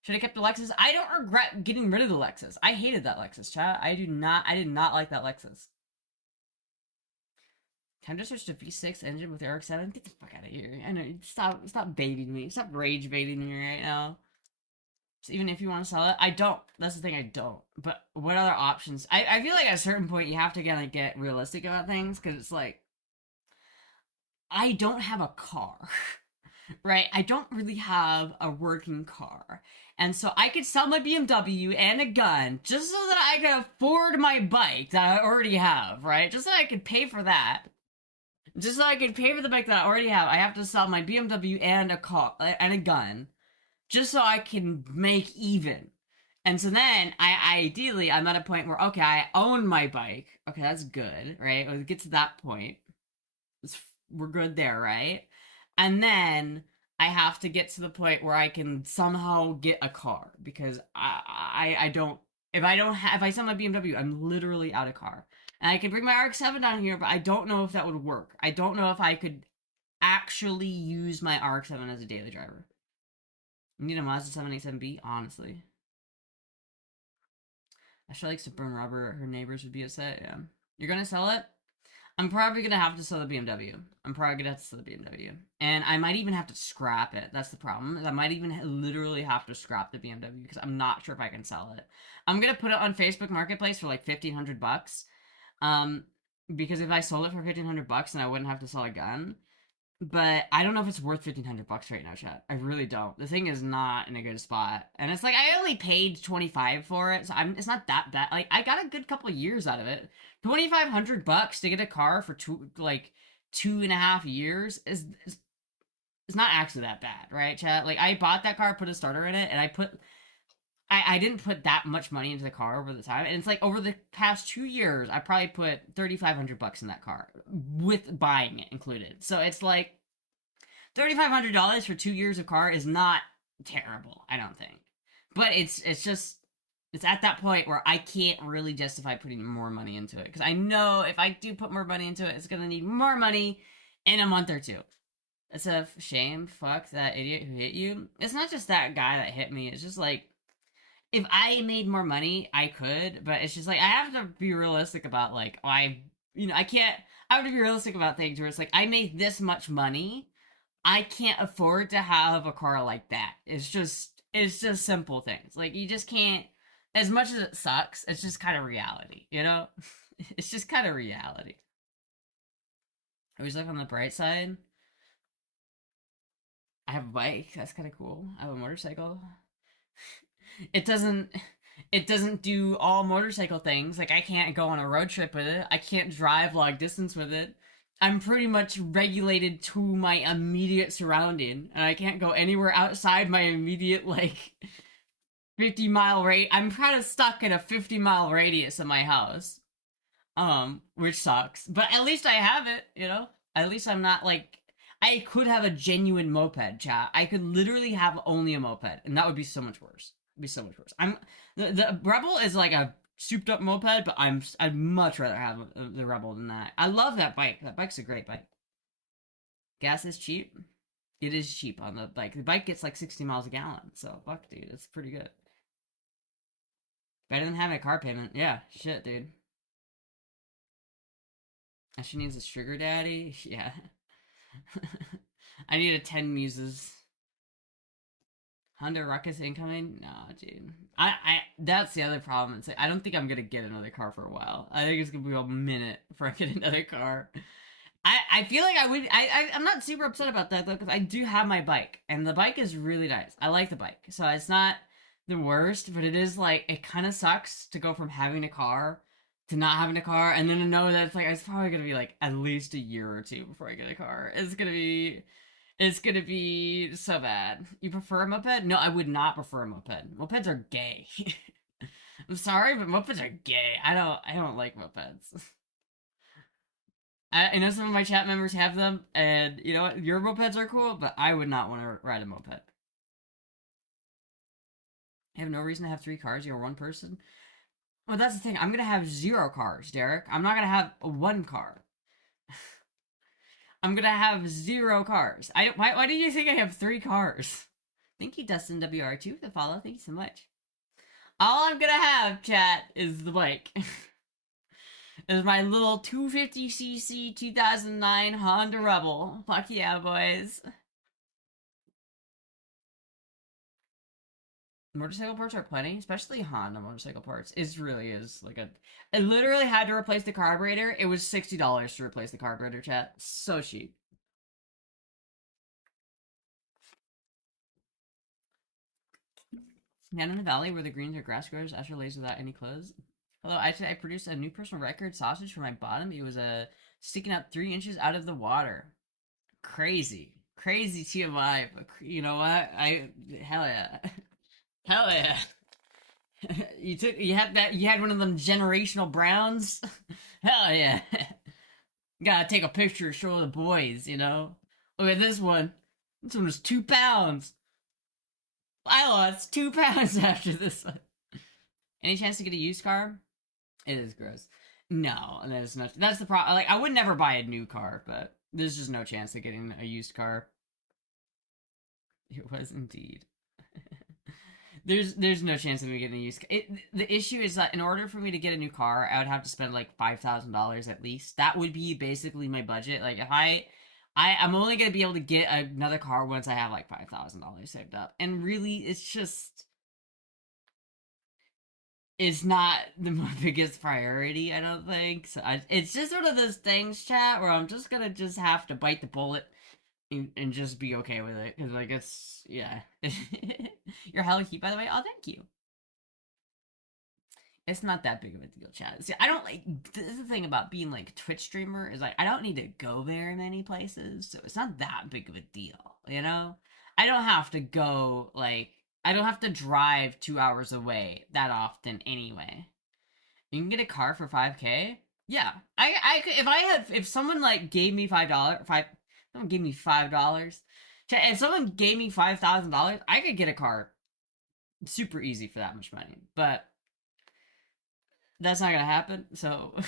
Should have kept the Lexus. I don't regret getting rid of the Lexus. I hated that Lexus, chat. I did not like that Lexus. Time to switch to V6 engine with the RX-7. Get the fuck out of here. I know. Stop baiting me. Stop rage baiting me right now. So even if you want to sell it, I don't. That's the thing, I don't. But what other options? I feel like at a certain point you have to kind of get realistic about things, because it's like, I don't have a car, right? I don't really have a working car. And so I could sell my BMW and a gun just so that I could afford my bike that I already have, right? Just so I could pay for that. Just so I could pay for the bike that I already have, I have to sell my BMW and a car and a gun just so I can make even. And so then, ideally, I'm at a point where, okay, I own my bike. Okay, that's good, right? When it gets to that point, we're good there, right? And then I have to get to the point where I can somehow get a car, because I don't, if I sell my BMW, I'm literally out of car. And I can bring my RX-7 down here, but I don't know if that would work. I don't know if I could actually use my RX-7 as a daily driver. You need a Mazda 787B, honestly. Astra likes to burn rubber. Her neighbors would be upset. Yeah. You're gonna sell it? I'm probably gonna have to sell the BMW. I'm probably gonna have to sell the BMW. And I might even have to scrap it. That's the problem. Is I might even literally have to scrap the BMW because I'm not sure if I can sell it. I'm gonna put it on Facebook Marketplace for like $1,500. Because if I sold it for $1,500, then I wouldn't have to sell a gun. But I don't know if it's worth $1,500 right now, chat. I really don't. The thing is not in a good spot, and it's like I only paid $25 for it, so it's not that bad. Like I got a good couple years out of it. $2,500 to get a car for 2.5 years is not actually that bad, right, chat? Like I bought that car, put a starter in it, and I didn't put that much money into the car over the time, and it's like over the past 2 years, I probably put $3,500 in that car with buying it included. So it's like $3,500 for 2 years of car is not terrible, I don't think. But it's at that point where I can't really justify putting more money into it, because I know if I do put more money into it, it's gonna need more money in a month or two. It's a shame. Fuck that idiot who hit you. It's not just that guy that hit me. It's just like, if I made more money, I could, but it's just like I have to be realistic about like I can't. I have to be realistic about things where it's like I make this much money, I can't afford to have a car like that. It's just simple things. Like you just can't. As much as it sucks, it's just kind of reality, you know. It's just kind of reality. Always look on the bright side. I have a bike. That's kind of cool. I have a motorcycle. it doesn't do all motorcycle things. Like I can't go on a road trip with it. I can't drive long distance with it. I'm pretty much regulated to my immediate surrounding, and I can't go anywhere outside my immediate like 50-mile rate. I'm kind of stuck in a 50-mile radius of my house, which sucks. But at least I have it, you know. At least I'm not like, I could have a genuine moped, chat. I could literally have only a moped, and that would be so much worse. It'd be so much worse. The Rebel is like a souped up moped, but I'd much rather have the Rebel than that. I love that bike. That bike's a great bike. Gas is cheap. It is cheap on the bike. The bike gets like 60 miles a gallon, so fuck, dude, it's pretty good. Better than having a car payment. Yeah, shit, dude. And she needs a sugar daddy. Yeah. I need a 10 muses. Honda Ruckus incoming? No, dude. That's the other problem. It's like I don't think I'm gonna get another car for a while. I think it's gonna be a minute before I get another car. I feel like I would. I'm not super upset about that though, because I do have my bike, and the bike is really nice. I like the bike, so it's not the worst, but it is like, it kind of sucks to go from having a car to not having a car, and then to know that it's like it's probably gonna be like at least a year or two before I get a car. It's gonna be so bad. You prefer a moped? No, I would not prefer a moped. Mopeds are gay. I'm sorry, but mopeds are gay. I don't like mopeds. I know some of my chat members have them, and you know what? Your mopeds are cool, but I would not want to ride a moped. I have no reason to have three cars. You're one person. Well, that's the thing. I'm gonna have zero cars, Derek. I'm not gonna have one car. I'm gonna have zero cars. Why do you think I have three cars? Thank you, Dustin WR2, for the follow. Thank you so much. All I'm gonna have, chat, is the bike. Is my little 250cc 2009 Honda Rebel. Fuck yeah, boys. Motorcycle parts are plenty, especially Honda motorcycle parts. It really is like a. I literally had to replace the carburetor. It was $60 to replace the carburetor, chat. So cheap. Man in the Valley, where the greens are grass growers, Astra lays without any clothes. Hello, I produced a new personal record sausage for my bottom. It was sticking up 3 inches out of the water. Crazy, crazy TMI. But you know what? Hell yeah, hell yeah. You had one of them generational browns. Hell yeah. Gotta take a picture, show the boys. You know. Look at this one. This one was 2 pounds. I lost 2 pounds after this one. Any chance to get a used car? It is gross. No, there's no. That's the problem. Like, I would never buy a new car, but there's just no chance of getting a used car. It was indeed. there's no chance of me getting a used car. The issue is that in order for me to get a new car, I would have to spend like $5,000 at least. That would be basically my budget. Like, if I'm only gonna be able to get another car once I have like $5,000 saved up, and really, it's not the biggest priority, I don't think. So it's just one of those things, chat, where I'm just gonna just have to bite the bullet and just be okay with it. Because, like, it's, yeah. You're hella cute, by the way. Oh, thank you. It's not that big of a deal, chat. See, I don't like, this is the thing about being, like, a Twitch streamer, is, like, I don't need to go very many places, so it's not that big of a deal, you know? I don't have to go, like, I don't have to drive 2 hours away that often anyway. You can get a car for 5K? Yeah. I could, if someone, like, gave me someone gave me $5, if someone gave me $5,000, I could get a car super easy for that much money, but that's not gonna happen, so. I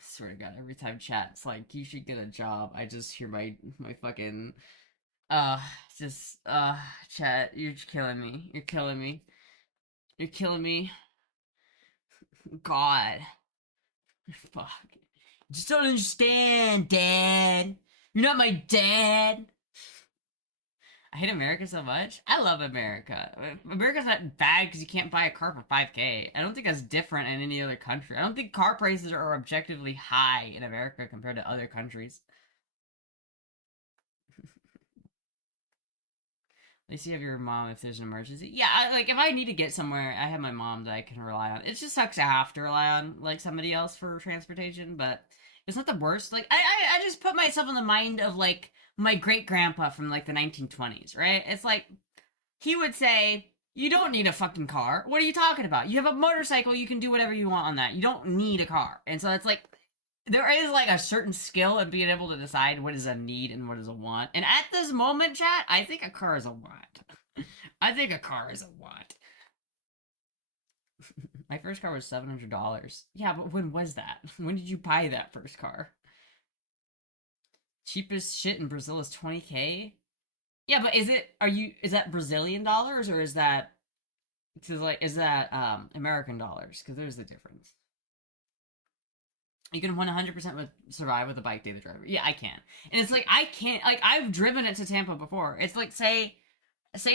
swear to God, every time chat's like, you should get a job, I just hear my fucking, uh, just, chat, you're killing me. You're killing me. You're killing me. God. Fuck. Just don't understand, Dad. You're not my dad. I hate America so much. I love America. America's not bad because you can't buy a car for 5K. I don't think that's different in any other country. I don't think car prices are objectively high in America compared to other countries. At least you have your mom if there's an emergency. Yeah, like, if I need to get somewhere, I have my mom that I can rely on. It just sucks to have to rely on, like, somebody else for transportation, but it's not the worst. Like, I just put myself in the mind of, like, my great-grandpa from, like, the 1920s, right? It's like, he would say, you don't need a fucking car. What are you talking about? You have a motorcycle, you can do whatever you want on that. You don't need a car. And so it's like, there is, like, a certain skill in being able to decide what is a need and what is a want. And at this moment, chat, I think a car is a want. I think a car is a want. My first car was $700. Yeah, but when was that? When did you buy that first car? Cheapest shit in Brazil is 20K? Yeah, but is that Brazilian dollars, or is that, American dollars? Because there's the difference. You can 100% survive with a bike daily driver. Yeah, I can. And it's like, I can't, like, I've driven it to Tampa before. It's like, say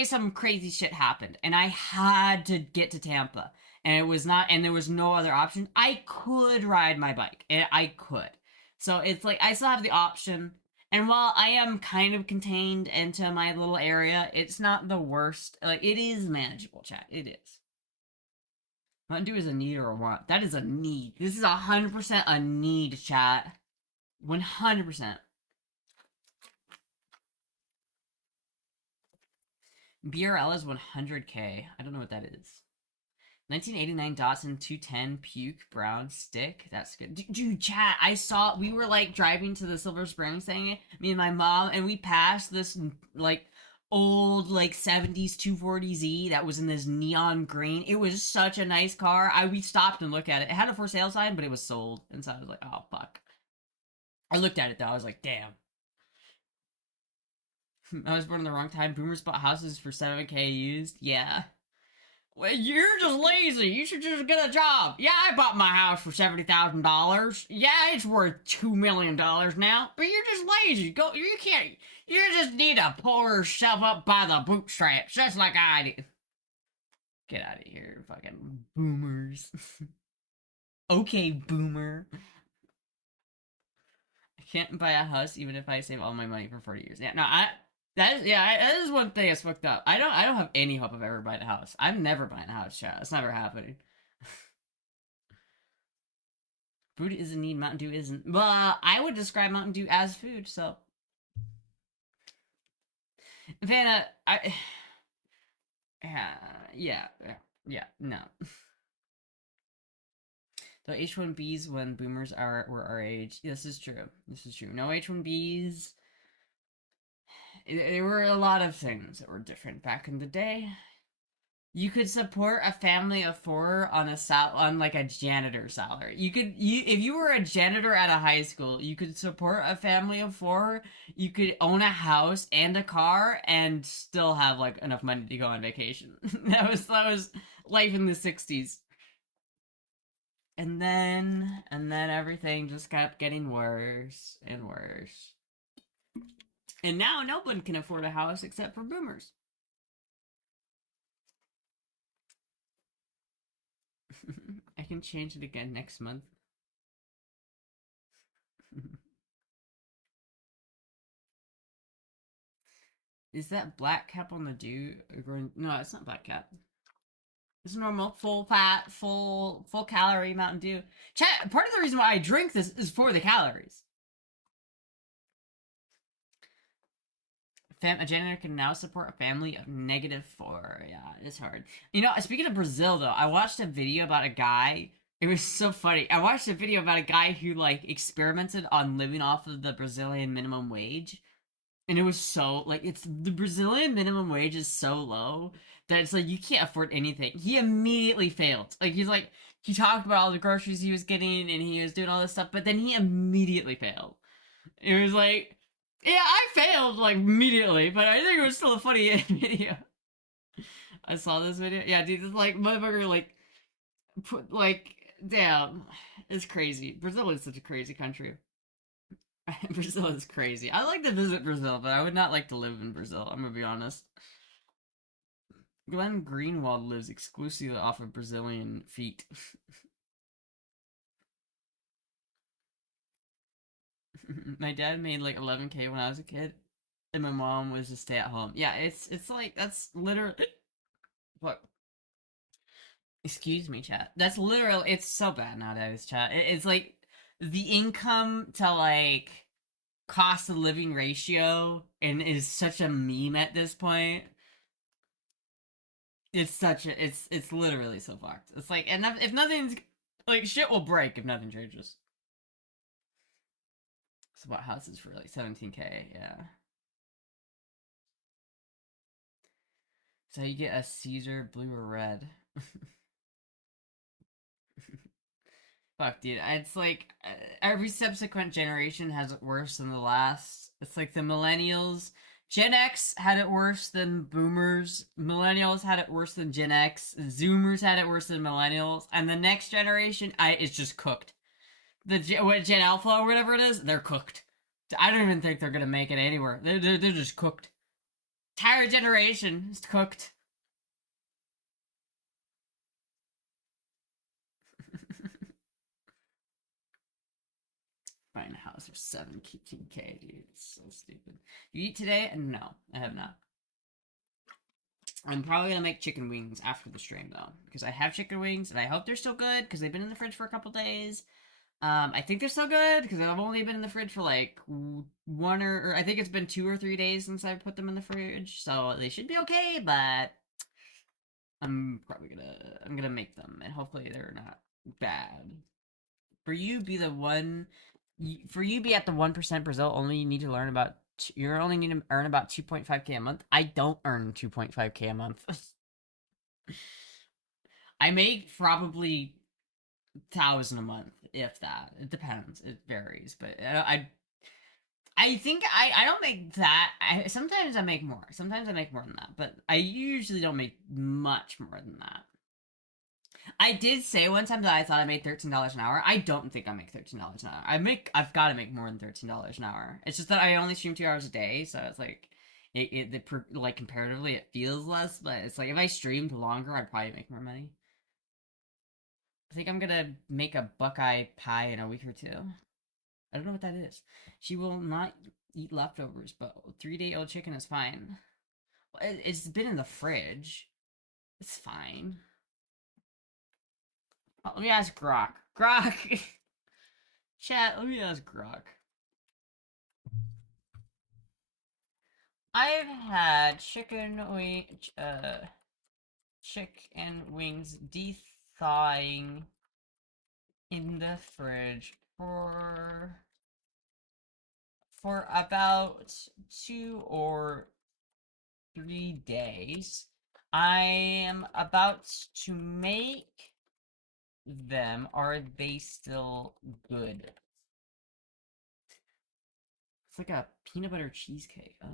some crazy shit happened and I had to get to Tampa and there was no other option. I could ride my bike, and I could. So it's like, I still have the option. And while I am kind of contained into my little area, it's not the worst. Like, it is manageable, chat. It is. Mountain Dew is a need or a want. That is a need. This is 100% a need, chat. 100%. BRL is 100k. I don't know what that is. 1989 Datsun 210 Puke Brown Stick. That's good. Dude, chat, I saw, we were like driving to the Silver Springs thing, me and my mom, and we passed this like old like 70s 240Z that was in this neon green. It was such a nice car. We stopped and looked at it. It had a for sale sign, but it was sold. And so I was like, oh, fuck. I looked at it though. I was like, damn. I was born in the wrong time. Boomers bought houses for 7k used. Yeah. Well, you're just lazy. You should just get a job. Yeah, I bought my house for $70,000. Yeah, it's worth $2 million now. But you're just lazy. Go. You can't. You just need to pull yourself up by the bootstraps, just like I did. Get out of here, fucking boomers. Okay, boomer. I can't buy a house even if I save all my money for 40 years. Yeah, no, that is one thing that's fucked up. I don't have any hope of ever buying a house. I'm never buying a house, chat. It's never happening. Food is a need, Mountain Dew isn't. Well, I would describe Mountain Dew as food, so. Vanna, yeah, no. So H1Bs when boomers were our age. This is true. This is true. No H1Bs. There were a lot of things that were different back in the day. You could support a family of 4 on like a janitor salary. If you were a janitor at a high school, you could support a family of 4. You could own a house and a car and still have like enough money to go on vacation. that was life in the 60s. And then everything just kept getting worse and worse. And now no one can afford a house except for boomers. I can change it again next month. Is that black cap on the dew? No, it's not black cap. It's normal, full fat, full calorie Mountain Dew. Chat, part of the reason why I drink this is for the calories. A janitor can now support a family of -4. Yeah, it's hard. You know, speaking of Brazil, though, I watched a video about a guy. It was so funny. I watched a video about a guy who, like, experimented on living off of the Brazilian minimum wage. And it was so, like, the Brazilian minimum wage is so low that it's like, you can't afford anything. He immediately failed. Like, he talked about all the groceries he was getting and he was doing all this stuff, but then he immediately failed. It was like, yeah, I failed, like, immediately, but I think it was still a funny video. I saw this video. Yeah, dude, this, like, motherfucker, like, damn. It's crazy. Brazil is such a crazy country. Brazil is crazy. I like to visit Brazil, but I would not like to live in Brazil, I'm gonna be honest. Glenn Greenwald lives exclusively off of Brazilian feet. My dad made like 11k when I was a kid, and my mom was a stay at home. Yeah, it's like, that's literally what. Excuse me, chat. That's literal. It's so bad nowadays, chat. It's like the income to like cost of living ratio and is such a meme at this point. It's literally so fucked. It's like, and if nothing's like, shit will break if nothing changes. So bought houses for like 17k, yeah. So you get a Caesar blue or red. Fuck, dude. It's like every subsequent generation has it worse than the last. It's like the millennials. Gen X had it worse than boomers. Millennials had it worse than Gen X. Zoomers had it worse than millennials. And the next generation, it's just cooked. Gen Alpha or whatever it is, they're cooked. I don't even think they're gonna make it anywhere. They're just cooked. Entire generation is cooked. Buying a house for 17k, dude. It's so stupid. You eat today? No, I have not. I'm probably gonna make chicken wings after the stream though, because I have chicken wings and I hope they're still good because they've been in the fridge for a couple days. I think they're still good because I've only been in the fridge for like one or I think it's been 2 or 3 days since I put them in the fridge, so they should be okay. But I'm gonna make them and hopefully they're not bad. For you, be the one. For you, be at the 1% Brazil. Only you need to learn about. You only need to earn about 2.5k a month. I don't earn 2.5k a month. I make probably 1,000 a month, if that. It depends. It varies, but I think I don't make that. Sometimes I make more. Sometimes I make more than that, but I usually don't make much more than that. I did say one time that I thought I made $13 an hour. I don't think I make $13 an hour. I've got to make more than $13 an hour. It's just that I only stream 2 hours a day, so it's like like comparatively it feels less, but it's like if I streamed longer, I'd probably make more money. I think I'm gonna make a Buckeye pie in a week or two. I don't know what that is. She will not eat leftovers, but 3-day-old chicken is fine. It's been in the fridge. It's fine. Oh, let me ask Grok. Grok! Chat, let me ask Grok. I've had chicken wings de-thawing in the fridge for about 2 or 3 days. I am about to make them. Are they still good? It's like a peanut butter cheesecake. Oh.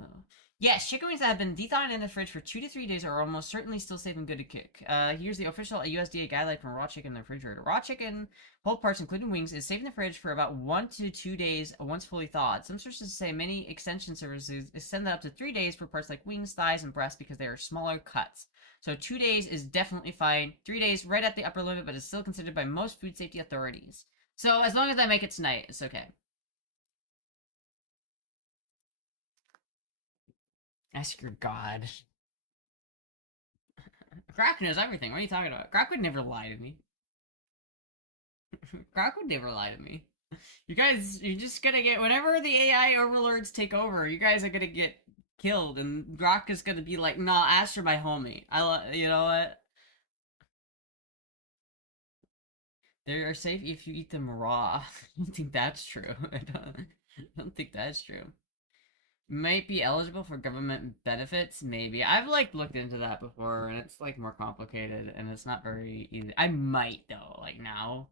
Yes, chicken wings that have been de-thawed in the fridge for 2 to 3 days are almost certainly still safe and good to cook. Here's the official USDA guideline from raw chicken in the refrigerator. Raw chicken, whole parts including wings, is safe in the fridge for about 1 to 2 days once fully thawed. Some sources say many extension services extend that up to 3 days for parts like wings, thighs, and breasts because they are smaller cuts. So 2 days is definitely fine. 3 days right at the upper limit, but is still considered by most food safety authorities. So as long as I make it tonight, it's okay. Ask your god. Grok knows everything. What are you talking about? Grok would never lie to me. Grok would never lie to me. You guys, you're just gonna get, whenever the AI overlords take over, you guys are gonna get killed, and Grok is gonna be like, nah, Astra my homie. You know what? They are safe if you eat them raw. I don't think that's true. I don't think that's true. Might be eligible for government benefits, maybe. I've like looked into that before, and it's like more complicated, and it's not very easy. I might though, like now,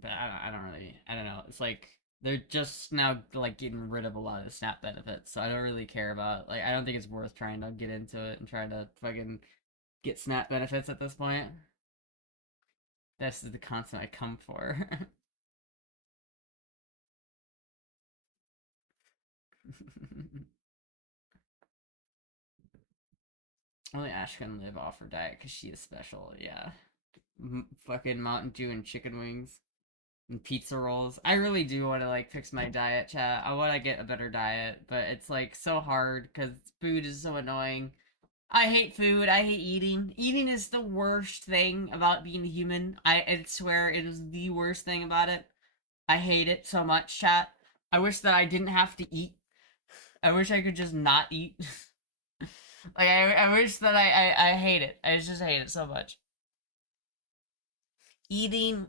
but I don't really, I don't know. It's like they're just now like getting rid of a lot of the SNAP benefits, so I don't really care about like I don't think it's worth trying to get into it and trying to fucking get SNAP benefits at this point. This is the content I come for. Only Ash can live off her diet because she is special. Yeah, fucking Mountain Dew and chicken wings and pizza rolls. I really do want to like fix my diet, chat. I want to get a better diet, but it's like so hard because food is so annoying. I hate food. I hate eating. Eating is the worst thing about being a human. I swear it is the worst thing about it. I hate it so much, chat. I wish that I didn't have to eat. I wish I could just not eat. Like I wish that I hate it. I just hate it so much. Eating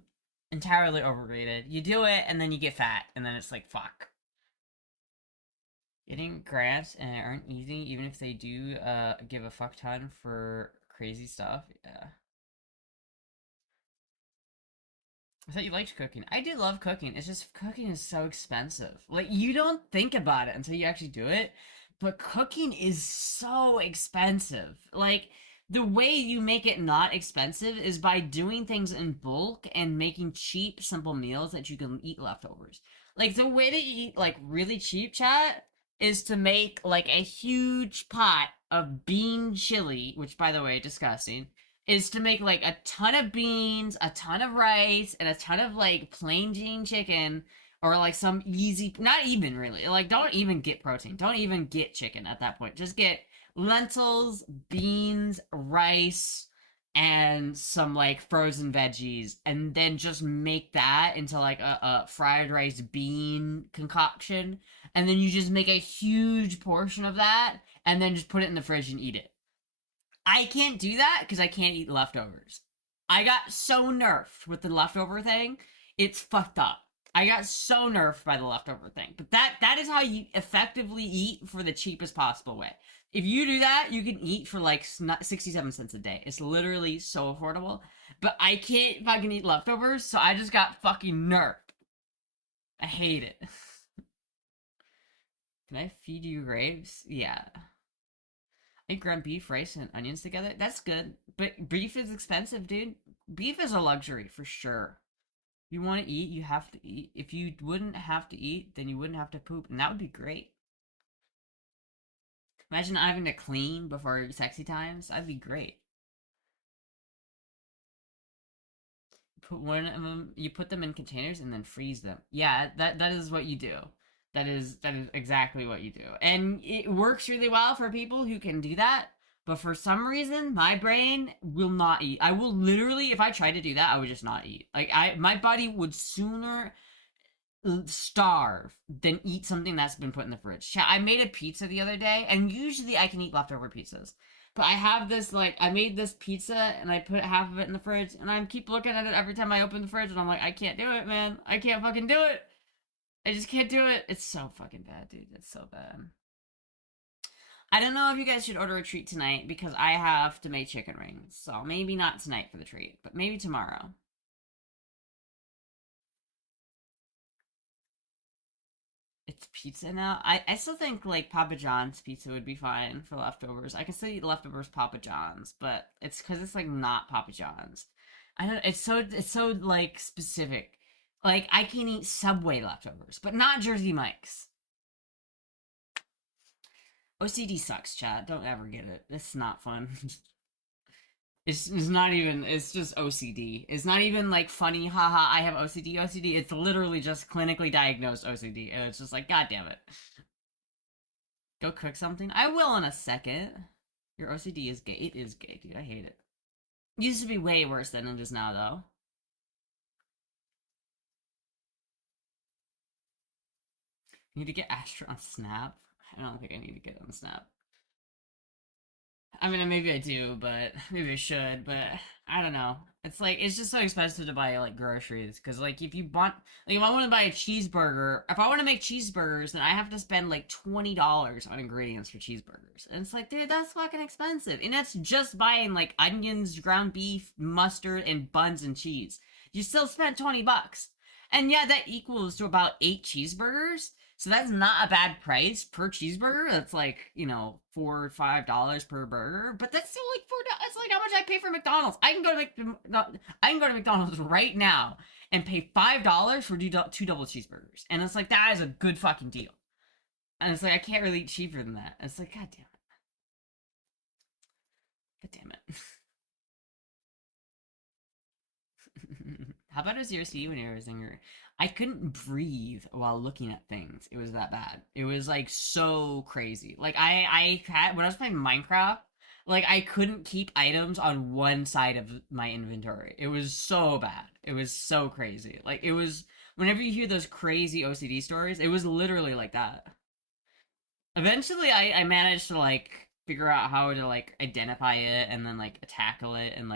entirely overrated. You do it and then you get fat and then it's like fuck. Getting grants aren't easy even if they do give a fuck ton for crazy stuff. Yeah. I thought you liked cooking. I do love cooking. It's just cooking is so expensive. Like you don't think about it until you actually do it, but cooking is so expensive. Like the way you make it not expensive is by doing things in bulk and making cheap, simple meals that you can eat leftovers. Like the way to eat like really cheap, chat, is to make like a huge pot of bean chili, which by the way, disgusting, is to make like a ton of beans, a ton of rice, and a ton of like plain Jane chicken, or like some easy, not even really, like don't even get protein, don't even get chicken at that point. Just get lentils, beans, rice, and some like frozen veggies, and then just make that into like a fried rice bean concoction, and then you just make a huge portion of that, and then just put it in the fridge and eat it. I can't do that because I can't eat leftovers. I got so nerfed with the leftover thing. It's fucked up. I got so nerfed by the leftover thing. But that is how you effectively eat for the cheapest possible way. If you do that, you can eat for like 67 cents a day. It's literally so affordable. But I can't fucking eat leftovers, so I just got fucking nerfed. I hate it. Can I feed you grapes? Yeah. I ground beef, rice, and onions together. That's good. But beef is expensive, dude. Beef is a luxury for sure. You want to eat, you have to eat. If you wouldn't have to eat, then you wouldn't have to poop, and that would be great. Imagine having to clean before sexy times. That'd be great. Put one of them. You put them in containers and then freeze them. Yeah, that is what you do. That is exactly what you do, and it works really well for people who can do that. But for some reason, my brain will not eat. I will literally, if I tried to do that, I would just not eat. Like my body would sooner starve than eat something that's been put in the fridge. I made a pizza the other day, and usually I can eat leftover pizzas. But I have this, like, I made this pizza and I put half of it in the fridge, and I keep looking at it every time I open the fridge, and I'm like, I can't do it, man. I can't fucking do it. I just can't do it. It's so fucking bad, dude. It's so bad. I don't know if you guys should order a treat tonight because I have to make chicken rings. So maybe not tonight for the treat, but maybe tomorrow. It's pizza now. I still think like Papa John's pizza would be fine for leftovers. I can still eat leftovers Papa John's, but it's because it's like not Papa John's. I don't. It's so like specific. Like I can eat Subway leftovers, but not Jersey Mike's. OCD sucks, Chad. Don't ever get it. It's not fun. It's not even. It's just OCD. It's not even like funny. Haha. I have OCD. OCD. It's literally just clinically diagnosed OCD, and it's just like, God damn it. Go cook something. I will in a second. Your OCD is gay. It is gay, dude. I hate it. It used to be way worse than it is now, though. You need to get Astra on Snap. I don't think I need to get on Snap. I mean, maybe I do, but maybe I should, but I don't know. It's like it's just so expensive to buy like groceries because like if you want like if I want to buy a cheeseburger, if I want to make cheeseburgers, then I have to spend like $20 on ingredients for cheeseburgers, and it's like, dude, that's fucking expensive, and that's just buying like onions, ground beef, mustard, and buns and cheese. You still spent $20, and yeah, that equals to about 8 cheeseburgers. So that's not a bad price per cheeseburger. That's like, $4 or $5 per burger. But that's still like $4. That's like how much I pay for McDonald's. I can go to McDonald's right now and pay $5 for two double cheeseburgers. And it's like that is a good fucking deal. And it's like I can't really eat cheaper than that. And it's like, God damn it. God damn it. How about a 0C when you were a singer? I couldn't breathe while looking at things. It was that bad. It was like so crazy. Like I had when I was playing Minecraft, like I couldn't keep items on one side of my inventory. It was so bad. It was so crazy. Like it was whenever you hear those crazy OCD stories, it was literally like that. Eventually I managed to like figure out how to like identify it and then like tackle it and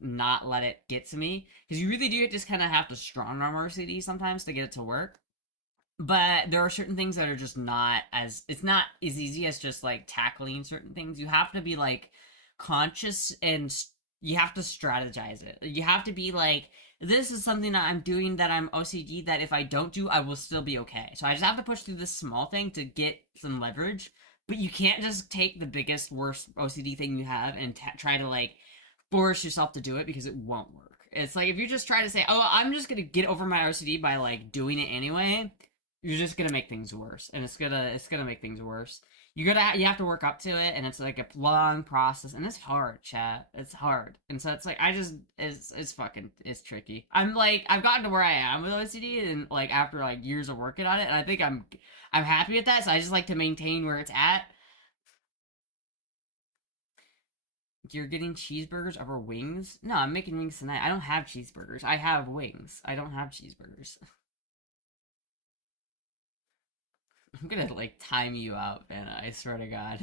not let it get to me because you really do just kind of have to strong arm RCD sometimes to get it to work. But there are certain things that are just not as it's not as easy as just like tackling certain things. You have to be like conscious and you have to strategize it. You have to be like, this is something that I'm doing that I'm OCD that if I don't do, I will still be okay. So I just have to push through this small thing to get some leverage. But you can't just take the biggest, worst OCD thing you have and try to like force yourself to do it because it won't work. It's like if you just try to say, "Oh, I'm just gonna get over my OCD by like doing it anyway," you're just gonna make things worse, and it's gonna make things worse. You have to work up to it, and it's like a long process, and it's hard, chat. It's hard, and so it's like it's tricky. I'm like I've gotten to where I am with OCD, and like after like years of working on it, and I think I'm happy with that. So I just like to maintain where it's at. You're getting cheeseburgers over wings? No, I'm making wings tonight. I don't have cheeseburgers. I have wings. I don't have cheeseburgers. I'm gonna like time you out, man. I swear to God.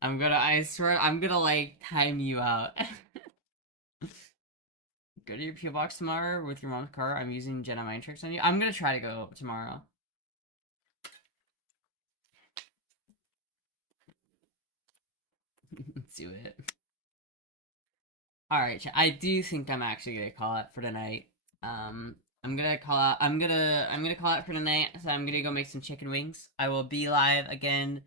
I'm gonna like time you out. Go to your PO box tomorrow with your mom's car. I'm using Jedi mind tricks on you. I'm gonna try to go tomorrow. Let's do it. All right, I do think I'm actually gonna call it for tonight. I'm gonna call out. I'm gonna call it for tonight. So I'm gonna go make some chicken wings. I will be live again.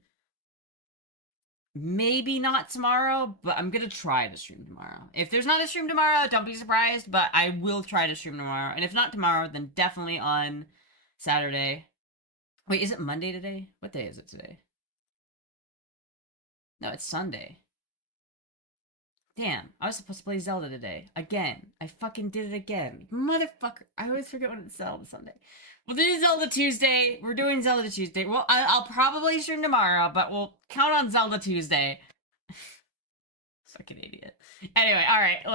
Maybe not tomorrow, but I'm gonna try to stream tomorrow. If there's not a stream tomorrow, don't be surprised. But I will try to stream tomorrow. And if not tomorrow, then definitely on Saturday. Wait, is it Monday today? What day is it today? No, it's Sunday. Damn, I was supposed to play Zelda today. Again. I fucking did it again. Motherfucker. I always forget when it's Zelda Sunday. We'll do Zelda Tuesday. We're doing Zelda Tuesday. Well, I'll probably stream tomorrow, but we'll count on Zelda Tuesday. Fucking idiot. Anyway, alright.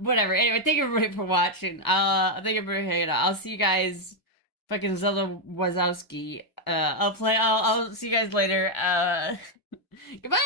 Whatever. Anyway, thank you everybody for watching. Thank you everybody for hanging out. I'll see you guys. Fucking Zelda Wazowski. I'll see you guys later. Goodbye!